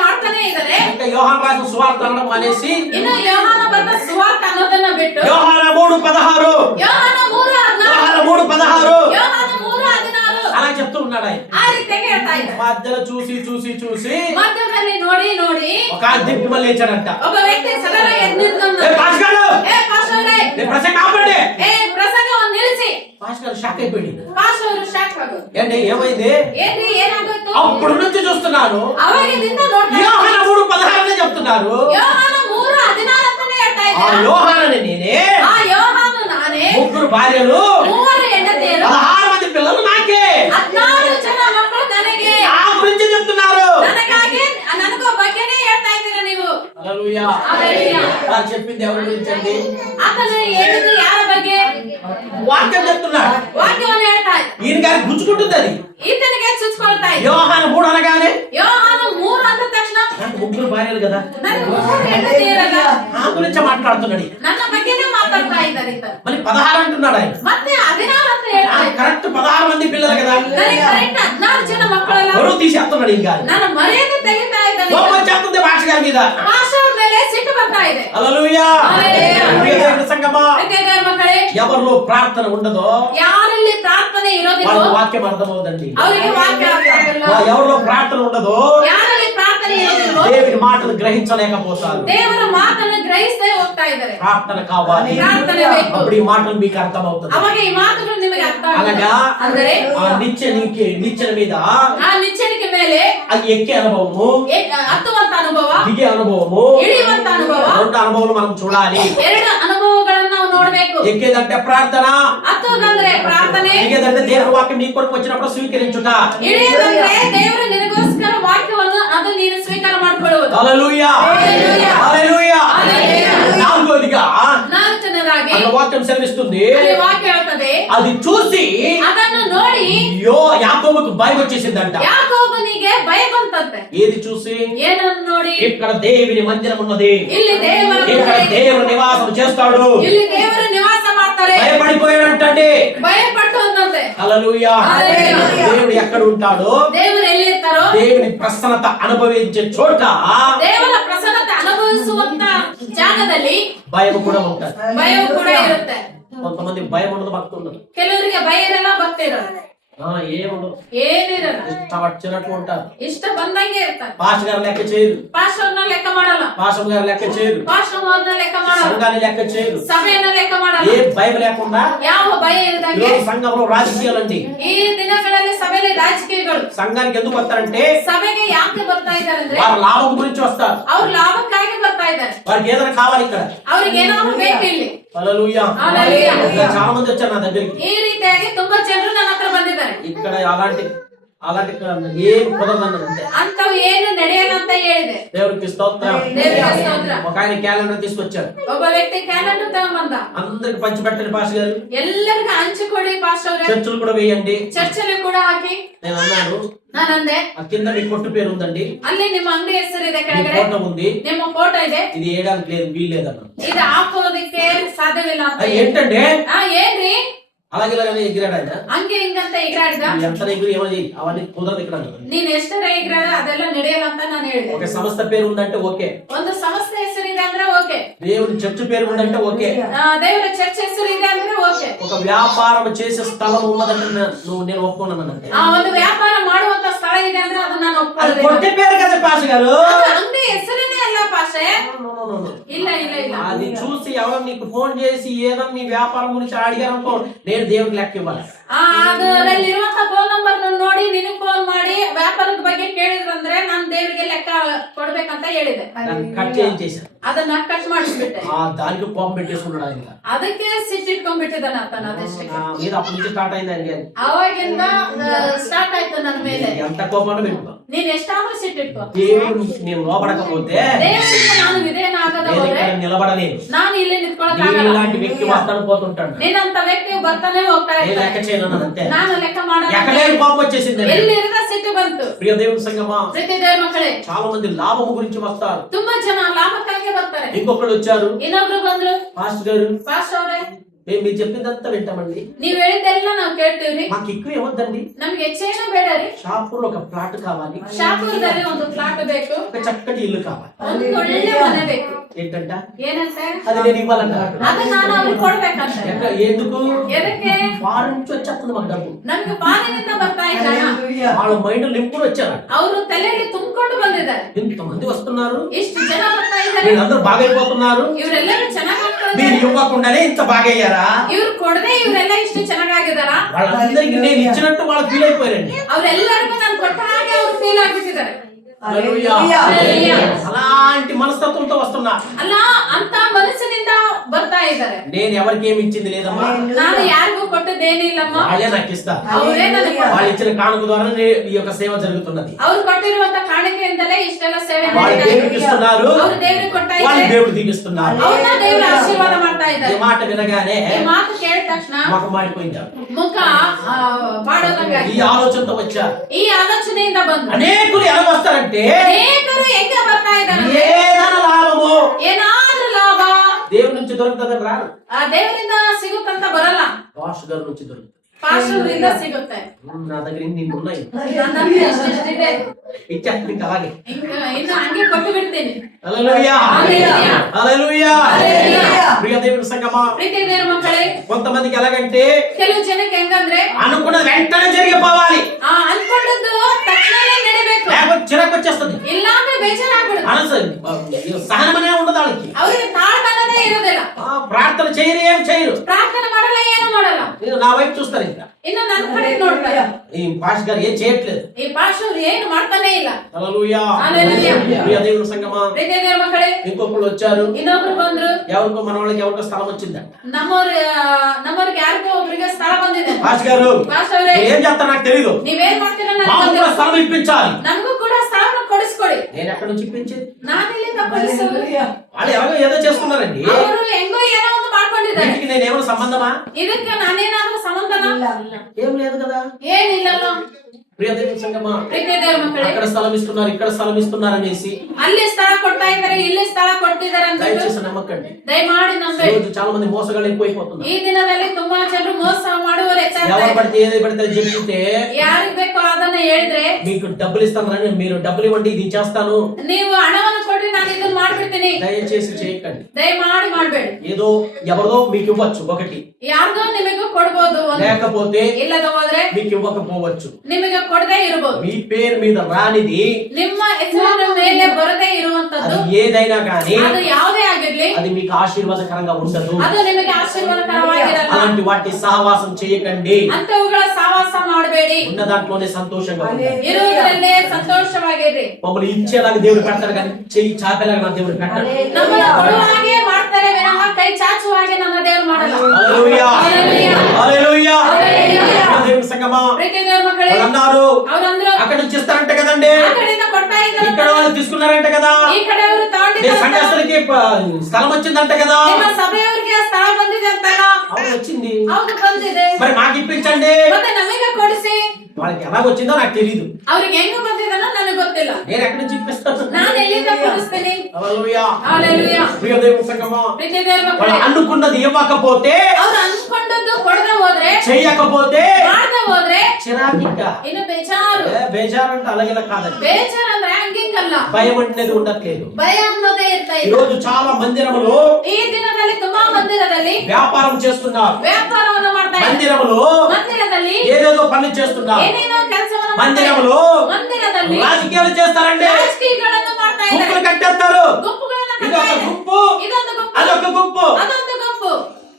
ಮಾಡ್ತಾನೆ ಇದ್ದಾರೆ. ఇంకా యోహాను రాసిన సువార్త అనడం అనేసి ಇನ್ನು ಯೋಹಾನ ಬರೆದ ಸುವಾರ್ತೆ ಅನ್ನೋದನ್ನ ಬಿಟ್ಟು యోహాను 3:16 ಯೋಹಾನ 3:16 ಯೋಹಾನ 3:16 అలా చెప్తూ ఉన్నాడు ఆయన. ಆ ರೀತಿಯಾಗಿ ಹೇಳ್ತಾ ಇದ್ದಾರೆ. మధ్యలో చూసి ಮಧ್ಯದಲ್ಲಿ ನೋಡಿ ఒక దిక్కుమ లేచాడంట. ಒಬ್ಬ ವ್ಯಕ್ತಿ ಸಡನ್ ಆಗಿ ಎದ್ದು ನಿಂತ್ಕೊಂಡು, ఏ పాస్ గారు, ಏ ಪಾಸ್ಟರೇ, నేను ప్రసంగం ఆపండి. ಏ ಪ್ರಸಂಗವನ್ನು ನಿಲ್ಲಿಸಿ. పాస్ గారు షాక్ అయిపోయింది. ಪಾಸ್ಟರ್ ಶಾಕ್ ಆಗೋದು. ఏంటి ఏమైంది? ಏನ್ರಿ ಏನಾಗೋಯ್ತು? అప్పుడు నుంచి చూస్తున్నాను ಅವಾಗಿಂದ ನೋಡ್ತಾ యోహాను 3:16 చెప్తున్నారు. ಯೋಹಾನ 3:16 ಅಂತಾನೆ ಹೇಳ್ತಾ ఆ ಇದ್ದಾರೆ. యోహానుని నేనే, ಆ ಯೋಹಾನ ನಾನೇ, 3 భార్యలు, 3 ಹೆಂಡತಿಯರು, 16 మంది పిల్లలు నాకే. 14 ಜನ ಮಕ್ಕಳು ನನಗೆ. ఆ గురించి చెప్తున్నారు. ನನಗಾಗಿ ನನಗೋ ಬಗ್ಗೆನೇ ಹೇಳ್ತಾ ಇದ್ದೀರಾ ನೀವು. హల్లెలూయా. హల్లెలూయా. వారు చెప్పింది ఎవరి గురించి అండి? ಆತನು ಹೇಳಿದ್ದು ಯಾರ ಬಗ್ಗೆ? వాక్యం చెప్తున్నాడు. ವಾಕ್ಯವನ್ನು ಹೇಳ್ತಾ ಇದ್ದ. ఈయన గారి గుచ్చుకుంటుంది అది. ಈತನಿಗೆ ಚುಚ್ಕೊಳ್ತಾ ಇದ್ದ. యోహాను 3 అనగానే ಯೋಹಾನ 3 ಅಂದ ತಕ್ಷಣ నాకు 3 భార్యలు కదా, ನನಗೆ 3 ಹೆಂಡತಿಯರಲ್ಲ, ఆ గురించి మాట్లాడుతున్నాడు. ನನ್ನ ಬಗ್ಗೆನೇ ಮಾತಾಡ್ತಾ ಇದ್ದಾರೆ ಈತ. మళ్ళీ 16 అంటున్నాడు ఆయన. ಮತ್ತೆ 16 ಅಂತ ಹೇಳ್ತಾ ಇದ್ದ. కరెక్ట్ 16 మంది పిల్లలు కదా, ನನಗೆ ಕರೆಕ್ಟ್ 14 ಜನ ಮಕ್ಕಳಲ್ಲ. బరువు తీసేస్తున్నాడు. ఇంకా ನನ್ನ మర్యాದೆ తెగిತಾ ఇದ್ದಾನೆ. కోపం వచ్చేస్తుంది భాష గారి మీద. ಪಾಸ್ಟರ್ ಮೇಲೆ ಸಿಟ್ಟು ಬರ್ತಾ ಇದೆ. హల్లెలూయా. హల్లెలూయా. ప్రియ దేవుని సంగమా, ಪ್ರಿಯ ದೇವರ ಮಕ್ಕಳೇ, ఎవరిలో ప్రార్థన ఉండదో ಯಾರಲ್ಲಿ ಪ್ರಾರ್ಥನೆ ಇರೋದಿಲ್ಲೋ వాళ్ళకి వాక్యం అర్థమవుతుంది. ಅವರಿಗೆ ವಾಕ್ಯ ಅರ್ಥ ಆಗಲ್ಲ. ఎవరిలో ప్రార్థన ఉండదో ಯಾರಲ್ಲಿ ಪ್ರಾರ್ಥನೆ ಇರೋದಿಲ್ಲೋ దేవుని మాటలు గ్రహించలేకపోతారు. ದೇವರ ಮಾತನ್ನು ಗ್ರಹಿಸದೆ ಹೋಗ್ತಾ ಇದ್ದಾರೆ. ప్రార్థన కావాలి. ಪ್ರಾರ್ಥನೆ ಬೇಕು. అప్పుడు ఈ మాటలు మీకు అర్థమవుతుంది. ಅವಾಗ ಈ ಮಾತುಗಳು ನಿಮಗೆ ಅರ್ಥ అలాగా ಆಗುತ್ತೆ. ಅಂದರೆ ఆ నిచ్చెన మీద ಆ ನಿಚ್ಚಣಿಕೆ ಮೇಲೆ అది ఎక్కే అనుభవము, ಹತ್ತುವಂತ ಅನುಭವ, దిగే అనుభవము, ಇಳಿಯುವಂತ ಅನುಭವ, 2 అనుభవాలు మనం చూడాలి. 2 ಅನುಭವಗಳನ್ನು ನಾವು ನೋಡಬೇಕು. ఎక్కేదంటే ప్రార్థన, ಹತ್ತುವುದಂದ್ರೆ ಪ್ರಾರ್ಥನೆ, దిగేదంటే దేవుని వాక్యం నీ కొరకు వచ్చినప్పుడు స్వీకరించుట. ಇಳಿಯುವುದಂದ್ರೆ ದೇವರು ನಿನಗೋಸ್ಕರ ವಾಕ್ಯವನ್ನು ಅದು ನೀನು ಸ್ವೀಕಾರ ಮಾಡಿಕೊಳ್ಳುವುದು. హల్లెలూయా. హల్లెలూయా. హల్లెలూయా. హల్లెలూయా. నాలుగోదిగా ನಾಲ್ಕನೇದಾಗಿ అక్కడ వాక్యం సెలవిస్తుంది, ಅಲ್ಲಿ ವಾಕ್ಯ ಹೇಳ್ತದೆ, అది చూసి ಅದನ್ನು ನೋಡಿ యాకోబుకు భయం వచ్చేసిందంట. ಯಾಕೋಬನಿಗೆ ಭಯ ಬಂತಂತೆ. ఏది చూసి? ಏನನ್ನು ನೋಡಿ? ఇక్కడ దేవుని మందిరం ఉన్నది, ಇಲ್ಲಿ ದೇವರ ఇక్కడ ಮನೆ, దేవుడు నివాసం చేస్తాడు. ಇಲ್ಲಿ ದೇವರು ನಿವಾಸ ಮಾಡ್ತಾರೆ. భయపడిపోయాడంటే ಭಯಪಟ್ಟು ಅಂದಂತೆ. హల్లెలూయా. హల్లెలూయా. దేవుడు ఎక్కడ ఉంటాడో, ದೇವರು ಎಲ್ಲಿ ಇರ್ತಾರೋ, దేవుని ప్రసన్నత అనుభవించే చోట ದೇವರ ಪ್ರಸನ್ನತೆ ಅನುಭವಿಸುವಂತ ಜಾಗದಲ್ಲಿ భయం కూడా ఉంటుంది. ಭಯವು ಕೂಡ ಇರುತ್ತೆ. కొంతమంది భయం ఉండదు, భక్తి ఉండదు. ಕೆಲವರಿಗೆ ಭಯ ಇರಲ್ಲ, ಭಕ್ತಿ ಇರಲ್ಲ, ఏముండదు, ಏನಿರಲ್ಲ, ఇష్టం వచ్చినట్లు ఉంటారు. ಇಷ್ಟ ಬಂದಂಗೆ ಇರ್ತಾರೆ. పాస్టర్ గారు లెక్క చేయరు, ಪಾಸ್ಟರ್ನ ಲೆಕ್ಕ ಮಾಡಲ್ಲ, పాస్టర్ గారు లెక్క చేయరు, ಪಾಸ್ಟರ್ನ ಲೆಕ್ಕ ಮಾಡಲ್ಲ, సంఘాన్ని లెక్క చేయరు. ಸಭೆಯನ್ನ ಲೆಕ್ಕ ಮಾಡಲ್ಲ. ఏ భయం లేకుండా ಯಾವ ಭಯ ಇರದಂಗೆ ఈరోజు సంఘంలో రాజకీయాలండి. ಈ ದಿನಗಳಲ್ಲಿ ಸಭೆಯಲ್ಲಿ ರಾಜಕೀಯಗಳು సంఘానికి ఎందుకు వస్తారంటే ಸಭೆಗೆ ಯಾಕೆ ಬರ್ತಾ ಇದ್ದಾರೆ ಅಂದ್ರೆ వారి లాభం గురించి వస్తారు. ಅವ್ರ ಲಾಭಕ್ಕಾಗಿ ಬರ್ತಾ ಇದ್ದಾರೆ. వారికి ఏదైనా కావాలి ఇక్కడ. ಅವ್ರಿಗೆ ಏನಾದ್ರು ಬೇಕು ಇಲ್ಲಿ. హల్లెలూయా. హల్లెలూయా. ఇంకా చాలా మంది వచ్చారు నా దగ్గరికి. ಈ ರೀತಿಯಾಗಿ ತುಂಬಾ ಜನರು ನನ್ನ ಹತ್ರ ಬಂದಿದ್ದಾರೆ. ఇక్కడ అలాంటి ఏం కుదరదన్నది అంతే. ಅಂತವು ಏನು ನಡೆಯಲ್ಲ ಅಂತ ಹೇಳಿದೆ. దేవుడికి స్తోత్రం. ದೇವರಿಗೆ ಸ್ತೋತ್ರ. ఒక ఆయన క్యాలెండర్ తీసుకొచ్చారు. ಒಬ್ಬ ವ್ಯಕ್ತಿ ಕ್ಯಾಲೆಂಡರ್ ತಗೊಂಬಂದ. అందరికి పంచిపెట్టండి పాస్టర్ గారు, ಎಲ್ಲರಿಗೂ ಹಂಚಿಕೊಡಿ ಪಾಸ್ಟರ್ ಅವರೇ, చర్చలు కూడా వేయండి. ಚರ್ಚಲ್ಲಿ ಕೂಡ ಹಾಕಿ. నేను అన్నాను, ನಾನಂದೆ, ఆ కింద మీ కొట్టు పేరు ఉందండి, ಅಲ್ಲಿ ನಿಮ್ಮ ಅಂಗಡಿ ಹೆಸರಿದೆ, మీ ಕೆಳಗಡೆ ఫోటో ఉంది, ನಿಮ್ಮ ಫೋಟೋ ಇದೆ, ఇది వేయడానికి లేదు, వీల్లేదన్న. ಇದು ಹಾಕೋದಕ್ಕೆ ಸಾಧ್ಯವಿಲ್ಲ ಅಂತ. అది ఏంటంటే ಏನ್ರಿ అలాగే ఇలాగనే ఎగిరాడు ఆయన. ಹಂಗೆ ಹಿಂಗಂತ ಎಗರಾಡ್ದ. ఎంత ఎగిరి ఏమో చెయ్యి, అవన్నీ కుదరదు ఇక్కడ అన్నాడు. ನೀನ್ ಎಷ್ಟರ ಎಗರಾಡ ಅದೆಲ್ಲ ನಡೆಯಲ್ಲ ಅಂತ ನಾನು ಹೇಳಿದೆ. ఒక సంస్థ పేరు ఉందంటే ఓకే, ಒಂದು ಸಂಸ್ಥೆ ಹೆಸರಿದೆ ಅಂದ್ರೆ ಓಕೆ, దేవుని చర్చ్ పేరు ఉందంటే ఓకే, ದೇವರ ಚರ್ಚ್ ಹೆಸರಿದೆ ಅಂದ್ರೆ ಓಕೆ, ఒక వ్యాపారం చేసే స్థలం ఉన్నదంటే నేను ఒప్పుకున్నానంటే, ಒಂದು ವ್ಯಾಪಾರ ಮಾಡುವಂತ ಸ್ಥಳ ಇದೆ ಅಂದ್ರೆ ಅದು ನಾನು అది ಒಪ್ಕೊಳ್ಳೋದಿಲ್ಲ. కొట్టే పేరు కదా పాస్టర్ గారు. ಅಂಗಡಿ ಹೆಸರಿನೇ ಅಲ್ಲ ಪಾಸ್ಟರ್. ಪಾಸ್ಟೇ ಇಲ್ಲ ಇಲ್ಲ ಇಲ್ಲ అది చూసి ఎవరు నీకు ఫోన్ చేసి ఏదో నీ వ్యాపారం గురించి అడిగారనుకో నేను దేవుడికి లెక్క ఇవ్వాలి. ಅದರಲ್ಲಿರುವಂತ ಫೋನ್ ನಂಬರ್ ನೋಡಿ ನಿನಗೆ ಫೋನ್ ಮಾಡಿ ವ್ಯಾಪಾರದ ಬಗ್ಗೆ ಕೇಳಿದ್ರಂದ್ರೆ ನಾನು ದೇವರಿಗೆ ಲೆಕ್ಕ ಕೊಡ್ಬೇಕಂತ ಹೇಳಿದೆ. దాన్ని కట్ చేయించేశాను. ಅದನ್ನ ಕಟ್ ಮಾಡಿಸ್ಬಿಟ್ಟೆ. దానికి కోపం పెట్టేసుకున్నాడు ఆయన. ಅದಕ್ಕೆ ಸಿಟ್ಟಿಟ್ಕೊಂಡ್ಬಿಟ್ಟಿದ್ದಾನೆ ಆತನ ಅದಷ್ಟೇ. మీద అప్పటి నుంచి స్టార్ట్ అయిందండి అది. ಅವಾಗಿಂದ ಸ್ಟಾರ್ಟ್ ಆಯ್ತು ನನ್ನ ಮೇಲೆ. ఎంత కోపం పెట్టుకో. ನೀನ್ ಎಷ್ಟಾದ್ರೂ ಸಿಟ್ಟಿಟ್ಕೋ. దేవుడు నేను లోబడకపోతే ದೇವರಿಗೆ ನಾನು ವಿಧೇಯನಾಗದ ಹೋದ್ರೆ నిలబడలేను. ನಾನು ಇಲ್ಲಿ ನಿಂತ್ಕೊಳ್ಳೋಕ್ಕಾಗಲ್ಲ. ఇలాంటి వ్యక్తి వస్తాడు పోతుంటాడు. ನಿನ್ನಂತ ವ್ಯಕ್ತಿ ಬರ್ತಾನೆ ಹೋಗ್ತಾ నేను లెక్క ಇರ್ತಾನೆ. చేయను అంతే. ನಾನು ಲೆಕ್ಕ ಮಾಡಲ್ಲ. ఎక్కడే కోపం వచ్చేసింది. ಎಲ್ಲಿರದ ಸಿಟ್ಟು ಬಂತು. ప్రియ దేవుని సంగమా, ಪ್ರೀತಿ ದೇವರ ಮಕ್ಕಳೇ, చాలా మంది లాభం గురించి వస్తారు. ತುಂಬಾ ಜನ ಲಾಭಕ್ಕಾಗಿ ಬರ್ತಾರೆ. ఇంకొకరు వచ్చారు, ಇನ್ನೊಬ್ರು ಬಂದ್ರು, పాస్టర్ గారు ಪಾಸ್ಟರ್ ಅವರೇ మేము మీరు చెప్పిందంతా వింటామండి, ನೀವ್ ಹೇಳಿದ್ದೆಲ್ಲ ನಾವು ಕೇಳ್ತೀವ್ರಿ, మాకు ఎక్కువ ఏమొద్దండి, ನಮ್ಗೆ ಹೆಚ್ಚೇನೂ ಬೇಡ ರೀ, షాపూర్ ఒక ప్లాట్ కావాలి, ಶಾಪುರದಲ್ಲಿ ಒಂದು ಫ್ಲಾಟ್ ಬೇಕು, ఒక చక్కటి ఇల్లు కావాలి. ಒಂದು ಒಳ್ಳೆ ಮನೆ ಬೇಕು. ఏంటంట ಏನಂತ అది నేను ఇవ్వాలంట. ಅದು ನಾನು ಅವ್ರಿಗೆ ಕೊಡ್ಬೇಕಂತ. ఎందుకు? ಎದಕ್ಕೆ? ఫారెన్ నుంచి వచ్చేస్తుంది మాకు డబ్బు. ನಮ್ಗೆ ಪಾಲಿನಿಂದ ಬರ್ತಾ ಇದ್ದಾನ. వాళ్ళ మైండ్ నింపుడు వచ్చారు. ಅವರು ತಲೆಯಲ್ಲಿ ತುಂಬಿಕೊಂಡು ಬಂದಿದ್ದಾರೆ. ఇంతమంది వస్తున్నారు, ಇಷ್ಟು ಜನ ಬರ್ತಾ ಇದ್ದಾರೆ, వీళ్ళందరూ బాగైపోతున్నారు, ಇವರೆಲ್ಲರೂ ಚೆನ್ನಾಗಿ మీరు ఇవ్వకుండానే ఇంత బాగయ్యారా? ಇವ್ರು ಕೊಡದೆ ಇವರೆಲ್ಲ ಇಷ್ಟು ಚೆನ್ನಾಗಿದ್ದಾರ? వాళ్ళందరికీ నేను ఇచ్చినట్టు వాళ్ళు ఫీల్ అయిపోయారండి. ಅವರೆಲ್ಲರಿಗೂ ನಾನು ಕೊಟ್ಟ ಹಾಗೆ ಅವ್ರು ಫೀಲ್ ಆಗ್ಬಿಟ್ಟಿದ್ದಾರೆ. హల్లెలూయా. హల్లెలూయా. అలాంటి మనస్తత్వంతో వస్తున్నా. ಅಲ್ಲ, ಅಂತ ಮನಸ್ಸಿನಿಂದ ಬರ್ತಾ ಇದ್ದಾರೆ. నేను ఎవరికి ఏమి ఇచ్చింది లేదమ్మా, ನಾನು ಯಾರಿಗೂ ಕೊಟ್ಟದ್ದೇನಿಲ್ಲಮ್ಮ, వాళ్ళే నాకు ఇస్తారు. ಅವರೇ ನನಗೆ వాళ్ళు ఇచ్చిన కానుక ద్వారా ఈ యొక్క సేవ జరుగుతున్నది. ಅವ್ರು ಕೊಟ್ಟಿರುವಂತ ಕಾಣಿಕೆಯಿಂದಲೇ ಇಷ್ಟೆಲ್ಲ ಸೇವೆ వాళ్ళు ಮಾಡ್ತಾ దేవుడికి ಇದ್ದಾರೆ. ఇస్తున్నారు, ಅವ್ರು ದೇವ್ರಿಗೆ ಕೊಡ್ತಾ వాళ్ళు ಇದ್ದಾರೆ, దేవుడు దీవిస్తున్నారు. ಅವ್ರನ್ನ ದೇವ್ರ ಆಶೀರ್ವಾದ ಮಾಡ್ತಾ ఈ ಇದ್ದಾರೆ. మాట వినగానే ಈ ಮಾತು ಕೇಳಿದ ತಕ್ಷಣ మాకు మాడిపోయింది. ಮುಖ ಬಾಡೋದಂಗಾಗಿ ఈ ఆలోచనతో వచ్చారు. ಈ ಆಲೋಚನೆಯಿಂದ ಬಂದು అనేకులు ఎలా వస్తారంటే ಅನೇಕರು ಹೆಂಗ ಬರ್ತಾ ಇದ್ದಾರೆ, ఏదైనా లాభము ಏನಾದ್ರೂ ಲಾಭ దేవుడి నుంచి దొరుకుతుందని రాదు, ಆ ದೇವರಿಂದ ಸಿಗುತ್ತಂತ ಬರಲ್ಲ, పాస్టర్ గారి నుంచి దొరుకుతుంది. ಪಾಸ್ಟರ್ರಿಂದ ಸಿಗುತ್ತೆ. నా దగ్గర ఇన్ని ఉన్నాయి, ನನ್ನ ಹತ್ರ ಎಷ್ಟೆಷ್ಟಿದೆ, ఇచ్చేస్తాను ఇంకా అలాగే. ಇನ್ನು ಹಂಗೆ ಕೊಟ್ಟು ಬಿಡ್ತೀನಿ. హల్లెలూయా. హల్లెలూయా. హల్లెలూయా. హల్లెలూయా. ప్రియ దేవుని సంగమా, ಪ್ರೀತಿ ದೇವರ ಮಕ್ಕಳೇ, కొంతమందికి ఎలాగంటే ಕೆಲವು ಜನಕ್ಕೆ ಹೆಂಗಂದ್ರೆ అనుకున్నది వెంటనే జరిగిపోవాలి, ಅನ್ಕೊಂಡದ್ದು ತಕ್ಷಣನೇ ನಡಿಬೇಕು, లేకపోతే చిరాకు వచ్చేస్తుంది. ಇಲ್ಲಾಂದ್ರೆ ಬೇಜಾರಾಗ್ಬಿಡುತ್ತೆ. మనసు సహనమనే ఉండదు వాళ్ళకి. ಅವ್ರಿಗೆ ತಾಳ್ಮನೇ ಇರೋದಿಲ್ಲ, ప్రార్థన చేయరు, ఏం చేయరు. ಪ್ರಾರ್ಥನೆ ಮಾಡಲ್ಲ, ಏನು ಮಾಡಲ್ಲ, నేను నా వైపు చూస్తాను. ఇంకా ಇನ್ನು ನನ್ನ ಕಡೆ ನೋಡ್ತಾರೆ. ఈ పాస్టర్ గారు ఏం చేయట్లేదు. ಈ ಪಾಸ್ಟರ್ ಏನು ಮಾಡ್ತಾನೆ ಇಲ್ಲ. హల్లెలూయా. హల్లెలూయా. ప్రియ దేవుని సంగమా, ಪ್ರೀತಿ ದೇವರ ಮಕ್ಕಳೇ, ఇంకొకళ్ళు వచ్చారు, ಇನ್ನೊಬ್ರು ಬಂದ್ರು, ఎవరికో మన వాళ్ళకి ఎవరికో స్థలం వచ్చిందంట. ನಮ್ಮವ್ರಿಗೆ ಯಾರಿಗೋ ಒಬ್ರಿಗೆ ಸ್ಥಳ ಬಂದಿದೆ. పాస్టర్ గారు ಪಾಸ್ಟರ್ ಅವರೇ, ఏం చేస్తారు నాకు తెలీదు, ನೀವೇನ್ ಮಾಡ್ತೀರ మాకు కూడా స్థలం ఇప్పించాలి. ನನಗೂ ಕೂಡ ಸ್ಥಳವನ್ನು ಕೊಡಿಸ್ಕೊಡಿ. నేను ఎక్కడి నుంచి ఇప్పించేది? ನಾನು ಇಲ್ಲಿಂದ ಕೊಡಿಸೋದು. వాళ్ళు ఎవరో ఏదో చేసుకున్నారండి. ಅವರು ಹೆಂಗೋ ಏನೋ ಒಂದು ಮಾಡ್ಕೊಂಡಿದ್ದಾರೆ. వీటికి నేను ఏమైనా సంబంధమా? ಇದಕ್ಕೆ ನಾನೇನಾದ್ರೂ ಸಂಬಂಧನ? ఏం లేదు కదా. ಏನಿಲ್ಲಲ್ಲ. ప్రియ దేవుని సంగమా, ಪ್ರೀತಿ ದೇವರ ಮಕ್ಕಳೇ, అక్కడ స్థలం ఇస్తున్నారు, ఇక్కడ స్థలం ఇస్తున్నారు అనేసి ಅಲ್ಲಿ ಸ್ಥಳ ಕೊಡ್ತಾ ಇದ್ದಾರೆ, ಇಲ್ಲಿ ಸ್ಥಳ ಕೊಡ್ತಿದ್ದಾರೆ ಅಂತ దయచేసి నమ్మకండి. ದಯಮಾಡಿ ನಂಬೇಡಿ. రోజు చాలా మంది మోసగాళ్ళు ఎక్కువైపోతున్నారు. ಈ ದಿನದಲ್ಲಿ ತುಂಬಾ ಜನರು ಮೋಸ ಮಾಡುವವರು ఎవరు ಹೆಚ್ಚಾಗ್ತಾರೆ. పడితే ఏది పడితే అది చెప్తే ಯಾರಿಗ್ ಬೇಕೋ ಅದನ್ನ ಹೇಳಿದ್ರೆ, మీకు డబ్బులు ఇస్తాను, మీరు డబ్బులు ఇవ్వండి ఇది చేస్తాను, ನೀವು ಹಣವನ್ನು ಕೊಡ್ರಿ ನಾನು ಇದನ್ನ ಮಾಡ್ಬಿಡ್ತೀನಿ, దయచేసి చేయకండి. ದಯಮಾಡಿ ಮಾಡ್ಬೇಡಿ. ఏదో ఎవరిదో మీకు ఇవ్వచ్చు ఒకటి, ಯಾರ್ದೋ ನಿಮಗೂ ಕೊಡ್ಬೋದು, లేకపోతే ಇಲ್ಲದ ಹೋದ್ರೆ మీకు ఇవ్వకపోవచ్చు. ನಿಮಗೆ ಕೊಡದೇ ಇರಬಹುದು. మీ పేరు మీద రానిది ನಿಮ್ಮ ಹೆಸರಿನ ಮೇಲೆ ಬರದೇ అది ಇರುವಂತದ್ದು ఏదైనా కానీ ಅದು ಯಾವುದೇ ಆಗಿರ್ಲಿ, అది మీకు ఆశీర్వాదకరంగా ఉండదు. ಅದು ನಿಮಗೆ ಆಶೀರ್ವಾದಕರವಾಗಿರಲ್ಲ. అలాంటి వాటి సహవాసం చేయకండి. ಅಂತವುಗಳ ಸಹವಾಸ ಮಾಡಬೇಡಿ. ఉన్న దాంట్లోనే సంతోషంగా ఉండండి. ಇರುವುದರಲ್ಲೇ ಸಂತೋಷವಾಗಿರ್ರಿ. మమ్మల్ని ఇచ్చేలాగా దేవుడు పెడతాడు కానీ చెయ్యి చాపేలాగా నా దేవుడు పెట్టాడు. ನಮ್ಮನ್ನ ಕೊಡುವಾಗೆ ಮಾಡ್ತಾರೆ ವಿನಃ ಕೈ ಚಾಚುವಾಗೆ ನನ್ನ ದೇವರು ಮಾಡಲ್ಲ. హల్లెలూయా. హల్లెలూయా. హల్లెలూయా. హల్లెలూయా. దేవుని సంగమా, ಪ್ರೀತಿ ದೇವರ ಮಕ್ಕಳೇ, వాళ్ళు అన్నారు ಅವರಂದ್ರು అక్కడ నుంచి ఇస్తారంట కదండి, ಆ ಕಡೆಯಿಂದ ಕೊಡ್ತಾ ఇక్కడ ಇದ್ದಾರೆ, వాళ్ళు తీసుకున్నారంట కదా, ಈ ಕಡೆ ಅವರು మీ ತಗೊಂಡಿದ್ದಾರೆ, సంఘస్థులకి స్థలం వచ్చిందంట కదా. ನಿಮ್ಮ ಸಭೆಯವರಿಗೆ ಆ ಸ್ಥಳ ಬಂದಿದೆ ಅಂತಲ್ಲ? అవును వచ్చింది, ಹೌದು ಬಂದಿದೆ. మరి మాకు ఇప్పించండి. ಮತ್ತೆ ನಮಗೆ ಕೊಡಿಸಿ. వాళ్ళకి ఎలా వచ్చిందో నాకు తెలియదు, ಅವ್ರಿಗೆ ಹೆಂಗ ಬಂದಿದನೋ ನನಗೆ ಗೊತ್ತಿಲ್ಲ. నేను ఎక్కడి నుంచి ఇప్పిస్తాను. ನಾನು ಎಲ್ಲಿಂದ ಕೊಡಿಸ್ತೀನಿ. హల్లెలూయా. హల్లెలూయా. ప్రియ దేవుని సంగమా, ಪ್ರೀತಿ ದೇವರ వాళ్ళు ಮಕ್ಕಳೇ, అనుకున్నది ఇవ్వకపోతే, ಅವ್ರು ಅನ್ಕೊಂಡದ್ದು ಕೊಡದೆ ಹೋದ್ರೆ, చెయ్యకపోతే ಮಾಡದೆ ಹೋದ್ರೆ చిరాకింక ಇನ್ನು ಬೇಜಾರು. బేజారంటే అలాగేలా కాదండి, ಬೇಜಾರು ಅಂದ್ರೆ ಹಂಗಿಂಗಲ್ಲ, భయం అనేది ఉండట్లేదు. ಭಯ ಅನ್ನೋದೇ ಇರ್ತಾ ఈ ಇಲ್ಲ. రోజు చాలా మందిరములో ಈ ದಿನದಲ್ಲಿ ತುಂಬಾ ಮಂದಿರದಲ್ಲಿ వ్యాపారం చేస్తున్నారు, ವ್ಯಾಪಾರವನ್ನು ಮಾಡ್ತಾ ಇದ್ದಾರೆ. మందిరములో ಮಂದಿರದಲ್ಲಿ ఏదేదో పనులు చేస్తున్నారు, ಏನೇನೋ ಕೆಲಸವನ್ನು మందిరములో ಮಂದಿರದಲ್ಲಿ రాజకీయాలు చేస్తారండి, ರಾಜಕೀಯಗಳನ್ನು ಮಾಡ್ತಾ గుంపులు ಇದ್ದಾರೆ, కట్టేస్తారు, ಗುಂಪುಗಳನ್ನ ఇదొక గుంపు, ಇದೊಂದು ಗುಂಪು అదొక గుంపు. ಅದೊಂದು ಗುಂಪು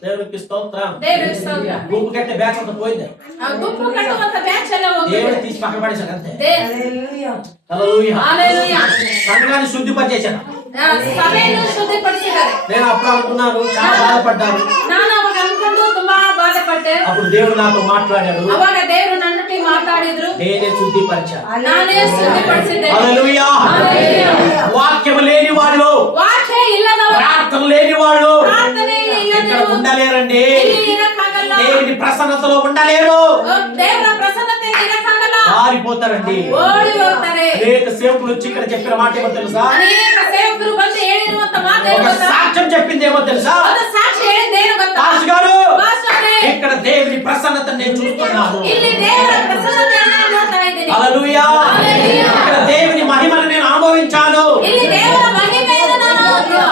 దేవునికి స్తోత్రం. ದೇವರಿಗೆ ಸ್ತೋತ್ರ. గుంపు కట్టే బ్యాచ్ అంతా పోయింది. ಆ ಗುಂಪು ಕಟ್ಟುವಂತ ಬ್ಯಾಚ್ ಎಲ್ಲ ಹೋಗಿದೆ. దేవుడు తీసి పక్కన పడేశాడు అంతే. హల్లెలూయా. హల్లెలూయా. సంఘాన్ని శుద్ధిపరిచేశాడు. సభೆಯನ್ನು ಶುದ್ಧಿಪಡಿಸಿದ್ದಾರೆ. నేను అప్పుడు అనుకున్నాను, చాలా బాధపడ్డాను. ನಾನು ಅವಾಗ ಅನ್ಕೊಂಡು ತುಂಬಾ ಬಾಧೆಪಟ್ಟೆ. అప్పుడు దేవుడు నాతో మాట్లాడాడు. ಅವಾಗ ದೇವರು ನನ್ನೊಟ್ಟಿಗೆ ಮಾತಾಡಿದ್ರು. నేనే శుద్ధిపరిచాను. ನಾನೇ ಶುದ್ಧಿಪಡಿಸಿದ್ದೇನೆ. హల్లెలూయా. వాక్యం లేని వాళ్ళు, ವಾಕ್ಯ ಇಲ್ಲದವರು, ప్రార్థన లేని వాళ్ళు ಪ್ರಾರ್ಥನೆ ఇక్కడ ಇಲ್ಲದವರು ఉండలేరండి. ಇಲ್ಲಿ ಇರಕ್ಕಾಗಲ್ಲ. దేవుని ప్రసన్నతలో ఉండలేరు. ದೇವರ ಪ್ರಸನ್ನತೆಯಲ್ಲಿ ಇರಕ್ಕಾಗಲ್ಲ. పారిపోతారండి. ಓಡಿ ಹೋಗ್ತಾರೆ. అనేక సేవకులు వచ్చి ఇక్కడ చెప్పిన మాట ఏమో తెలుసా? ಅನೇಕ ಸೇವಕರು ಬಂದು ಹೇಳಿರುವಂತ ಮಾತೇನು ఒక ಗೊತ್ತಾ? సాక్ష్యం చెప్పింది ఏమో తెలుసా? ಒಂದು ಸಾಕ್ಷಿ ಹೇಳಿದ್ದೇನು ಗೊತ್ತಾ? దాసు గారు, ಪಾಸ್ಟರೇ, ఇక్కడ దేవుని ప్రసన్నతను నేను చూస్తున్నాను. ಇಲ್ಲಿ ದೇವರ ಪ್ರಸನ್ನತೆಯನ್ನು ನಾನು ನೋಡ್ತಾ ಇದ್ದೀನಿ. హల్లెలూయా. హల్లెలూయా. ఇక్కడ దేవుని మహిమను నేను అనుభవించాను. ಇಲ್ಲಿ దేವರ మహిಮೆಯನ್ನು ನಾನು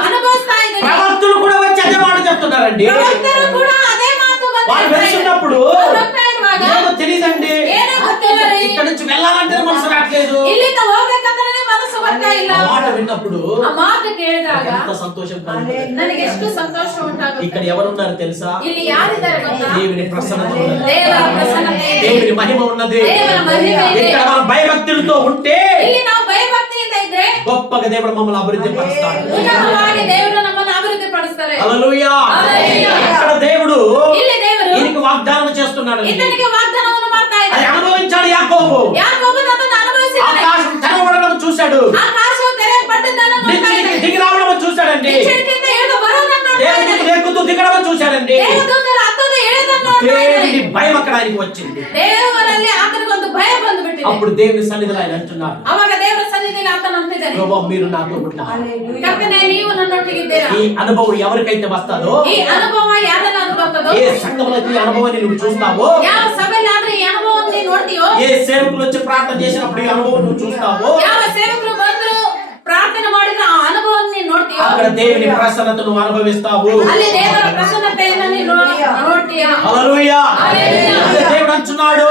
ಅನುಭವಿಸ್ತಾ ಇದ್ದೀನಿ. ప్రవక్తలు కూడా వచ్చి అదే మాట చెప్తున్నారండి. ಪ್ರವಕ್ತರು ಕೂಡ ಅದೇ ಮಾತು వాళ్ళు వెళ్తున్నప్పుడు ಹೋಗ್ತಾ ಇರುವಾಗ ఏమో తెలియదండి. ಏನೋ ಗೊತ್ತಿಲ್ಲ ರೀ. ఇక్కడ నుంచి వెళ్ళాలంటే మనసు రావట్లేదు. ಇಲ್ಲಿಂದ ಹೋಗ್ಬೇಕಂದ್ರೆ ಮನಸ್ಸು ಬರ್ತಾ ಇಲ್ಲ. ఆ మాట విన్నప్పుడు ಆ ಮಾತು ಕೇಳಿದಾಗ ఎంత సంతోషం కలుగుతుంది. ನನಗೆ ಎಷ್ಟು ಸಂತೋಷ ಉಂಟಾಗುತ್ತೆ. ఇక్కడ ఎవరున్నారు తెలుసా? ಇಲ್ಲಿ ಯಾರಿದ್ದಾರೆ ಗೊತ್ತಾ? దేవుని ప్రసన్నత ఉన్నది. ದೇವರ ಪ್ರಸನ್ನತೆ ಇದೆ. దేవుని మహిమ ఉన్నది. ದೇವರ ಮಹಿಮೆ ಇದೆ. ఇక్కడ మనం భయభక్తులతో ఉంటే ಇಲ್ಲಿ ನಾವು ಭಯಭಕ್ತಿಯಿಂದ ಇದ್ರೆ గొప్పగా దేవుడు మమ్మల్ని అభివృద్ధి పరుస్తాడు. ಉನ್ನತವಾಗಿ ದೇವರು ನಮ್ಮನ್ನು ಅಭಿವೃದ್ಧಿ ಪಡಿಸ್ತಾರೆ. హల్లెలూయా. హల్లెలూయా. ఇక్కడ దేవుడు ಇಲ್ಲಿ ದೇವರು ఈయనకి వాగ్దానం చేస్తున్నాడు. ಇತನಿಗೆ ವಾಗ್ದಾನವನ್ನು ಮಾಡ್ತಾ అది ಇದ್ದಾರೆ. అనుభవించాడు యాకోబు. ಯಾಕೋಬನು ಅದನ್ನು ಅನುಭವಿಸಿದ್ದಾನೆ. ఆకాశం తెరవడం చూశాడు. ಆಕಾಶವು ತೆರೆಯಲ್ಪಟ್ಟದ್ದನ್ನು ನೋಡ್ತಾ నిచ్చెనకి ಇದ್ದಾನೆ. దిగి రావడం చూశాడండి. ನಿಚ್ಚಳದಿಂದ ಇಳಿದು ಬರುವುದನ್ನು ನೋಡ್ತಾ దేవునికి ಇದ್ದಾನೆ. ఎక్కుతూ దిగడం చూశాడండి. ದೇವದೂತರು ಹತ್ತದ ಇಳಿದನ್ನು ನೋಡ್ತಾ దేవుని ಇದ್ದಾನೆ. భయం అక్కడ ఆయనకి వచ్చింది. ದೇವರಲ್ಲಿ ಆತನಿಗೊಂದು ಭಯ ಬಂದುಬಿಟ್ಟಿದೆ. అప్పుడు దేవుని సన్నిధిలో ఆయన అంటున్నాడు, ಅವಾಗ ದೇವರ ಸನ್ನಿಧಿಯಲ್ಲಿ ಆತನು ಅಂತಿದ್ದಾನೆ, ప్రభువా మీరు నాతో ఉంటారు. ಕರ್ತನೇ ನೀವು ನನ್ನೊಟ್ಟಿಗಿದ್ದೀರಾ. ఈ అనుభవం ఎవరికైతే వస్తాదో, ಈ ಅನುಭವ ಯಾರೆಲ್ಲ ಅನುಭವತ್ತದೋ, ఏ సంఘంలో ఈ అనుభవాన్ని నువ్వు చూస్తావో, ಯಾವ ಸಭೆಯಲ್ಲಿ ಆದ್ರೆ ಈ ಅನುಭವವನ್ನು ನೀನು ನೋಡ್ತೀಯೋ, ఏ సేవకులు వచ్చి ప్రార్థన చేసినప్పుడు ఈ అనుభవం నువ్వు చూస్తావో, ಯಾವ ಸೇವಕರು ಬಂದ್ರು ಪ್ರಾರ್ಥನೆ ಮಾಡಿದ್ರೆ ಆ ಅನುಭವವನ್ನು ನೀನು ನೋಡ್ತೀಯೋ, అక్కడ దేవుని ప్రసన్నతను అనుభవిస్తావు. ಅಲ್ಲಿ ದೇವರ ಪ್ರಸನ್ನತೆಯನ್ನು ನೀನು ನೋಡ್ತೀಯ. హల్లెలూయా. హల్లెలూయా. అదే దేవుడు అంటున్నాడు,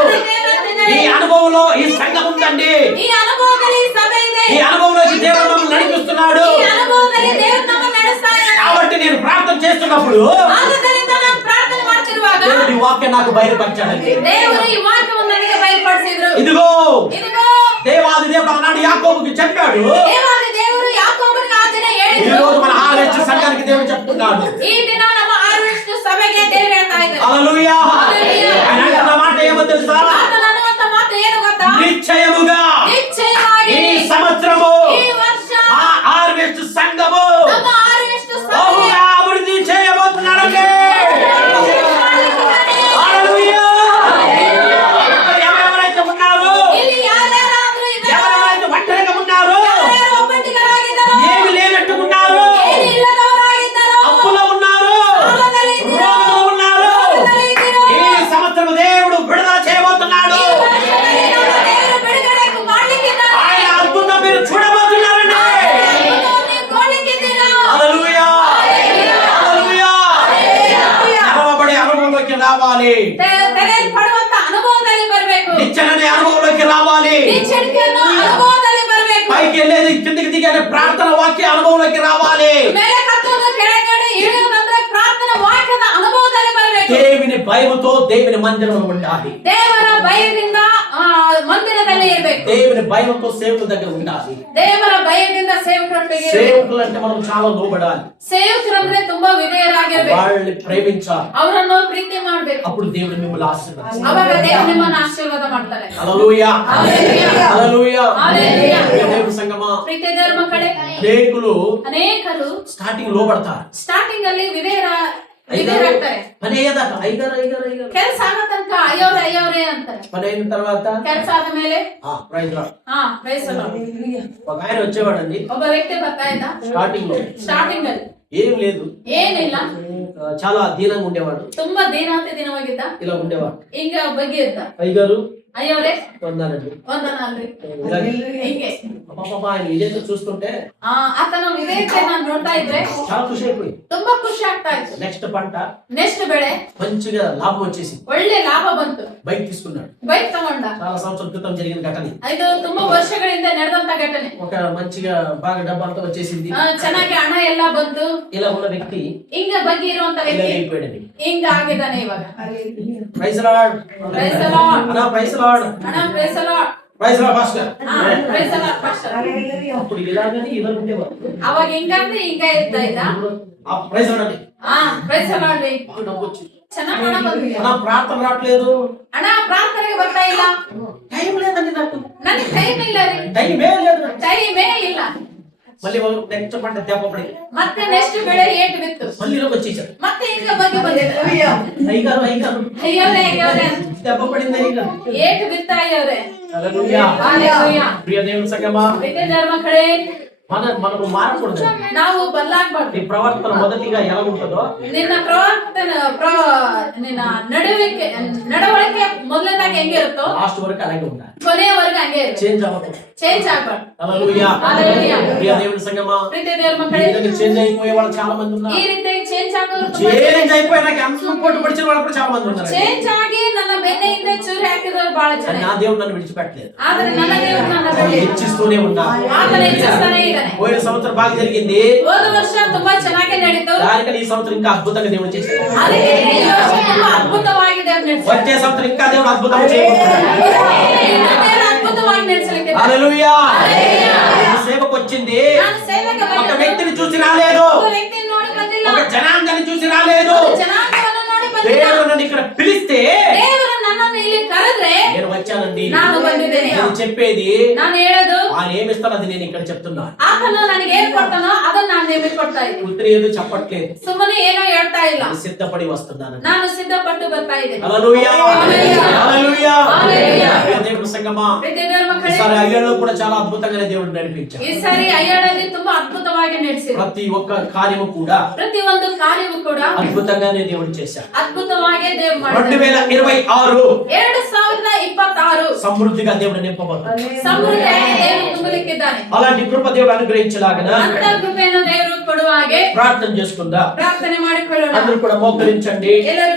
ఈ అనుభవంలో ఈ సంఘం ఉందండి. ಈ ಅನುಭವದಲ್ಲಿ ಈ ಸಭೆ ಇದೆ. ఈ అనుభవంలోకి దేవుడు మమ్మల్ని నడిపిస్తున్నాడు. ಈ ಅನುಭವದಲ್ಲಿ ದೇವರು ನಮ್ಮನ್ನು ನಡೆಸ್ತಾ ಇದ್ದಾನೆ. కాబట్టి నేను ప్రార్థన చేస్తున్నప్పుడు ಆದ್ದರಿಂದ ನಾನು ಪ್ರಾರ್ಥನೆ ಮಾಡ್ತಿರುವಾಗ దేవుడి వాక్యం నాకు బయలుపరిచాడండి. ದೇವರು ಈ ವಾಕ್ಯವನ್ನು ನನಗೆ ಬಯలుಪಡಿಸಿದ್ರು. ఇదిగో ఇదిగో దేవాది దేవుడు అన్నాడు యాకోబుకి చెప్పాడు. ದೇವಾದಿ ದೇವರು ಯಾಕೋಬನಿಗೆ ಆ ದಿನ ఈ ಹೇಳಿದ್ರು. రోజు మన ఆలయ సంఘానికి దేవుడు చెప్తున్నాడు. ಈ ದಿನ ನಮ್ಮ ಆರ್ಎಸ್ ಸಭೆಗೆ ದೇವರು ಹೇಳ್ತಾ ಇದ್ದಾರೆ. హల్లెలూయా. హల్లెలూయా. ఆయన అంటున్న మాట ఏమో తెలుసా? ಆತನು ಅನ್ನುವಂತ ಮಾತು ಏನು ಗೊತ್ತಾ? నిశ్చయముగా ನಿಶ್ಚಯವಾಗಿ ఈ సంవత్సరము ಈ ವರ್ಷ ఆ ఆర్ఎస్ సంఘము ನಮ್ಮ ಆರ್ಎಸ್ ಸಭೆ బహుగా అభివృద్ధి చేయబోతున్నాడండి. హల్లెలూయా. ఇక్కడ ఎవరెవరైతే ఉన్నారో, ಇಲ್ಲಿ ಯಾರ್ಯಾರಾದ್ರೂ ಇದ್ದಾರೆ, ఎవరెవరైతే ఒంటరిగా ఉన్నారో, ಯಾರ್ಯಾರು ಒಬ್ಬಂಟಿಗರಾಗಿದ್ದಾರೋ, ఏమి లేనట్టుకున్నారో, ಏನು ಇಲ್ಲದವರಾಗಿದ್ದಾರೋ, అప్పులో ఉన్నారు, ಸಾಲದಲ್ಲಿ ಇದ್ದೀರೋ, రోగంలో ఉన్నారు, ರೋಗದಲ್ಲಿ ಇದ್ದೀರೋ, ఈ సంవత్సరం దేవుడు విడుదల చేయబోతున్నాడు. ಈ ವರ್ಷದಲ್ಲಿ ನಮ್ಮ ದೇವರು ಬಿಡುಗಡೆ ಮಾಡ್ಲಿಕ್ಕಿದ್ದಾರೆ. ఆయన అద్భుతం మీరు చూడబోతున్నారండి. ನೀವು ನೋಡ್ಲಿಕ್ಕಿದ್ದೀರಾ? హల్లెలూయా. హల్లెలూయా. తెరవబడే అనుభవంలోకి రావాలి. ತೆರೆಯಲ್ಪಡುವಂತ ಅನುಭವದಲ್ಲಿ ಬರಬೇಕು. నిచ్చెననే అనుభవంలోకి రావాలి. ನಿಚ್ಚಣಿಕೆಯನ್ನು ಅನುಭವದಲ್ಲಿ ಬರಬೇಕು. పైకి వెళ్ళేది కిందికి దిగేది ప్రార్థన వాక్య అనుభవంలోకి రావాలి. ಮೇಲೆ ಕತ್ತೋದು ಕೆಳಗಡೆ ಇಳಿಯೋದಂದ್ರೆ ಪ್ರಾರ್ಥನಾ ವಾಕ್ಯದ ಅನುಭವದಲ್ಲಿ ಬರಬೇಕು. దేవుని భయముతో దేవుని మందిరంలో ఉండాలి. ದೇವರ ಭಯದಿಂದ ಮಂದಿರದಲ್ಲಿ ಇರಬೇಕು. దేవుని భయముతో సేవకుల దగ్గర ఉండాలి. ದೇವರ ಭಯದಿಂದ ಸೇವಕರೊಟ್ಟಿಗೆ ಇರಬೇಕು. సేవకులు అంటే మనం చాలా లోబడాలి. ಸೇವಕರಂದ್ರೆ ತುಂಬಾ ವಿಧೇಯರಾಗಿರ್ಬೇಕು. వాళ్ళని ప్రేమించాలి. ಅವರನ್ನು ಪ್ರೀತಿ ಮಾಡ್ಬೇಕು. అప్పుడు దేవుడు మిమ్మల్ని ఆశీర్వదిస్తాడు. ಅವಾಗ ದೇವರು ನಿಮ್ಮನ್ನು ಆಶೀರ್ವಾದ ಮಾಡ್ತಾರೆ. హల్లెలూయా. హల్లెలూయా. హల్లెలూయా. హల్లెలూయా. దేవుని సంగమా, ಪ್ರೀತಿ ದೇವರ ಮಕ್ಕಳೇ, అనేకులు ಅನೇಕರು స్టార్టింగ్ లోబడతారు. ಸ್ಟಾರ್ಟಿಂಗ್ ಅಲ್ಲಿ ವಿಧೇಯರಾಗ್ತಾರೆ. పని అయ్యేదాకా ఐదారు ಕೆಲಸ ಆಗೋ ತನಕ ಅಯ್ಯವ್ರೆ ಅಂತಾರೆ. పని అయిన తర్వాత ಕೆಲಸ ಆದ ಮೇಲೆ ప్రైజ్ రాడ్. ಪ್ರೈಸ್ ಅಲ್ಲ. ఒక ఆయన వచ్చేవాడండి ಒಬ್ಬ ವ್ಯಕ್ತಿ ಬರ್ತಾ ಇದ್ದ. స్టార్టింగ్ లో ಸ್ಟಾರ್ಟಿಂಗ್ ಅಲ್ಲಿ ఏం లేదు, ಏನಿಲ್ಲ, చాలా దీనంగా ఉండేవాడు. ತುಂಬಾ ದಿನಾಂತ ದಿನವಾಗಿದ್ದ, ఇలా ఉండేవాడు. ಹಿಂಗ ಬಗ್ಗೆ ಇದ್ದ. అయ్యగారు ಅಯ್ಯೋರೇ వందనండి. ವಂದನಾಲ್ರಿ ఇలాగే. ಹಿಂಗೆ అబ్బబ్బబ్బా, ఆయన ఇదేంటో చూస్తుంటే ಆತನ ವಿಧೇಯತೆ ನಾನು ನೋಡ್ತಾ ಇದ್ರೆ చాలా ఖుషి అయిపోయి. ತುಂಬಾ ಖುಷಿ ಆಗ್ತಾ ಇತ್ತು. నెక్స్ట్ పంట ನೆಕ್ಸ್ಟ್ ಬೆಳೆ మంచిగా లాభం వచ్చేసి ಒಳ್ಳೆ ಲಾಭ ಬಂತು. బైక్ తీసుకున్నాడు. ಬೈಕ್ ತಗೊಂಡ. చాలా సంవత్సరాల క్రితం జరిగిన ఘటన ఇది. ಇದು ತುಂಬಾ ವರ್ಷಗಳಿಂದ ನಡೆದಂತ ಘಟನೆ. ఒక మంచిగా బాగా డబ్బు అంతా వచ్చేసింది. ಚೆನ್ನಾಗಿ ಹಣ ಎಲ್ಲ ಬಂತು. ఇలా ఉన్న వ్యక్తి ಹಿಂಗ ಬಗ್ಗೆ ಇರುವಂತ ఇలా ವ್ಯಕ್ತಿ అయిపోయాడు. ಹಿಂಗ ಆಗಿದ್ದಾನೆ ಇವಾಗ. Praise Lord. Praise the Lord. అన్నా ప్రైజ్ లార్డ్. ಅಣ್ಣ praise the Lord. Praise Lord pastor. praise the Lord pastor. అప్పుడు ఇలాగని ఇలా ఉండేవారు. ಅವಾಗ ಹಿಂಗಂದ್ರೆ ಹಿಂಗ ಇರ್ತಾ ಇದ್ದ. ఆ ప్రైజ్ లార్డ్ అని praise the Lord ರೀ. బాగా డబ్బు వచ్చింది. ಚೆನ್ನಾಗಿ ಹಣ ಬಂತು. అన్నా ప్రార్థన రావట్లేదు. ಅಣ್ಣ ಪ್ರಾರ್ಥನೆಗೆ ಬರ್ತಾ ಇಲ್ಲ. టైం లేదండి నాకు. ನನಗೆ ಟೈಮ್ ಇಲ್ಲ ರೀ. టైమే లేదు. ಟೈಮೇ ಇಲ್ಲ. మళ్ళీ నెక్స్ట్ పంట దెబ్బ పడి ಮತ್ತೆ ನೆಕ್ಸ್ಟ್ ಬೆಳೆ ಏಟ್ ಬಿತ್ತು. మళ్ళీ ఇలాగ వచ్చేసాడు. ಮತ್ತೆ ಹಿಂಗ ಬಗ್ಗೆ ಬಂದಿದೆ. అయ్యగారు ಅಯ್ಯೋರೇ దెబ్బ పడింది అయ్యగారు. ಏಟ್ ಬಿತ್ತ ಅಯ್ಯೋರೇ. హల్లెలూయా. హల్లెలూయా. ప్రియ దేవుని సంగమా, ಪ್ರೀತಿ ಧರ್ಮಗಳೇ, మనము మారకూడదు. ನಾವು ಬದಲಾಗಬಾರ್ದು. నీ ప్రవర్తన మొదటిగా ఎలా ఉంటుందో ನಿನ್ನ ನಿನ್ನ ನಡವಳಿಕೆ ಮೊದಲನೇದಾಗಿ ಹೆಂಗಿರುತ್ತೋ లాస్ట్ వరకు అలాగే ఉండాలి. ಕೊನೆಯವರೆಗೂ ಹಂಗೆ ಇರುತ್ತೆ. చేంజ్ అవ్వకూడదు. ಚೇಂಜ್ ಆಗ್ಬಾರ್ದು. హల్లెలూయా. హల్లెలూయా. ప్రియ దేవుని సంగమా, ಪ್ರೀತಿ ಧರ್ಮಗಳೇ, ఈ విధంగా చేంజ్ అయిపోయే వాళ్ళు చాలా మంది ఉన్నారు. ಈ ರೀತಿ ಚೇಂಜ್ ಆಗೋರು ತುಂಬಾ చేంజ్ అయిపోయి నాకు ఎంత పోటు పడిచిన వాళ్ళు కూడా చాలా మంది ఉన్నారు. ಚೇಂಜ್ ಆಗಿ ನನ್ನ ಬೆನ್ನ ಹಿಂದೆ ಚೂರಿ ಹಾಕಿದವರು ಬಹಳ ಜನ. నా దేవుడు నన్ను విడిచిపెట్టలేదు. ಆದ್ರೆ ನನ್ನ ದೇವರು ನನ್ನ ಬೆನ್ನ హెచ్చిస్తూనే ఉన్నా. ಆತನ ಹೆಚ್ಚಿಸ್ತಾನೆ ಇದ್ದಾನೆ. పోయిన సంవత్సరం బాగా జరిగింది. ಹೋದ ವರ್ಷ ತುಂಬಾ ಚೆನ್ನಾಗಿ ನಡೀತು. దానికని ఈ సంవత్సరం ఇంకా అద్భుతంగా దేవుడు చేశాడు. ಅದಕ್ಕೆ ಈ ವರ್ಷ ತುಂಬಾ ಅದ್ಭುತವಾಗಿ ದೇವರು ನಡೆಸಿದ. వచ్చే సంవత్సరం ఇంకా దేవుడు అద్భుతంగా చేయబోతున్నాడు. ದೇವರು ಅದ್ಭುತವಾಗಿ ನಡೆಸಲಿಕ್ಕೆ. హల్లెలూయా. హల్లెలూయా. సేవకు వచ్చింది. ನಾನು ಸೇವೆಗೆ ఒక ಬಂದಿದ್ದು వ్యక్తిని చూసి రాలేదు. ಒಬ್ಬ ವ್ಯಕ್ತಿಯನ್ನು ನೋಡಿ ಬಂದಿಲ್ಲ. ఒక జనాంగాన్ని చూసి రాలేదు. ಜನಾಂಗವನ್ನು ನೋಡಿ ಬಂದಿಲ್ಲ. దేవుడు నన్ను ఇక్కడ పిలిస్తే ದೇವರು ನನ್ನನ್ನು ಇಲ್ಲಿ ಕರೆದ್ರೆ నేను వచ్చానండి. ನಾನು ಬಂದಿದ್ದೇನೆ. నేను చెప్పేది ನಾನು ಹೇಳೋದು ఆయన ఏమిస్తాను అది నేను ఇక్కడ చెప్తున్నా. ಆತನು ನನಗೆ ಏನ್ ಕೊಡ್ತಾನೋ ಅದನ್ನ ನಾನು ನಿಮಗೆ ಕೊಡ್ತಾ ಇದ್ದೀನಿ. ఉత్తరి ఏదో చెప్పట్లేదు. ಸುಮ್ಮನೆ ಏನೋ ಹೇಳ್ತಾ ಇಲ್ಲ. నేను సిద్ధపడి వస్తున్నాను. ನಾನು ಸಿದ್ಧಪಟ್ಟು ಬರ್ತಾ ಇದ್ದೇನೆ. హల్లెలూయా. హల్లెలూయా. హల్లెలూయా. హల్లెలూయా. ప్రియ దేవుని సంగమా, ಪ್ರೀತಿ ದೇವರ ಮಕ್ಕಳೇ, ఈసారి అయ్యలో కూడా చాలా అద్భుతంగానే దేవుడు నడిపించాడు. ಈ ಸಾರಿ ಅಯ್ಯಾಳಲ್ಲಿ ತುಂಬಾ ಅದ್ಭುತವಾಗಿ ನಡೆಸಿದ್ರು. ప్రతి ఒక్క కార్యము కూడా ಪ್ರತಿ ಒಂದು ಕಾರ್ಯವು ಕೂಡ అద్భుతంగానే దేవుడు చేశాడు. ಅದ್ಭುತವಾಗಿ ದೇವರು ಮಾಡಿದ್ರು. 2026 2026 సమృద్ధిగా దేవుడు నింపబోతున్నాడు. ಸಮೃದ್ಧಿಯಾಗಿ ದೇವರು ತುಂಬಲಿಕ್ಕಿದ್ದಾನೆ. అలాంటి కృప దేవుడు అనుగ్రహించలాగన ಅಂತ ಕೃಪೆಯನ್ನು ದೇವರು ಕೊಡುವ ಹಾಗೆ ప్రార్థన చేసుకుందా. ಪ್ರಾರ್ಥನೆ ಮಾಡಿಕೊಳ್ಳೋಣ. అందరూ కూడా మోకరించండి. ಎಲ್ಲರೂ